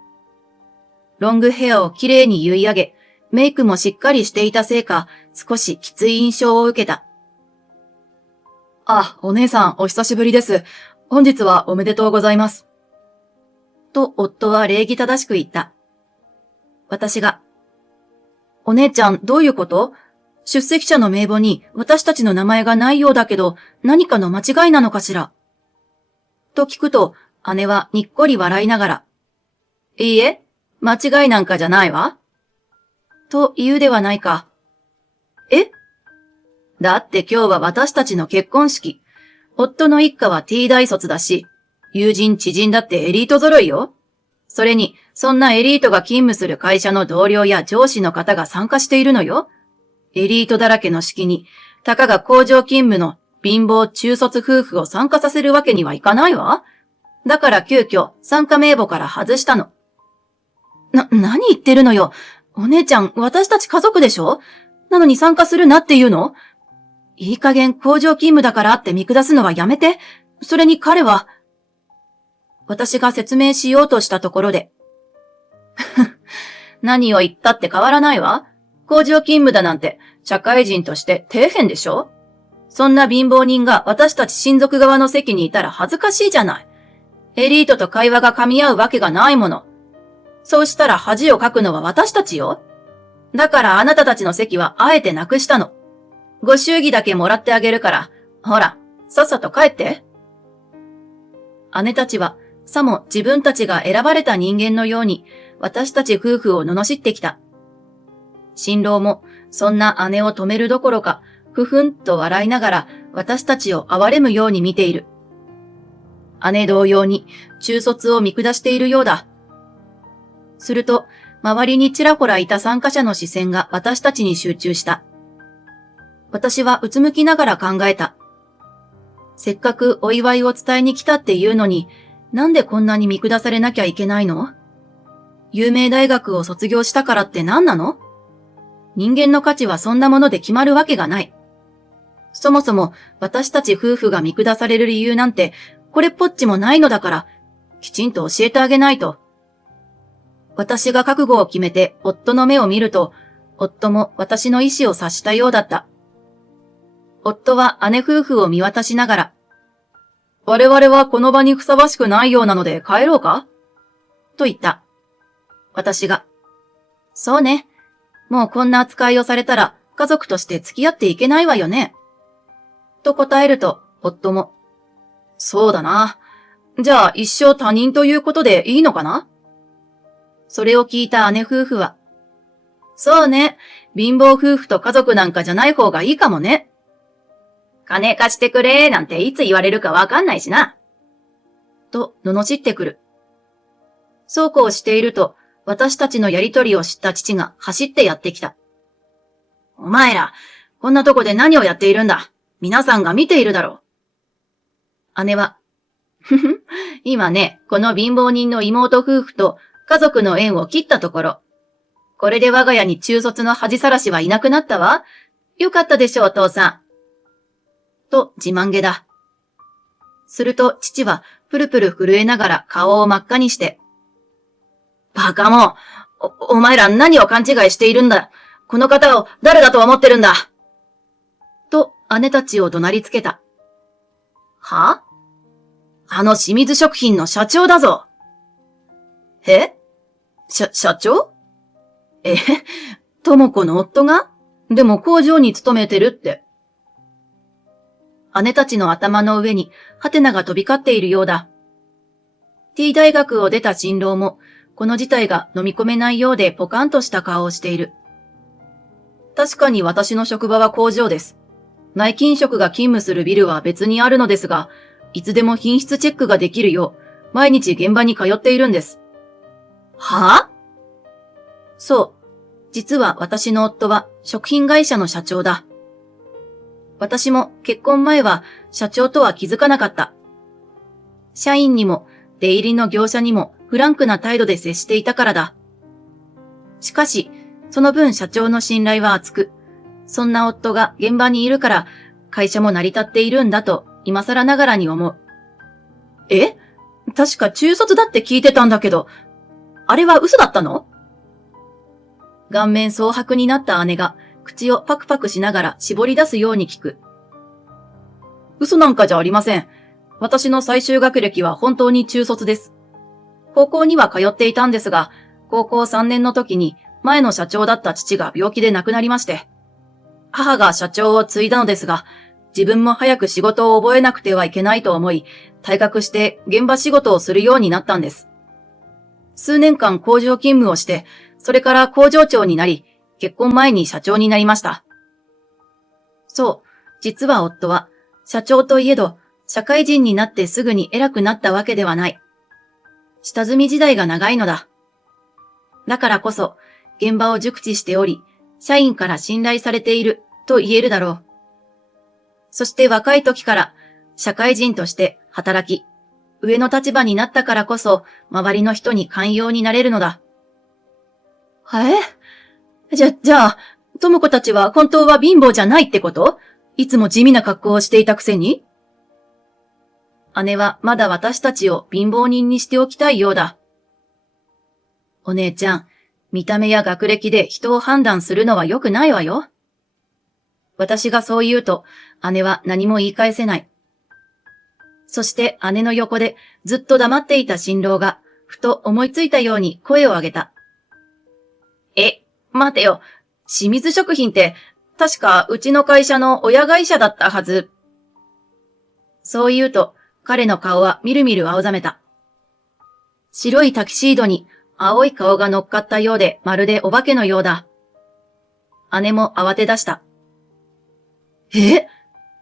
ロングヘアをきれいに結い上げ、メイクもしっかりしていたせいか、少しきつい印象を受けた。あ、お姉さん、お久しぶりです。本日はおめでとうございます。と、夫は礼儀正しく言った。私が、お姉ちゃん、どういうこと？出席者の名簿に私たちの名前がないようだけど、何かの間違いなのかしら？と聞くと、姉はにっこり笑いながら、いいえ、間違いなんかじゃないわ。と言うではないか。え？だって今日は私たちの結婚式。夫の一家は T 大卒だし、友人知人だってエリート揃いよ。それに、そんなエリートが勤務する会社の同僚や上司の方が参加しているのよ。エリートだらけの式に、たかが工場勤務の貧乏中卒夫婦を参加させるわけにはいかないわ。だから急遽参加名簿から外したの。何言ってるのよ。お姉ちゃん、私たち家族でしょ？なのに参加するなっていうの？いい加減工場勤務だからって見下すのはやめて。それに彼は、私が説明しようとしたところで。何を言ったって変わらないわ。工場勤務だなんて社会人として底辺でしょ？そんな貧乏人が私たち親族側の席にいたら恥ずかしいじゃない。エリートと会話が噛み合うわけがないもの。そうしたら恥をかくのは私たちよ。だからあなたたちの席はあえてなくしたの。ご祝儀だけもらってあげるから、ほら、さっさと帰って。姉たちは、さも自分たちが選ばれた人間のように、私たち夫婦を罵ってきた。新郎も、そんな姉を止めるどころか、ふふんと笑いながら、私たちを憐れむように見ている。姉同様に、中卒を見下しているようだ。すると、周りにちらほらいた参加者の視線が私たちに集中した。私はうつむきながら考えた。せっかくお祝いを伝えに来たっていうのに、なんでこんなに見下されなきゃいけないの？有名大学を卒業したからって何なの？人間の価値はそんなもので決まるわけがない。そもそも私たち夫婦が見下される理由なんてこれっぽっちもないのだから、きちんと教えてあげないと。私が覚悟を決めて夫の目を見ると、夫も私の意思を察したようだった。夫は姉夫婦を見渡しながら、我々はこの場にふさわしくないようなので帰ろうか？と言った。私が、そうね。もうこんな扱いをされたら家族として付き合っていけないわよね。と答えると、夫も、そうだな。じゃあ一生他人ということでいいのかな？それを聞いた姉夫婦は、そうね。貧乏夫婦と家族なんかじゃない方がいいかもね。金貸してくれなんていつ言われるかわかんないしな。と、罵ってくる。そうこうしていると、私たちのやりとりを知った父が走ってやってきた。お前ら、こんなとこで何をやっているんだ。皆さんが見ているだろう。姉は、今ね、この貧乏人の妹夫婦と家族の縁を切ったところ。これで我が家に中卒の恥さらしはいなくなったわ。よかったでしょう、お父さん。と自慢げだ。すると父はプルプル震えながら顔を真っ赤にして、バカもん、お前ら何を勘違いしているんだ。この方を誰だと思ってるんだ。と姉たちを怒鳴りつけた。は？あの清水食品の社長だぞ。社長？智子の夫が？でも工場に勤めてるって。姉たちの頭の上にハテナが飛び交っているようだ。T 大学を出た新郎も、この事態が飲み込めないようでポカンとした顔をしている。確かに私の職場は工場です。内勤職が勤務するビルは別にあるのですが、いつでも品質チェックができるよう、毎日現場に通っているんです。はぁ？そう。実は私の夫は食品会社の社長だ。私も結婚前は社長とは気づかなかった。社員にも出入りの業者にもフランクな態度で接していたからだ。しかし、その分社長の信頼は厚く、そんな夫が現場にいるから会社も成り立っているんだと今更ながらに思う。確か中卒だって聞いてたんだけど、あれは嘘だったの？顔面蒼白になった姉が口をパクパクしながら絞り出すように聞く。嘘なんかじゃありません。私の最終学歴は本当に中卒です。高校には通っていたんですが、高校3年の時に前の社長だった父が病気で亡くなりまして、母が社長を継いだのですが、自分も早く仕事を覚えなくてはいけないと思い、退学して現場仕事をするようになったんです。数年間工場勤務をして、それから工場長になり、結婚前に社長になりました。そう、実は夫は、社長といえど、社会人になってすぐに偉くなったわけではない。下積み時代が長いのだ。だからこそ、現場を熟知しており、社員から信頼されていると言えるだろう。そして若い時から社会人として働き、上の立場になったからこそ周りの人に寛容になれるのだ。じゃあ、智子たちは本当は貧乏じゃないってこと？いつも地味な格好をしていたくせに？姉はまだ私たちを貧乏人にしておきたいようだ。お姉ちゃん、見た目や学歴で人を判断するのは良くないわよ。私がそう言うと、姉は何も言い返せない。そして姉の横でずっと黙っていた新郎が、ふと思いついたように声を上げた。待てよ。清水食品って、確かうちの会社の親会社だったはず。そう言うと、彼の顔はみるみる青ざめた。白いタキシードに青い顔が乗っかったようで、まるでお化けのようだ。姉も慌て出した。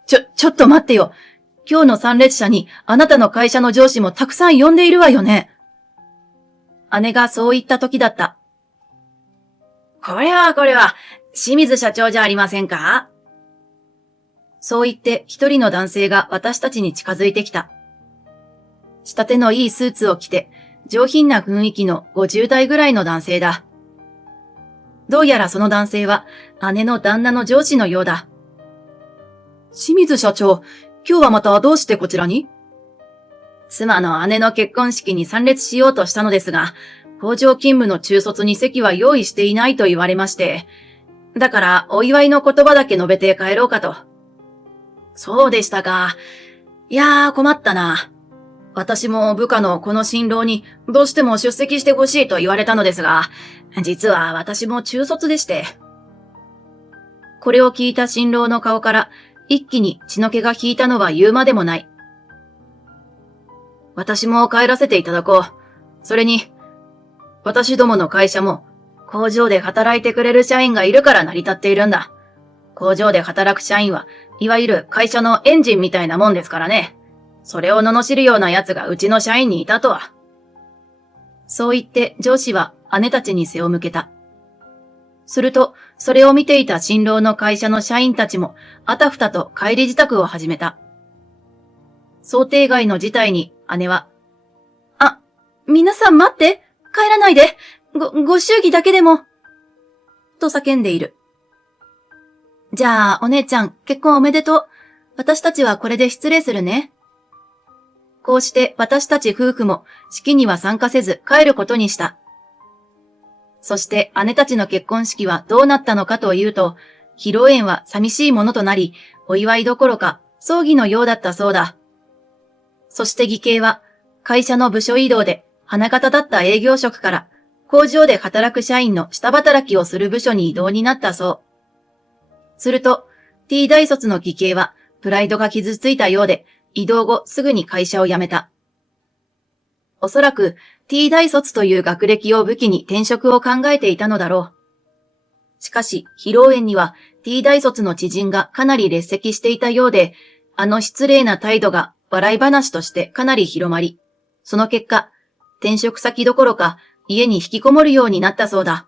ちょっと待ってよ。今日の参列者にあなたの会社の上司もたくさん呼んでいるわよね。姉がそう言った時だった。これは、清水社長じゃありませんか？そう言って一人の男性が私たちに近づいてきた。仕立てのいいスーツを着て、上品な雰囲気の50代ぐらいの男性だ。どうやらその男性は姉の旦那の上司のようだ。清水社長、今日はまたどうしてこちらに？妻の姉の結婚式に参列しようとしたのですが、工場勤務の中卒に席は用意していないと言われまして、だからお祝いの言葉だけ述べて帰ろうかと。そうでしたか。いやー困ったな。私も部下のこの新郎にどうしても出席してほしいと言われたのですが、実は私も中卒でして。これを聞いた新郎の顔から一気に血の気が引いたのは言うまでもない。私も帰らせていただこう。それに、私どもの会社も工場で働いてくれる社員がいるから成り立っているんだ。工場で働く社員はいわゆる会社のエンジンみたいなもんですからね。それを罵るような奴がうちの社員にいたとは。そう言って上司は姉たちに背を向けた。すると、それを見ていた新郎の会社の社員たちもあたふたと帰り支度を始めた。想定外の事態に姉は、皆さん待って、帰らないで、ご祝儀だけでも、と叫んでいる。じゃあ、お姉ちゃん、結婚おめでとう。私たちはこれで失礼するね。こうして私たち夫婦も式には参加せず帰ることにした。そして姉たちの結婚式はどうなったのかというと、披露宴は寂しいものとなり、お祝いどころか葬儀のようだったそうだ。そして義兄は会社の部署異動で花形だった営業職から工場で働く社員の下働きをする部署に異動になったそう。すると T 大卒の義兄はプライドが傷ついたようで、異動後すぐに会社を辞めた。おそらく T 大卒という学歴を武器に転職を考えていたのだろう。しかし、披露宴には T 大卒の知人がかなり列席していたようで、あの失礼な態度が笑い話としてかなり広まり、その結果、転職先どころか家に引きこもるようになったそうだ。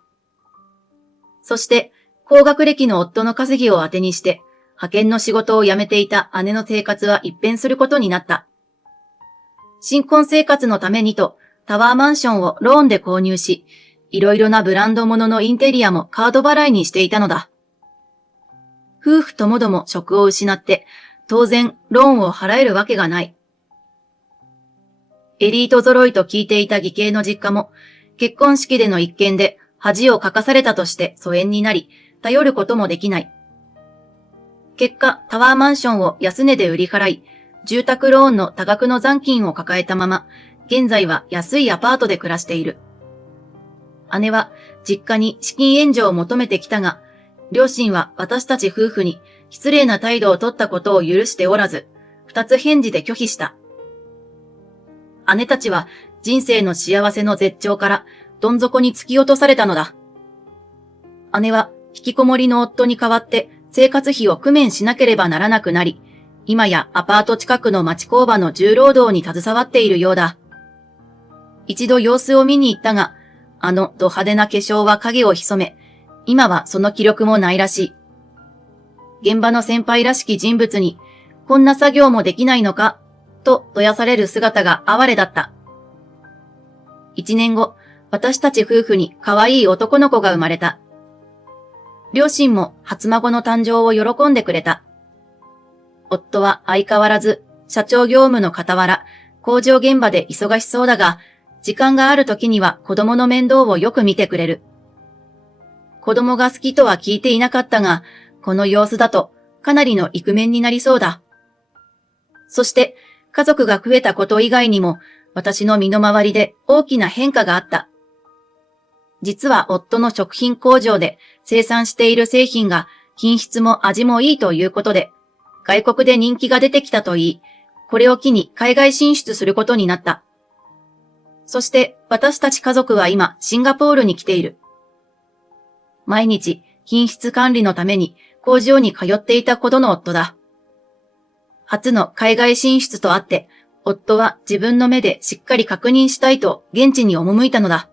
そして、高学歴の夫の稼ぎを当てにして、派遣の仕事を辞めていた姉の生活は一変することになった。新婚生活のためにとタワーマンションをローンで購入し、いろいろなブランド物のインテリアもカード払いにしていたのだ。夫婦ともども職を失って、当然ローンを払えるわけがない。エリート揃いと聞いていた義兄の実家も、結婚式での一件で恥をかかされたとして疎遠になり、頼ることもできない。結果、タワーマンションを安値で売り払い、住宅ローンの多額の残金を抱えたまま、現在は安いアパートで暮らしている。姉は実家に資金援助を求めてきたが、両親は私たち夫婦に失礼な態度を取ったことを許しておらず、二つ返事で拒否した。姉たちは人生の幸せの絶頂からどん底に突き落とされたのだ。姉は引きこもりの夫に代わって生活費を工面しなければならなくなり、今やアパート近くの町工場の重労働に携わっているようだ。一度様子を見に行ったが、あのド派手な化粧は影を潜め、今はその気力もないらしい。現場の先輩らしき人物に、こんな作業もできないのか、とどやされる姿が哀れだった。1年後、私たち夫婦に可愛い男の子が生まれた。両親も初孫の誕生を喜んでくれた。夫は相変わらず社長業務の傍ら、工場現場で忙しそうだが、時間がある時には子供の面倒をよく見てくれる。子供が好きとは聞いていなかったが、この様子だとかなりのイクメンになりそうだ。そして家族が増えたこと以外にも私の身の回りで大きな変化があった。実は夫の食品工場で生産している製品が品質も味もいいということで、外国で人気が出てきたといい、これを機に海外進出することになった。そして私たち家族は今シンガポールに来ている。毎日品質管理のために工場に通っていたほどの夫だ。初の海外進出とあって、夫は自分の目でしっかり確認したいと現地に赴いたのだ。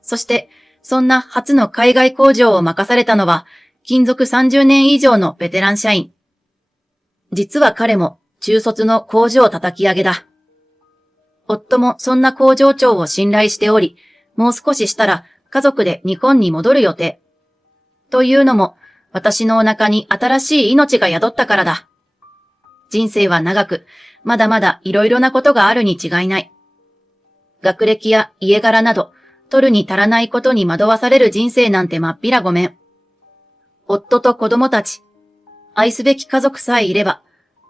そして、そんな初の海外工場を任されたのは、勤続30年以上のベテラン社員。実は彼も中卒の工場叩き上げだ。夫もそんな工場長を信頼しており、もう少ししたら家族で日本に戻る予定。というのも、私のお腹に新しい命が宿ったからだ。人生は長く、まだまだいろいろなことがあるに違いない。学歴や家柄など、取るに足らないことに惑わされる人生なんてまっぴらごめん。夫と子供たち、愛すべき家族さえいれば、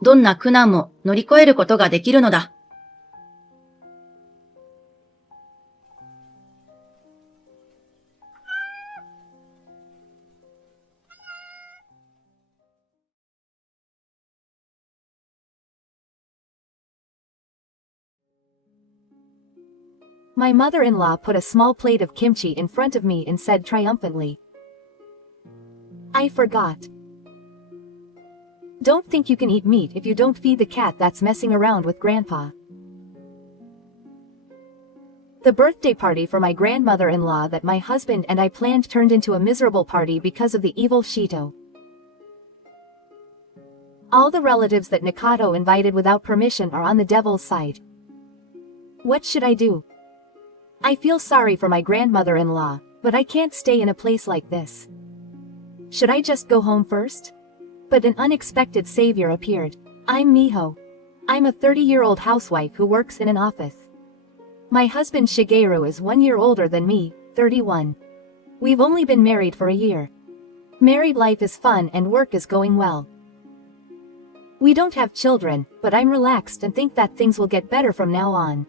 どんな苦難も乗り越えることができるのだ。My mother-in-law put a small plate of kimchi in front of me and said triumphantly, "I forgot. Don't think you can eat meat if you don't feed the cat that's messing around with Grandpa." The birthday party for my grandmother-in-law that my husband and I planned turned into a miserable party because of the evil Shito. All the relatives that Nakato invited without permission are on the devil's side. What should I do? I feel sorry for my grandmother-in-law, but I can't stay in a place like this. Should I just go home first? But an unexpected savior appeared. I'm Miho. I'm a 30-year-old housewife who works in an office. My husband Shigeru is 1 year older than me, 31. We've only been married for a year. Married life is fun and work is going well. We don't have children, but I'm relaxed and think that things will get better from now on.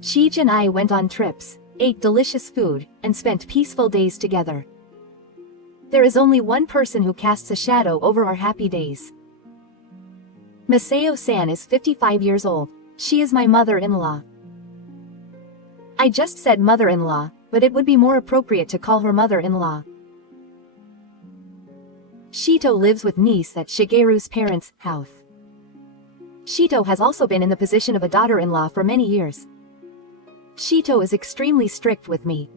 Shige and I went on trips, ate delicious food, and spent peaceful days together. There is only one person who casts a shadow over our happy days. Masao-san is 55 years old. She is my mother-in-law. I just said mother-in-law, but it would be more appropriate to call her mother-in-law. Shito lives with niece at Shigeru's parents' house. Shito has also been in the position of a daughter-in-law for many years. Shito is extremely strict with me.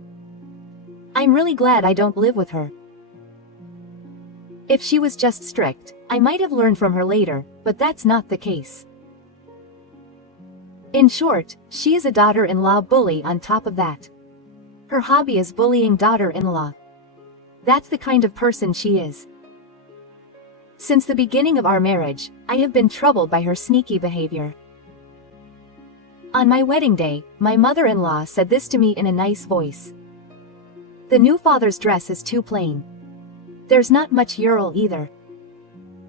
I'm really glad I don't live with her. If she was just strict, I might have learned from her later, but that's not the case. In short, she is a daughter-in-law bully on top of that. Her hobby is bullying daughter-in-law. That's the kind of person she is. Since the beginning of our marriage, I have been troubled by her sneaky behavior. On my wedding day, my mother-in-law said this to me in a nice voice. "The new father's dress is too plain. There's not much Ural either.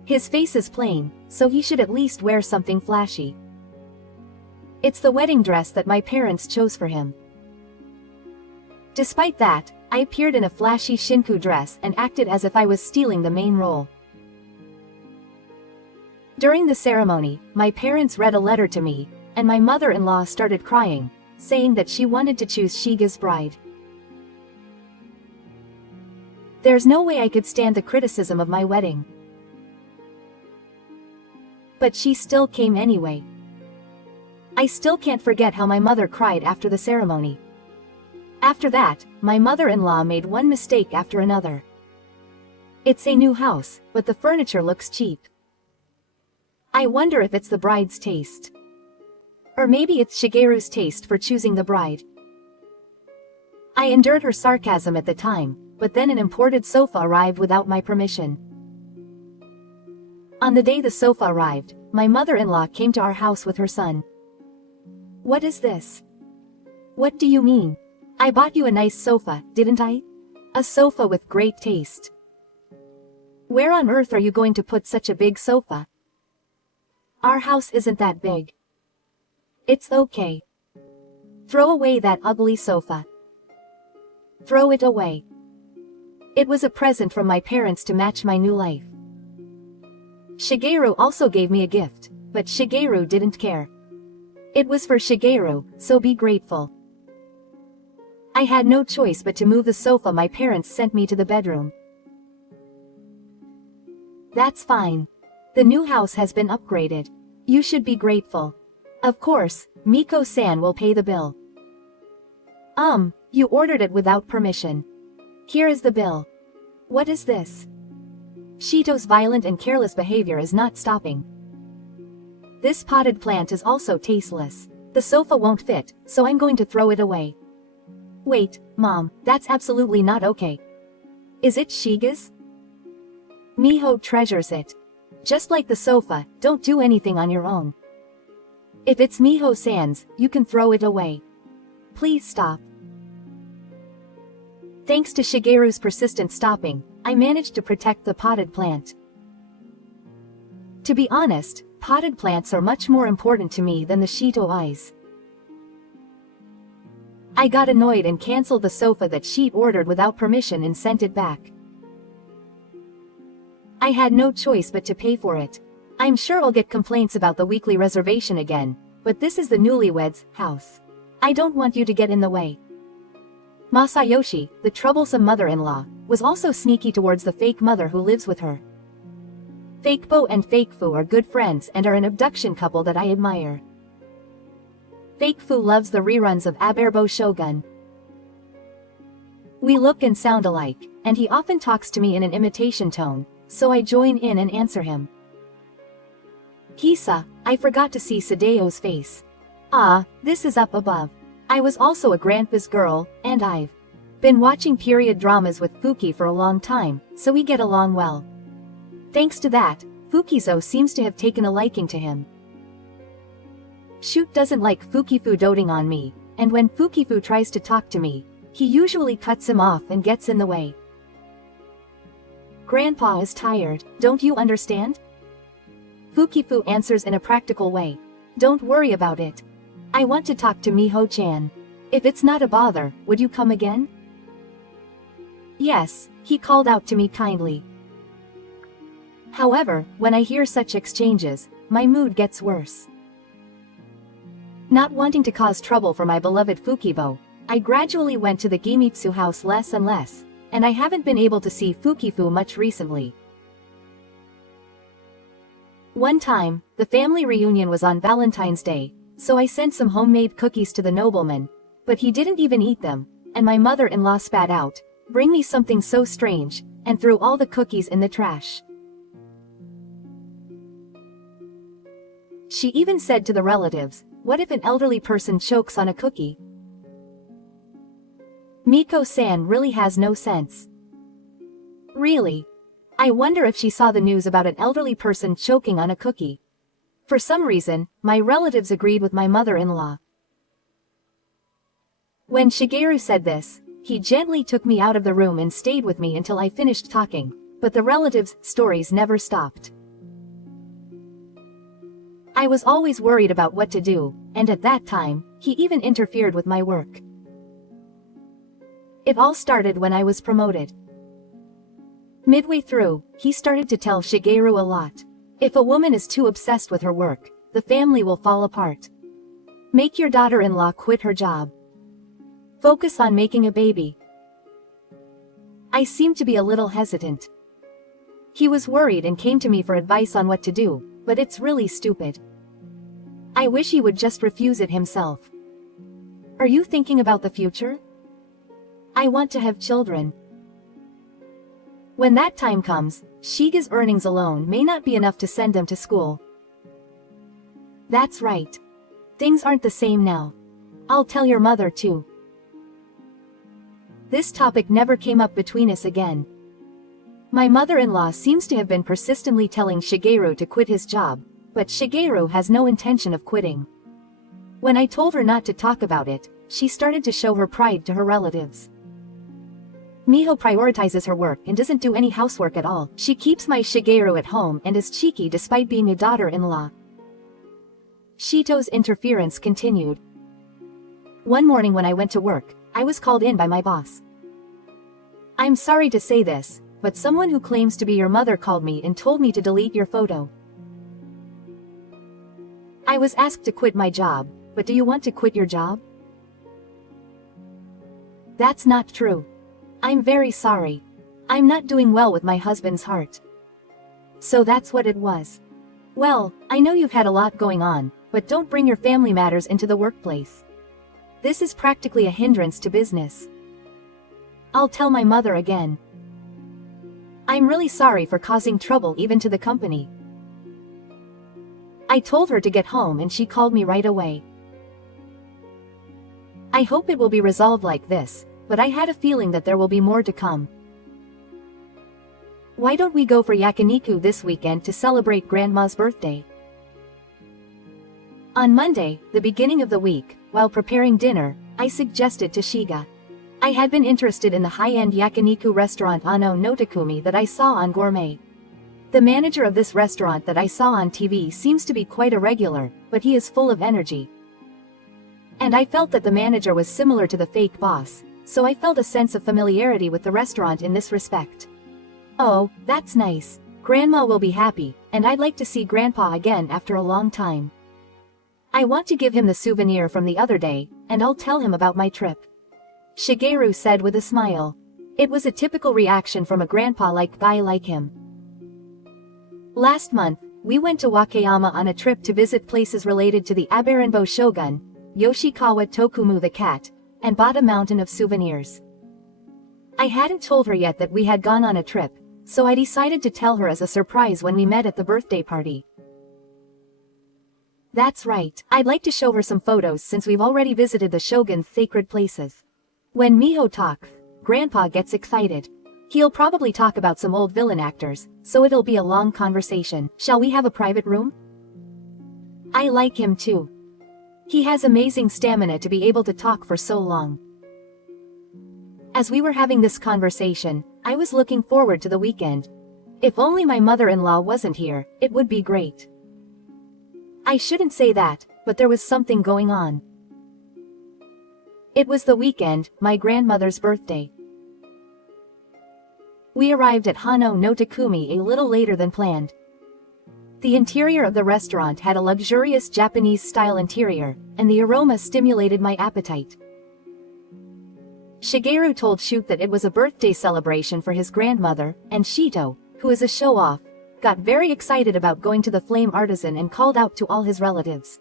His face is plain, so he should at least wear something flashy. It's the wedding dress that my parents chose for him. Despite that, I appeared in a flashy shinku dress and acted as if I was stealing the main role. During the ceremony, my parents read a letter to me, and my mother-in-law started crying, saying that she wanted to choose Shiga's bride. There's no way I could stand the criticism of my wedding. But she still came anyway. I still can't forget how my mother cried after the ceremony. After that, my mother-in-law made one mistake after another. It's a new house, but the furniture looks cheap. I wonder if it's the bride's taste. Or maybe it's Shigeru's taste for choosing the bride. I endured her sarcasm at the time, but then an imported sofa arrived without my permission. On the day the sofa arrived, my mother-in-law came to our house with her son. What is this? What do you mean? I bought you a nice sofa, didn't I? A sofa with great taste. Where on earth are you going to put such a big sofa? Our house isn't that big. It's okay. Throw away that ugly sofa. Throw it away. It was a present from my parents to match my new life. Shigeru also gave me a gift, but Shigeru didn't care. It was for Shigeru, so be grateful. I had no choice but to move the sofa my parents sent me to the bedroom. That's fine. The new house has been upgraded. You should be grateful. Of course, Miko-san will pay the bill. You ordered it without permission. Here is the bill. What is this? Shito's violent and careless behavior is not stopping. This potted plant is also tasteless. The sofa won't fit, so I'm going to throw it away. Wait, Mom, that's absolutely not okay. Is it Shiga's? Miho treasures it. Just like the sofa, don't do anything on your own. If it's Miho-san's, you can throw it away. Please stop. Thanks to Shigeru's persistent stopping, I managed to protect the potted plant. To be honest, potted plants are much more important to me than the Shito eyes. I got annoyed and cancelled the sofa that she ordered without permission and sent it back. I had no choice but to pay for it. I'm sure I'll get complaints about the weekly reservation again, but this is the newlyweds' house. I don't want you to get in the way. Masayoshi, the troublesome mother-in-law, was also sneaky towards the fake mother who lives with her. Fake Bo and Fake Fu are good friends and are an abduction couple that I admire. Fake Fu loves the reruns of Aberbo Shogun. We look and sound alike, and he often talks to me in an imitation tone, so I join in and answer him. Kisa, I forgot to see Sadeo's face. This is up above. I was also a grandpa's girl, and I've been watching period dramas with Fuki for a long time, so we get along well. Thanks to that, Fukizo seems to have taken a liking to him. Shoot doesn't like Fukifu doting on me, and when Fukifu tries to talk to me, he usually cuts him off and gets in the way. Grandpa is tired, don't you understand? Fukifu answers in a practical way. Don't worry about it. I want to talk to Miho-chan. If it's not a bother, would you come again? Yes, he called out to me kindly. However, when I hear such exchanges, my mood gets worse. Not wanting to cause trouble for my beloved Fukibo, I gradually went to the Gimitsu house less and less, and I haven't been able to see Fukifu much recently. One time, the family reunion was on Valentine's Day, so I sent some homemade cookies to the nobleman, but he didn't even eat them, and my mother-in-law spat out, "Bring me something so strange," and threw all the cookies in the trash. She even said to the relatives, "What if an elderly person chokes on a cookie?" Miko-san really has no sense. Really. I wonder if she saw the news about an elderly person choking on a cookie. For some reason, my relatives agreed with my mother-in-law. When Shigeru said this, he gently took me out of the room and stayed with me until I finished talking, But the relatives' stories never stopped. I was always worried about what to do, and at that time, he even interfered with my work. It all started when I was promoted. Midway through, he started to tell Shigeru a lot. If a woman is too obsessed with her work, the family will fall apart. Make your daughter-in-law quit her job. Focus on making a baby. I seemed to be a little hesitant. He was worried and came to me for advice on what to do, but it's really stupid. I wish he would just refuse it himself. Are you thinking about the future? I want to have children. When that time comes, Shiga's earnings alone may not be enough to send them to school. That's right. Things aren't the same now. I'll tell your mother too. This topic never came up between us again. My mother-in-law seems to have been persistently telling Shigeru to quit his job, but Shigeru has no intention of quitting. When I told her not to talk about it, she started to show her pride to her relatives. Miho prioritizes her work and doesn't do any housework at all. She keeps my Shigeru at home and is cheeky despite being a daughter-in-law. Shito's interference continued. One morning when I went to work, I was called in by my boss. I'm sorry to say this, but someone who claims to be your mother called me and told me to delete your photo. I was asked to quit my job, but do you want to quit your job? That's not true. I'm very sorry. I'm not doing well with my husband's heart. So that's what it was. Well, I know you've had a lot going on, but don't bring your family matters into the workplace. This is practically a hindrance to business. I'll tell my mother again. I'm really sorry for causing trouble even to the company. I told her to get home and she called me right away. I hope it will be resolved like this, but I had a feeling that there will be more to come. Why don't we go for yakiniku this weekend to celebrate Grandma's birthday? On Monday, the beginning of the week, while preparing dinner, I suggested to Shiga. I had been interested in the high-end yakiniku restaurant Ano Notakumi that I saw on Gourmet. The manager of this restaurant that I saw on TV seems to be quite irregular, but he is full of energy. And I felt that the manager was similar to the fake boss, so I felt a sense of familiarity with the restaurant in this respect. Oh, that's nice. Grandma will be happy, and I'd like to see Grandpa again after a long time. I want to give him the souvenir from the other day, and I'll tell him about my trip. Shigeru said with a smile. It was a typical reaction from a grandpa-like guy like him. Last month, we went to Wakayama on a trip to visit places related to the Aberenbo Shogun, Yoshikawa Tokumu the cat, and bought a mountain of souvenirs. I hadn't told her yet that we had gone on a trip, so I decided to tell her as a surprise when we met at the birthday party. That's right, I'd like to show her some photos since we've already visited the Shogun's sacred places. When Miho talks, Grandpa gets excited. He'll probably talk about some old villain actors, so it'll be a long conversation. Shall we have a private room? I like him too. He has amazing stamina to be able to talk for so long. As we were having this conversation, I was looking forward to the weekend. If only my mother-in-law wasn't here, it would be great. I shouldn't say that, but there was something going on. It was the weekend, my grandmother's birthday. We arrived at Hano no Takumi a little later than planned. The interior of the restaurant had a luxurious Japanese-style interior, and the aroma stimulated my appetite. Shigeru told Shoot that it was a birthday celebration for his grandmother, and Shito, who is a show-off, got very excited about going to the Flame Artisan and called out to all his relatives.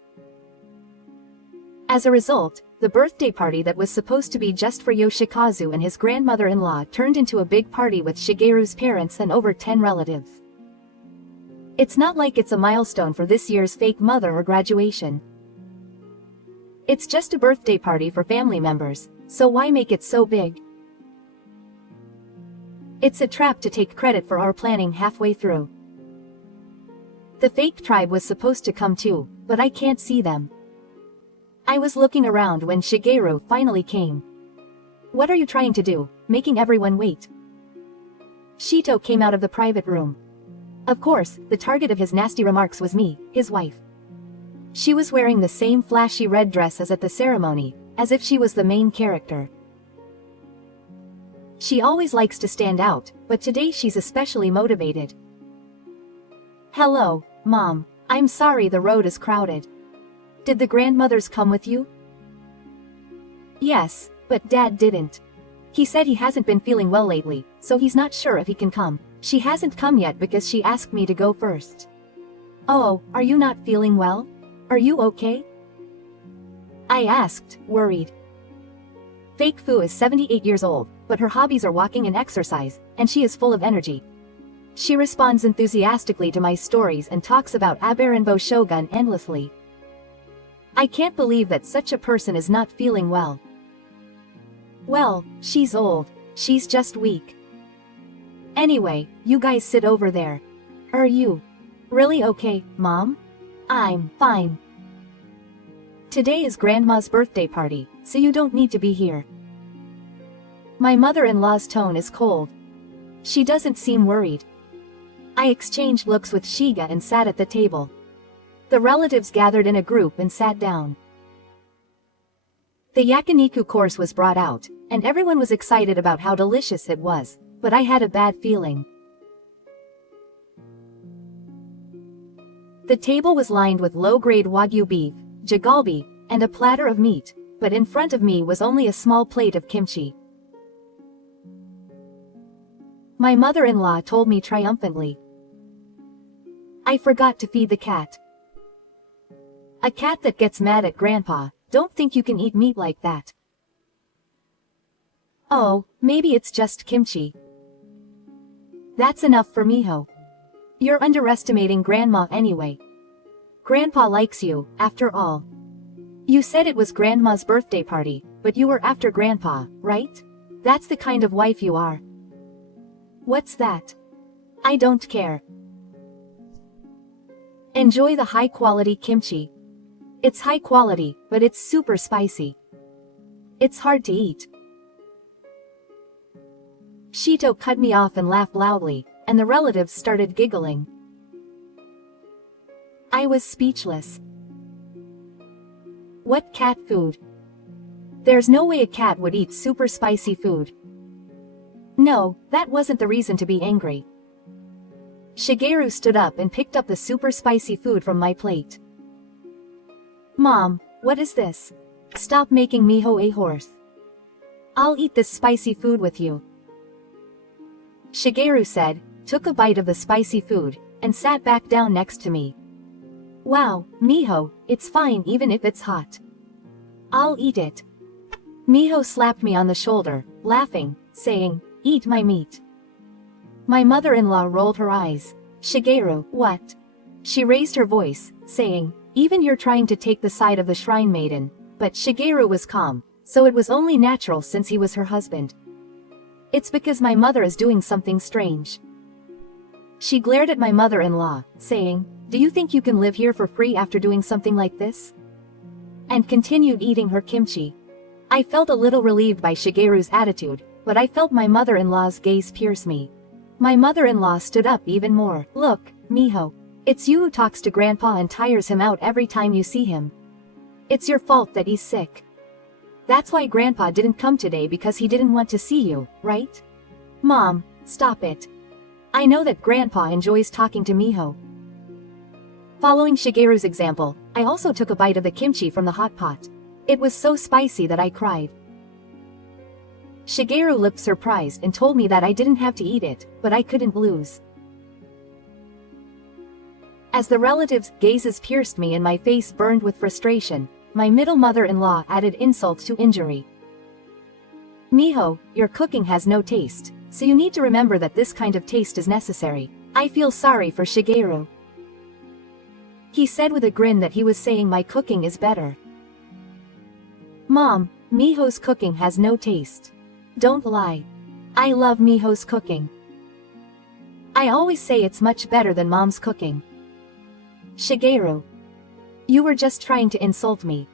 As a result, the birthday party that was supposed to be just for Yoshikazu and his grandmother-in-law turned into a big party with Shigeru's parents and over 10 relatives. It's not like it's a milestone for this year's fake mother or graduation. It's just a birthday party for family members, so why make it so big? It's a trap to take credit for our planning halfway through. The fake tribe was supposed to come too, but I can't see them. I was looking around when Shigeru finally came. What are you trying to do, making everyone wait? Shito came out of the private room. Of course, the target of his nasty remarks was me, his wife. She was wearing the same flashy red dress as at the ceremony, as if she was the main character. She always likes to stand out, but today she's especially motivated. Hello, Mom. I'm sorry the road is crowded. Did the grandmothers come with you? Yes, but Dad didn't. He said he hasn't been feeling well lately, so he's not sure if he can come. She hasn't come yet because she asked me to go first. Oh, are you not feeling well? Are you okay? I asked, worried. Fake Fu is 78 years old, but her hobbies are walking and exercise, and she is full of energy. She responds enthusiastically to my stories and talks about Aberenbo Shogun endlessly. I can't believe that such a person is not feeling well. Well, she's old, she's just weak. Anyway, you guys sit over there. Are you really okay, Mom? I'm fine. Today is Grandma's birthday party, so you don't need to be here. My mother-in-law's tone is cold. She doesn't seem worried. I exchanged looks with Shiga and sat at the table. The relatives gathered in a group and sat down. The yakiniku course was brought out, and everyone was excited about how delicious it was, but I had a bad feeling. The table was lined with low-grade wagyu beef, jagalbi, and a platter of meat, but in front of me was only a small plate of kimchi. My mother-in-law told me triumphantly. I forgot to feed the cat. A cat that gets mad at Grandpa, don't think you can eat meat like that. Oh, maybe it's just kimchi. That's enough for Miho. You're underestimating Grandma anyway. Grandpa likes you, after all. You said it was Grandma's birthday party, but you were after Grandpa, right? That's the kind of wife you are. What's that? I don't care. Enjoy the high-quality kimchi. It's high quality, but it's super spicy. It's hard to eat. Shito cut me off and laughed loudly, and the relatives started giggling. I was speechless. What cat food? There's no way a cat would eat super spicy food. No, that wasn't the reason to be angry. Shigeru stood up and picked up the super spicy food from my plate. Mom, what is this? Stop making Miho a horse. I'll eat this spicy food with you. Shigeru said, took a bite of the spicy food, and sat back down next to me. Wow, Miho, it's fine even if it's hot. I'll eat it. Miho slapped me on the shoulder, laughing, saying, eat my meat. My mother-in-law rolled her eyes. Shigeru, what? She raised her voice, saying, even you're trying to take the side of the shrine maiden, but Shigeru was calm, so it was only natural since he was her husband. It's because my mother is doing something strange. She glared at my mother-in-law, saying, do you think you can live here for free after doing something like this? And continued eating her kimchi. I felt a little relieved by Shigeru's attitude, but I felt my mother-in-law's gaze pierce me. My mother-in-law stood up even more. Look, Miho. It's you who talks to Grandpa and tires him out every time you see him. It's your fault that he's sick. That's why Grandpa didn't come today because he didn't want to see you, right? Mom, stop it. I know that Grandpa enjoys talking to Miho. Following Shigeru's example, I also took a bite of the kimchi from the hot pot. It was so spicy that I cried. Shigeru looked surprised and told me that I didn't have to eat it, but I couldn't lose. As the relatives' gazes pierced me and my face burned with frustration, my middle mother-in-law added insult to injury. Miho, your cooking has no taste, so you need to remember that this kind of taste is necessary. I feel sorry for Shigeru. He said with a grin that he was saying my cooking is better. Mom, Miho's cooking has no taste. Don't lie. I love Miho's cooking. I always say it's much better than Mom's cooking. Shigeru. You were just trying to insult me.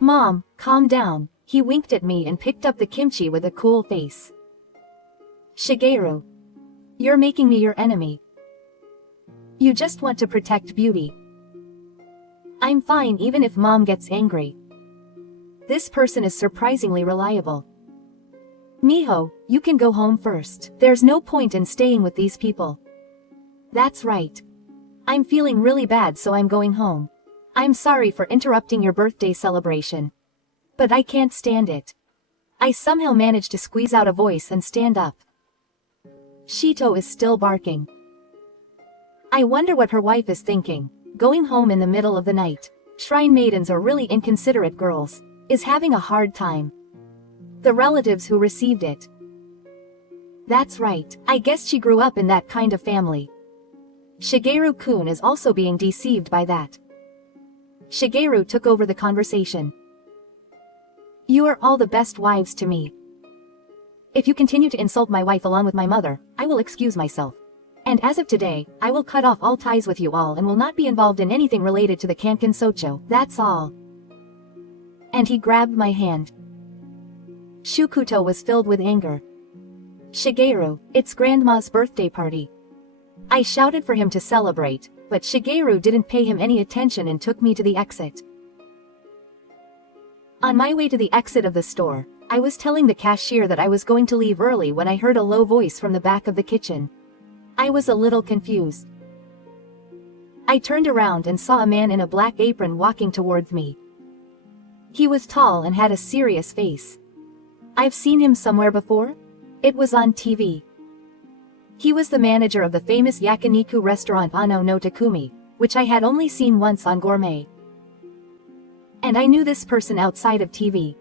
Mom, calm down, he winked at me and picked up the kimchi with a cool face. Shigeru. You're making me your enemy. You just want to protect beauty. I'm fine even if mom gets angry. This person is surprisingly reliable. Miho, you can go home first. There's no point in staying with these people. That's right. I'm feeling really bad, so I'm going home. I'm sorry for interrupting your birthday celebration. But I can't stand it. I somehow managed to squeeze out a voice and stand up. Shito is still barking. I wonder what her wife is thinking. Going home in the middle of the night. Shrine maidens are really inconsiderate girls. Is having a hard time. The relatives who received it. That's right, I guess she grew up in that kind of family. Shigeru-kun is also being deceived by that. Shigeru took over the conversation. You are all the best wives to me. If you continue to insult my wife along with my mother, I will excuse myself. And as of today, I will cut off all ties with you all and will not be involved in anything related to the Kanken Socho, that's all. And he grabbed my hand. Shukuto was filled with anger. Shigeru, it's Grandma's birthday party. I shouted for him to celebrate, but Shigeru didn't pay him any attention and took me to the exit. On my way to the exit of the store, I was telling the cashier that I was going to leave early when I heard a low voice from the back of the kitchen. I was a little confused. I turned around and saw a man in a black apron walking towards me. He was tall and had a serious face. I've seen him somewhere before? It was on TV. He was the manager of the famous yakiniku restaurant Ano no Takumi, which I had only seen once on Gourmet. And I knew this person outside of TV.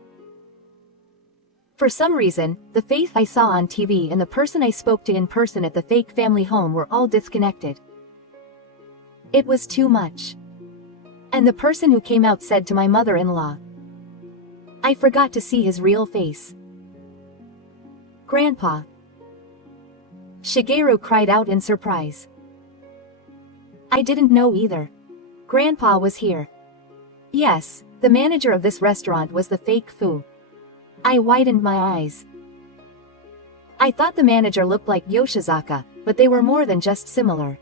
For some reason, the face I saw on TV and the person I spoke to in person at the fake family home were all disconnected. It was too much. And the person who came out said to my mother-in-law. I forgot to see his real face. Grandpa. Shigeru cried out in surprise. I didn't know either. Grandpa was here. Yes, the manager of this restaurant was the fake Fu. I widened my eyes. I thought the manager looked like Yoshizaka, but they were more than just similar.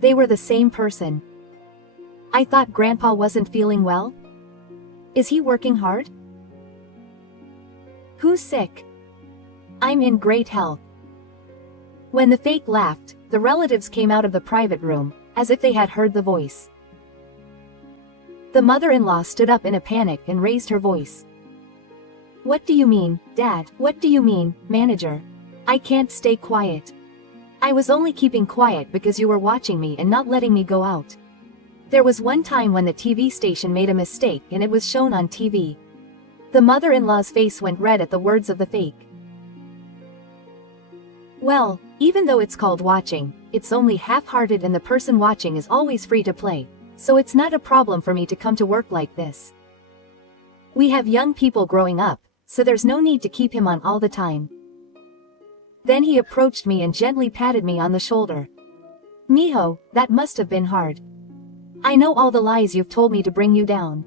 They were the same person. I thought Grandpa wasn't feeling well? Is he working hard? Who's sick? I'm in great health. When the fake laughed, the relatives came out of the private room, as if they had heard the voice. The mother-in-law stood up in a panic and raised her voice. What do you mean, Dad? What do you mean, manager? I can't stay quiet. I was only keeping quiet because you were watching me and not letting me go out. There was one time when the TV station made a mistake and it was shown on TV. The mother-in-law's face went red at the words of the fake. Well, even though it's called watching, it's only half-hearted and the person watching is always free to play, so it's not a problem for me to come to work like this. We have young people growing up, so there's no need to keep him on all the time. Then he approached me and gently patted me on the shoulder. Miho, that must have been hard. I know all the lies you've told me to bring you down.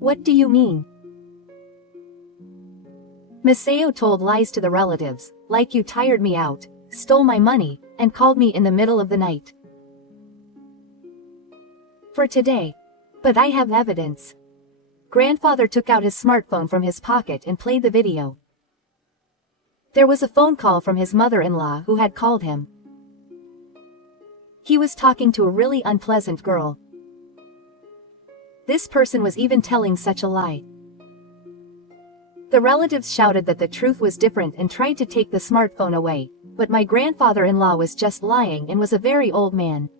What do you mean? Masao told lies to the relatives, like you tired me out, stole my money, and called me in the middle of the night. For today. But I have evidence. Grandfather took out his smartphone from his pocket and played the video. There was a phone call from his mother-in-law who had called him. He was talking to a really unpleasant girl. This person was even telling such a lie. The relatives shouted that the truth was different and tried to take the smartphone away, but my grandfather-in-law was just lying and was a very old man.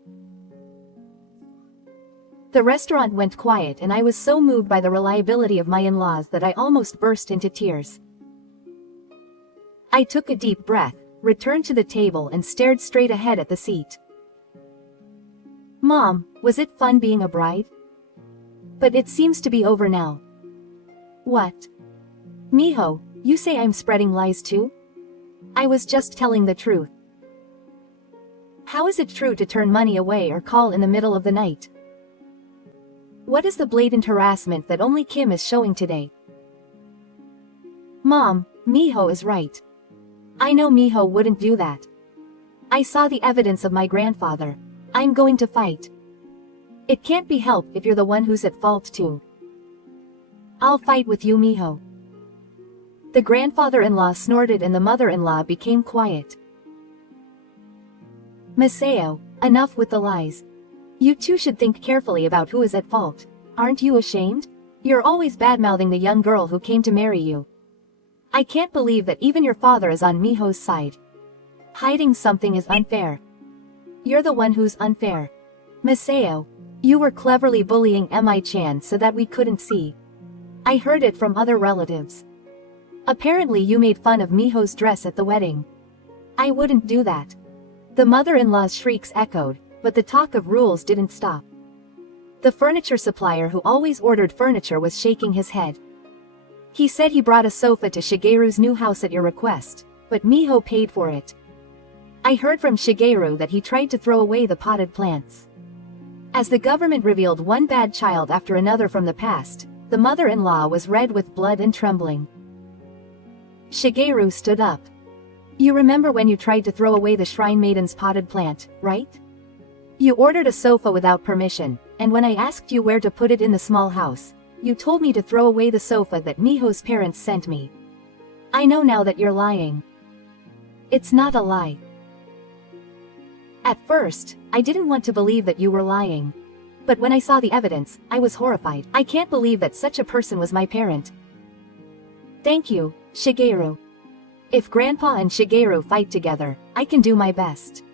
The restaurant went quiet and I was so moved by the reliability of my in-laws that I almost burst into tears. I took a deep breath, returned to the table and stared straight ahead at the seat. Mom, was it fun being a bride? But it seems to be over now. What? Miho, you say I'm spreading lies too? I was just telling the truth. How is it true to turn money away or call in the middle of the night? What is the blatant harassment that only Kim is showing today? Mom, Miho is right. I know Miho wouldn't do that. I saw the evidence of my grandfather. I'm going to fight. It can't be helped if you're the one who's at fault too. I'll fight with you, Miho. The grandfather-in-law snorted and the mother-in-law became quiet. Masao, enough with the lies. You two should think carefully about who is at fault. Aren't you ashamed? You're always bad-mouthing the young girl who came to marry you. I can't believe that even your father is on Miho's side. Hiding something is unfair. You're the one who's unfair. Masao, you were cleverly bullying Mi-chan so that we couldn't see. I heard it from other relatives. Apparently you made fun of Miho's dress at the wedding. I wouldn't do that. The mother-in-law's shrieks echoed, but the talk of rules didn't stop. The furniture supplier who always ordered furniture was shaking his head. He said he brought a sofa to Shigeru's new house at your request, but Miho paid for it. I heard from Shigeru that he tried to throw away the potted plants. As the government revealed one bad child after another from the past, the mother-in-law was red with blood and trembling. Shigeru stood up. You remember when you tried to throw away the shrine maiden's potted plant, right? You ordered a sofa without permission, and when I asked you where to put it in the small house, you told me to throw away the sofa that Miho's parents sent me. I know now that you're lying. It's not a lie. At first, I didn't want to believe that you were lying. But when I saw the evidence, I was horrified. I can't believe that such a person was my parent. Thank you, Shigeru. If Grandpa and Shigeru fight together, I can do my best.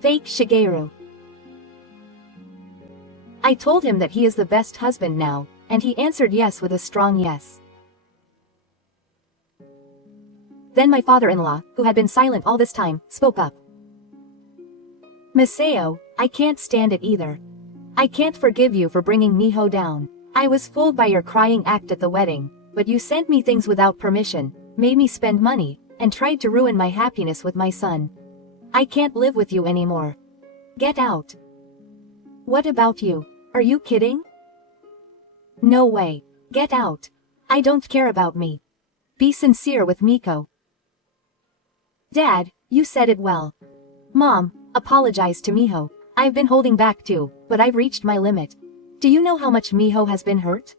Fake Shigeru. I told him that he is the best husband now, and he answered yes with a strong yes. Then my father-in-law, who had been silent all this time, spoke up. Masao, I can't stand it either. I can't forgive you for bringing Miho down. I was fooled by your crying act at the wedding, but you sent me things without permission, made me spend money, and tried to ruin my happiness with my son. I can't live with you anymore. Get out. What about you? Are you kidding? No way. Get out. I don't care about me. Be sincere with Miko. Dad, you said it well. Mom, apologize to Miho. I've been holding back too, but I've reached my limit. Do you know how much Miho has been hurt?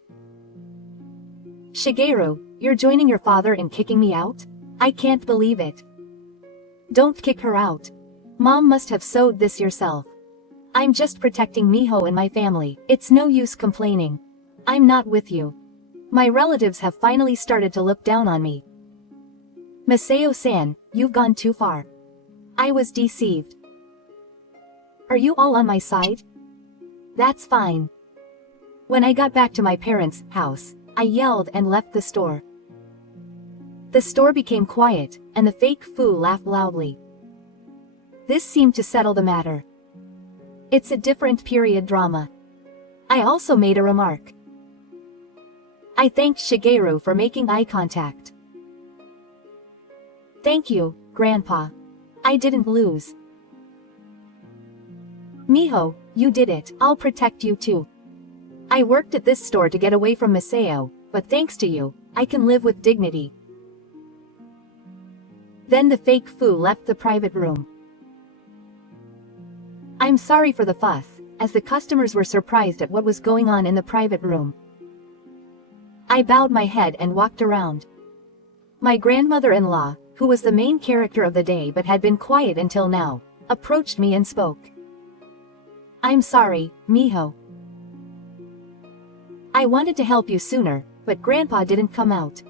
Shigeru, you're joining your father in kicking me out? I can't believe it. Don't kick her out. Mom must have sewed this yourself. I'm just protecting Miho and my family. It's no use complaining. I'm not with you. My relatives have finally started to look down on me. Masao-san, you've gone too far. I was deceived. Are you all on my side? That's fine. When I got back to my parents' house, I yelled and left the store. The store became quiet, and the fake Fu laughed loudly. This seemed to settle the matter. It's a different period drama. I also made a remark. I thanked Shigeru for making eye contact. Thank you, Grandpa. I didn't lose. Miho, you did it. I'll protect you too. I worked at this store to get away from Masao, but thanks to you, I can live with dignity. Then the fake Fu left the private room. I'm sorry for the fuss, as the customers were surprised at what was going on in the private room. I bowed my head and walked around. My grandmother-in-law, who was the main character of the day but had been quiet until now, approached me and spoke. I'm sorry, Miho. I wanted to help you sooner, but Grandpa didn't come out.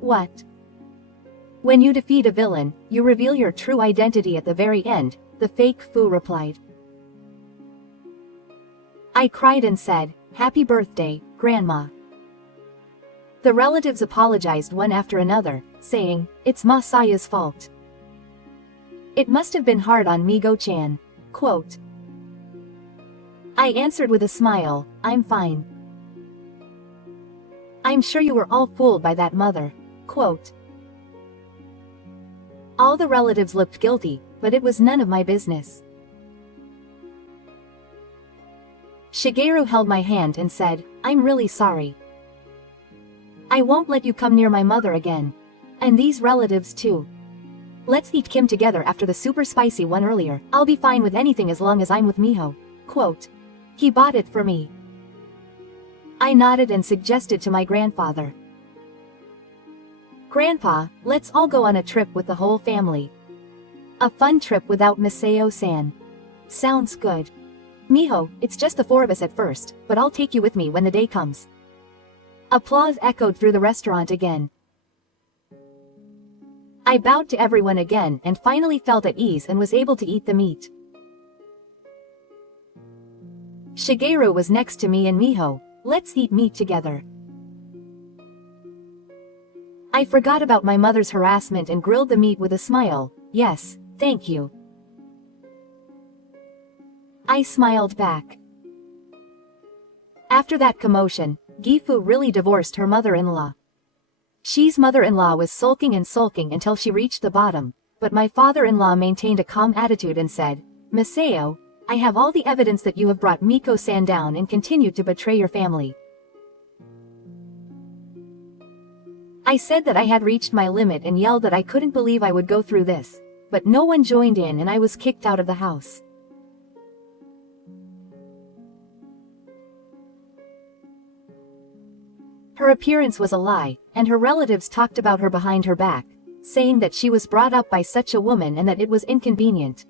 What? When you defeat a villain, you reveal your true identity at the very end, the fake Fu replied. I cried and said, Happy birthday, Grandma. The relatives apologized one after another, saying, It's Masaya's fault. It must have been hard on Migo-chan. Quote. I answered with a smile, I'm fine. I'm sure you were all fooled by that mother. Quote. All the relatives looked guilty, but it was none of my business. Shigeru held my hand and said, I'm really sorry. I won't let you come near my mother again. And these relatives too. Let's eat Kim together after the super spicy one earlier. I'll be fine with anything as long as I'm with Miho. Quote. He bought it for me. I nodded and suggested to my grandfather. Grandpa, let's all go on a trip with the whole family. A fun trip without Masao-san. Sounds good. Miho, it's just the four of us at first, but I'll take you with me when the day comes. Applause echoed through the restaurant again. I bowed to everyone again and finally felt at ease and was able to eat the meat. Shigeru was next to me and Miho. Let's eat meat together. I forgot about my mother's harassment and grilled the meat with a smile. Yes, thank you. I smiled back. After that commotion, Gifu really divorced her mother-in-law. She's mother-in-law was sulking and sulking until she reached the bottom, but my father-in-law maintained a calm attitude and said, Masao, I have all the evidence that you have brought Miko-san down and continued to betray your family. I said that I had reached my limit and yelled that I couldn't believe I would go through this, but no one joined in and I was kicked out of the house. Her appearance was a lie, and her relatives talked about her behind her back, saying that she was brought up by such a woman and that it was inconvenient.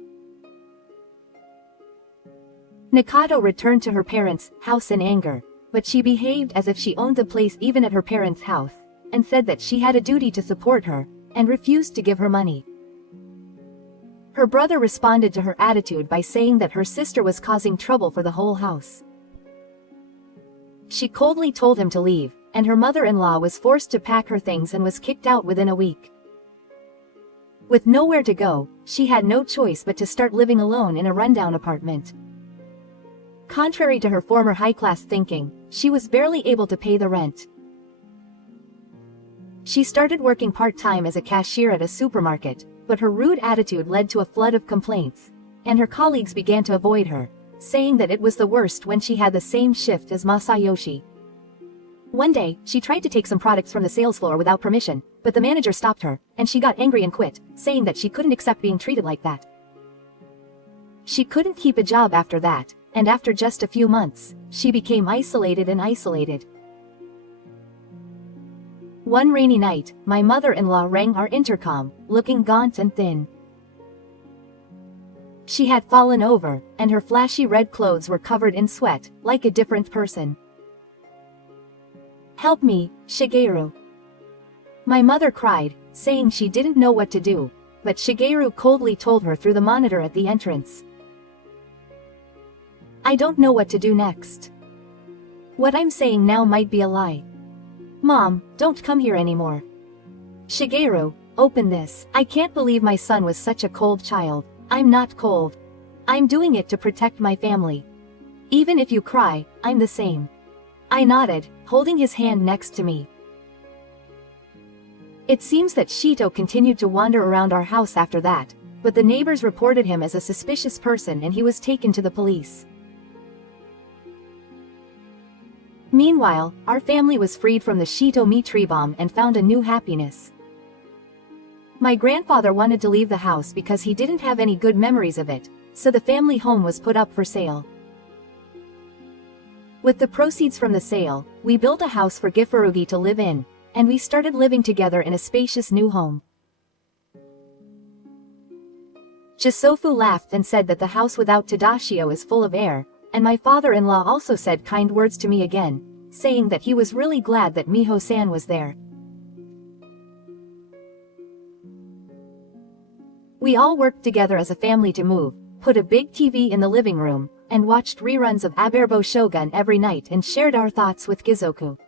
Nakato returned to her parents' house in anger, but she behaved as if she owned the place even at her parents' house, and said that she had a duty to support her, and refused to give her money. Her brother responded to her attitude by saying that her sister was causing trouble for the whole house. She coldly told him to leave, and her mother-in-law was forced to pack her things and was kicked out within a week. With nowhere to go, she had no choice but to start living alone in a rundown apartment. Contrary to her former high-class thinking, she was barely able to pay the rent. She started working part-time as a cashier at a supermarket, but her rude attitude led to a flood of complaints, and her colleagues began to avoid her, saying that it was the worst when she had the same shift as Masayoshi. One day, she tried to take some products from the sales floor without permission, but the manager stopped her, and she got angry and quit, saying that she couldn't accept being treated like that. She couldn't keep a job after that, and after just a few months, she became isolated. One rainy night, my mother-in-law rang our intercom, looking gaunt and thin. She had fallen over, and her flashy red clothes were covered in sweat, like a different person. Help me, Shigeru. My mother cried, saying she didn't know what to do, but Shigeru coldly told her through the monitor at the entrance. I don't know what to do next. What I'm saying now might be a lie. Mom, don't come here anymore. Shigeru, open this. I can't believe my son was such a cold child. I'm not cold. I'm doing it to protect my family. Even if you cry, I'm the same. I nodded, holding his hand next to me. It seems that Shito continued to wander around our house after that, but the neighbors reported him as a suspicious person and he was taken to the police. Meanwhile, our family was freed from the Shito-me tree bomb and found a new happiness. My grandfather wanted to leave the house because he didn't have any good memories of it, so the family home was put up for sale. With the proceeds from the sale, we built a house for Gifurugi to live in, and we started living together in a spacious new home. Jisofu laughed and said that the house without Tadashio is full of air, and my father-in-law also said kind words to me again, saying that he was really glad that Miho-san was there. We all worked together as a family to move, put a big TV in the living room, and watched reruns of Aberbo Shogun every night and shared our thoughts with Gizoku.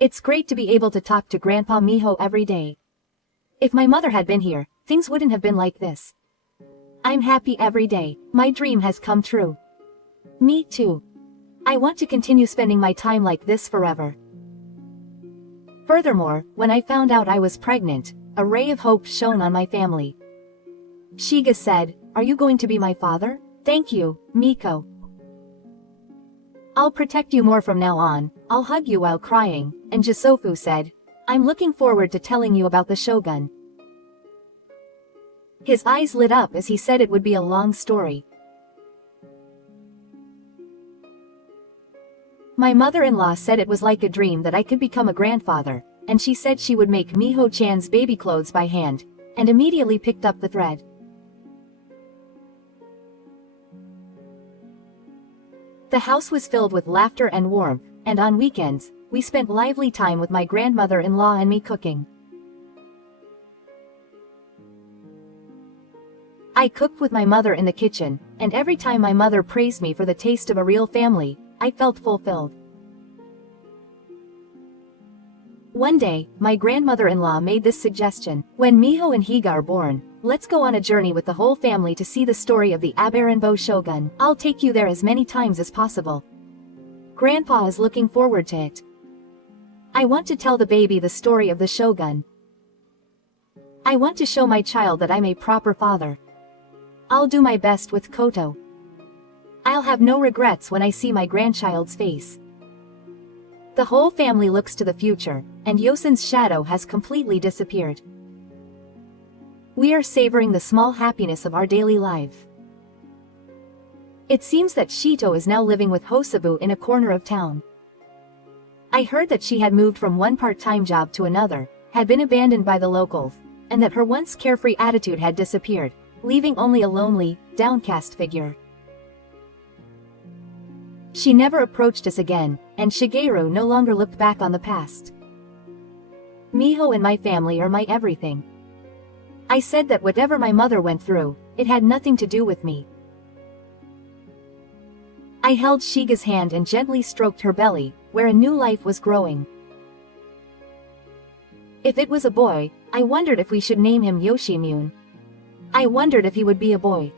It's great to be able to talk to Grandpa Miho every day. If my mother had been here, things wouldn't have been like this. I'm happy every day. My dream has come true. Me too. I want to continue spending my time like this forever. Furthermore, when I found out I was pregnant, a ray of hope shone on my family. Shiga said, "Are you going to be my father?" "Thank you, Miko." I'll protect you more from now on, I'll hug you while crying, and Jisofu said, I'm looking forward to telling you about the shogun. His eyes lit up as he said it would be a long story. My mother-in-law said it was like a dream that I could become a grandfather, and she said she would make Miho-chan's baby clothes by hand, and immediately picked up the thread. The house was filled with laughter and warmth, and on weekends, we spent lively time with my grandmother-in-law and me cooking. I cooked with my mother in the kitchen, and every time my mother praised me for the taste of a real family, I felt fulfilled. One day, my grandmother-in-law made this suggestion, when Miho and Higa are born, let's go on a journey with the whole family to see the story of the Aberenbo shogun. I'll take you there as many times as possible. Grandpa is looking forward to it. I want to tell the baby the story of the shogun. I want to show my child that I'm a proper father. I'll do my best with Koto. I'll have no regrets when I see my grandchild's face. The whole family looks to the future, and Yosen's shadow has completely disappeared. We are savoring the small happiness of our daily life. It seems that Shito is now living with Hosabu in a corner of town. I heard that she had moved from one part-time job to another, had been abandoned by the locals, and that her once carefree attitude had disappeared, leaving only a lonely, downcast figure. She never approached us again, and Shigeru no longer looked back on the past. Miho and my family are my everything. I said that whatever my mother went through, it had nothing to do with me. I held Shiga's hand and gently stroked her belly, where a new life was growing. If it was a boy, I wondered if we should name him Yoshimune. I wondered if he would be a boy.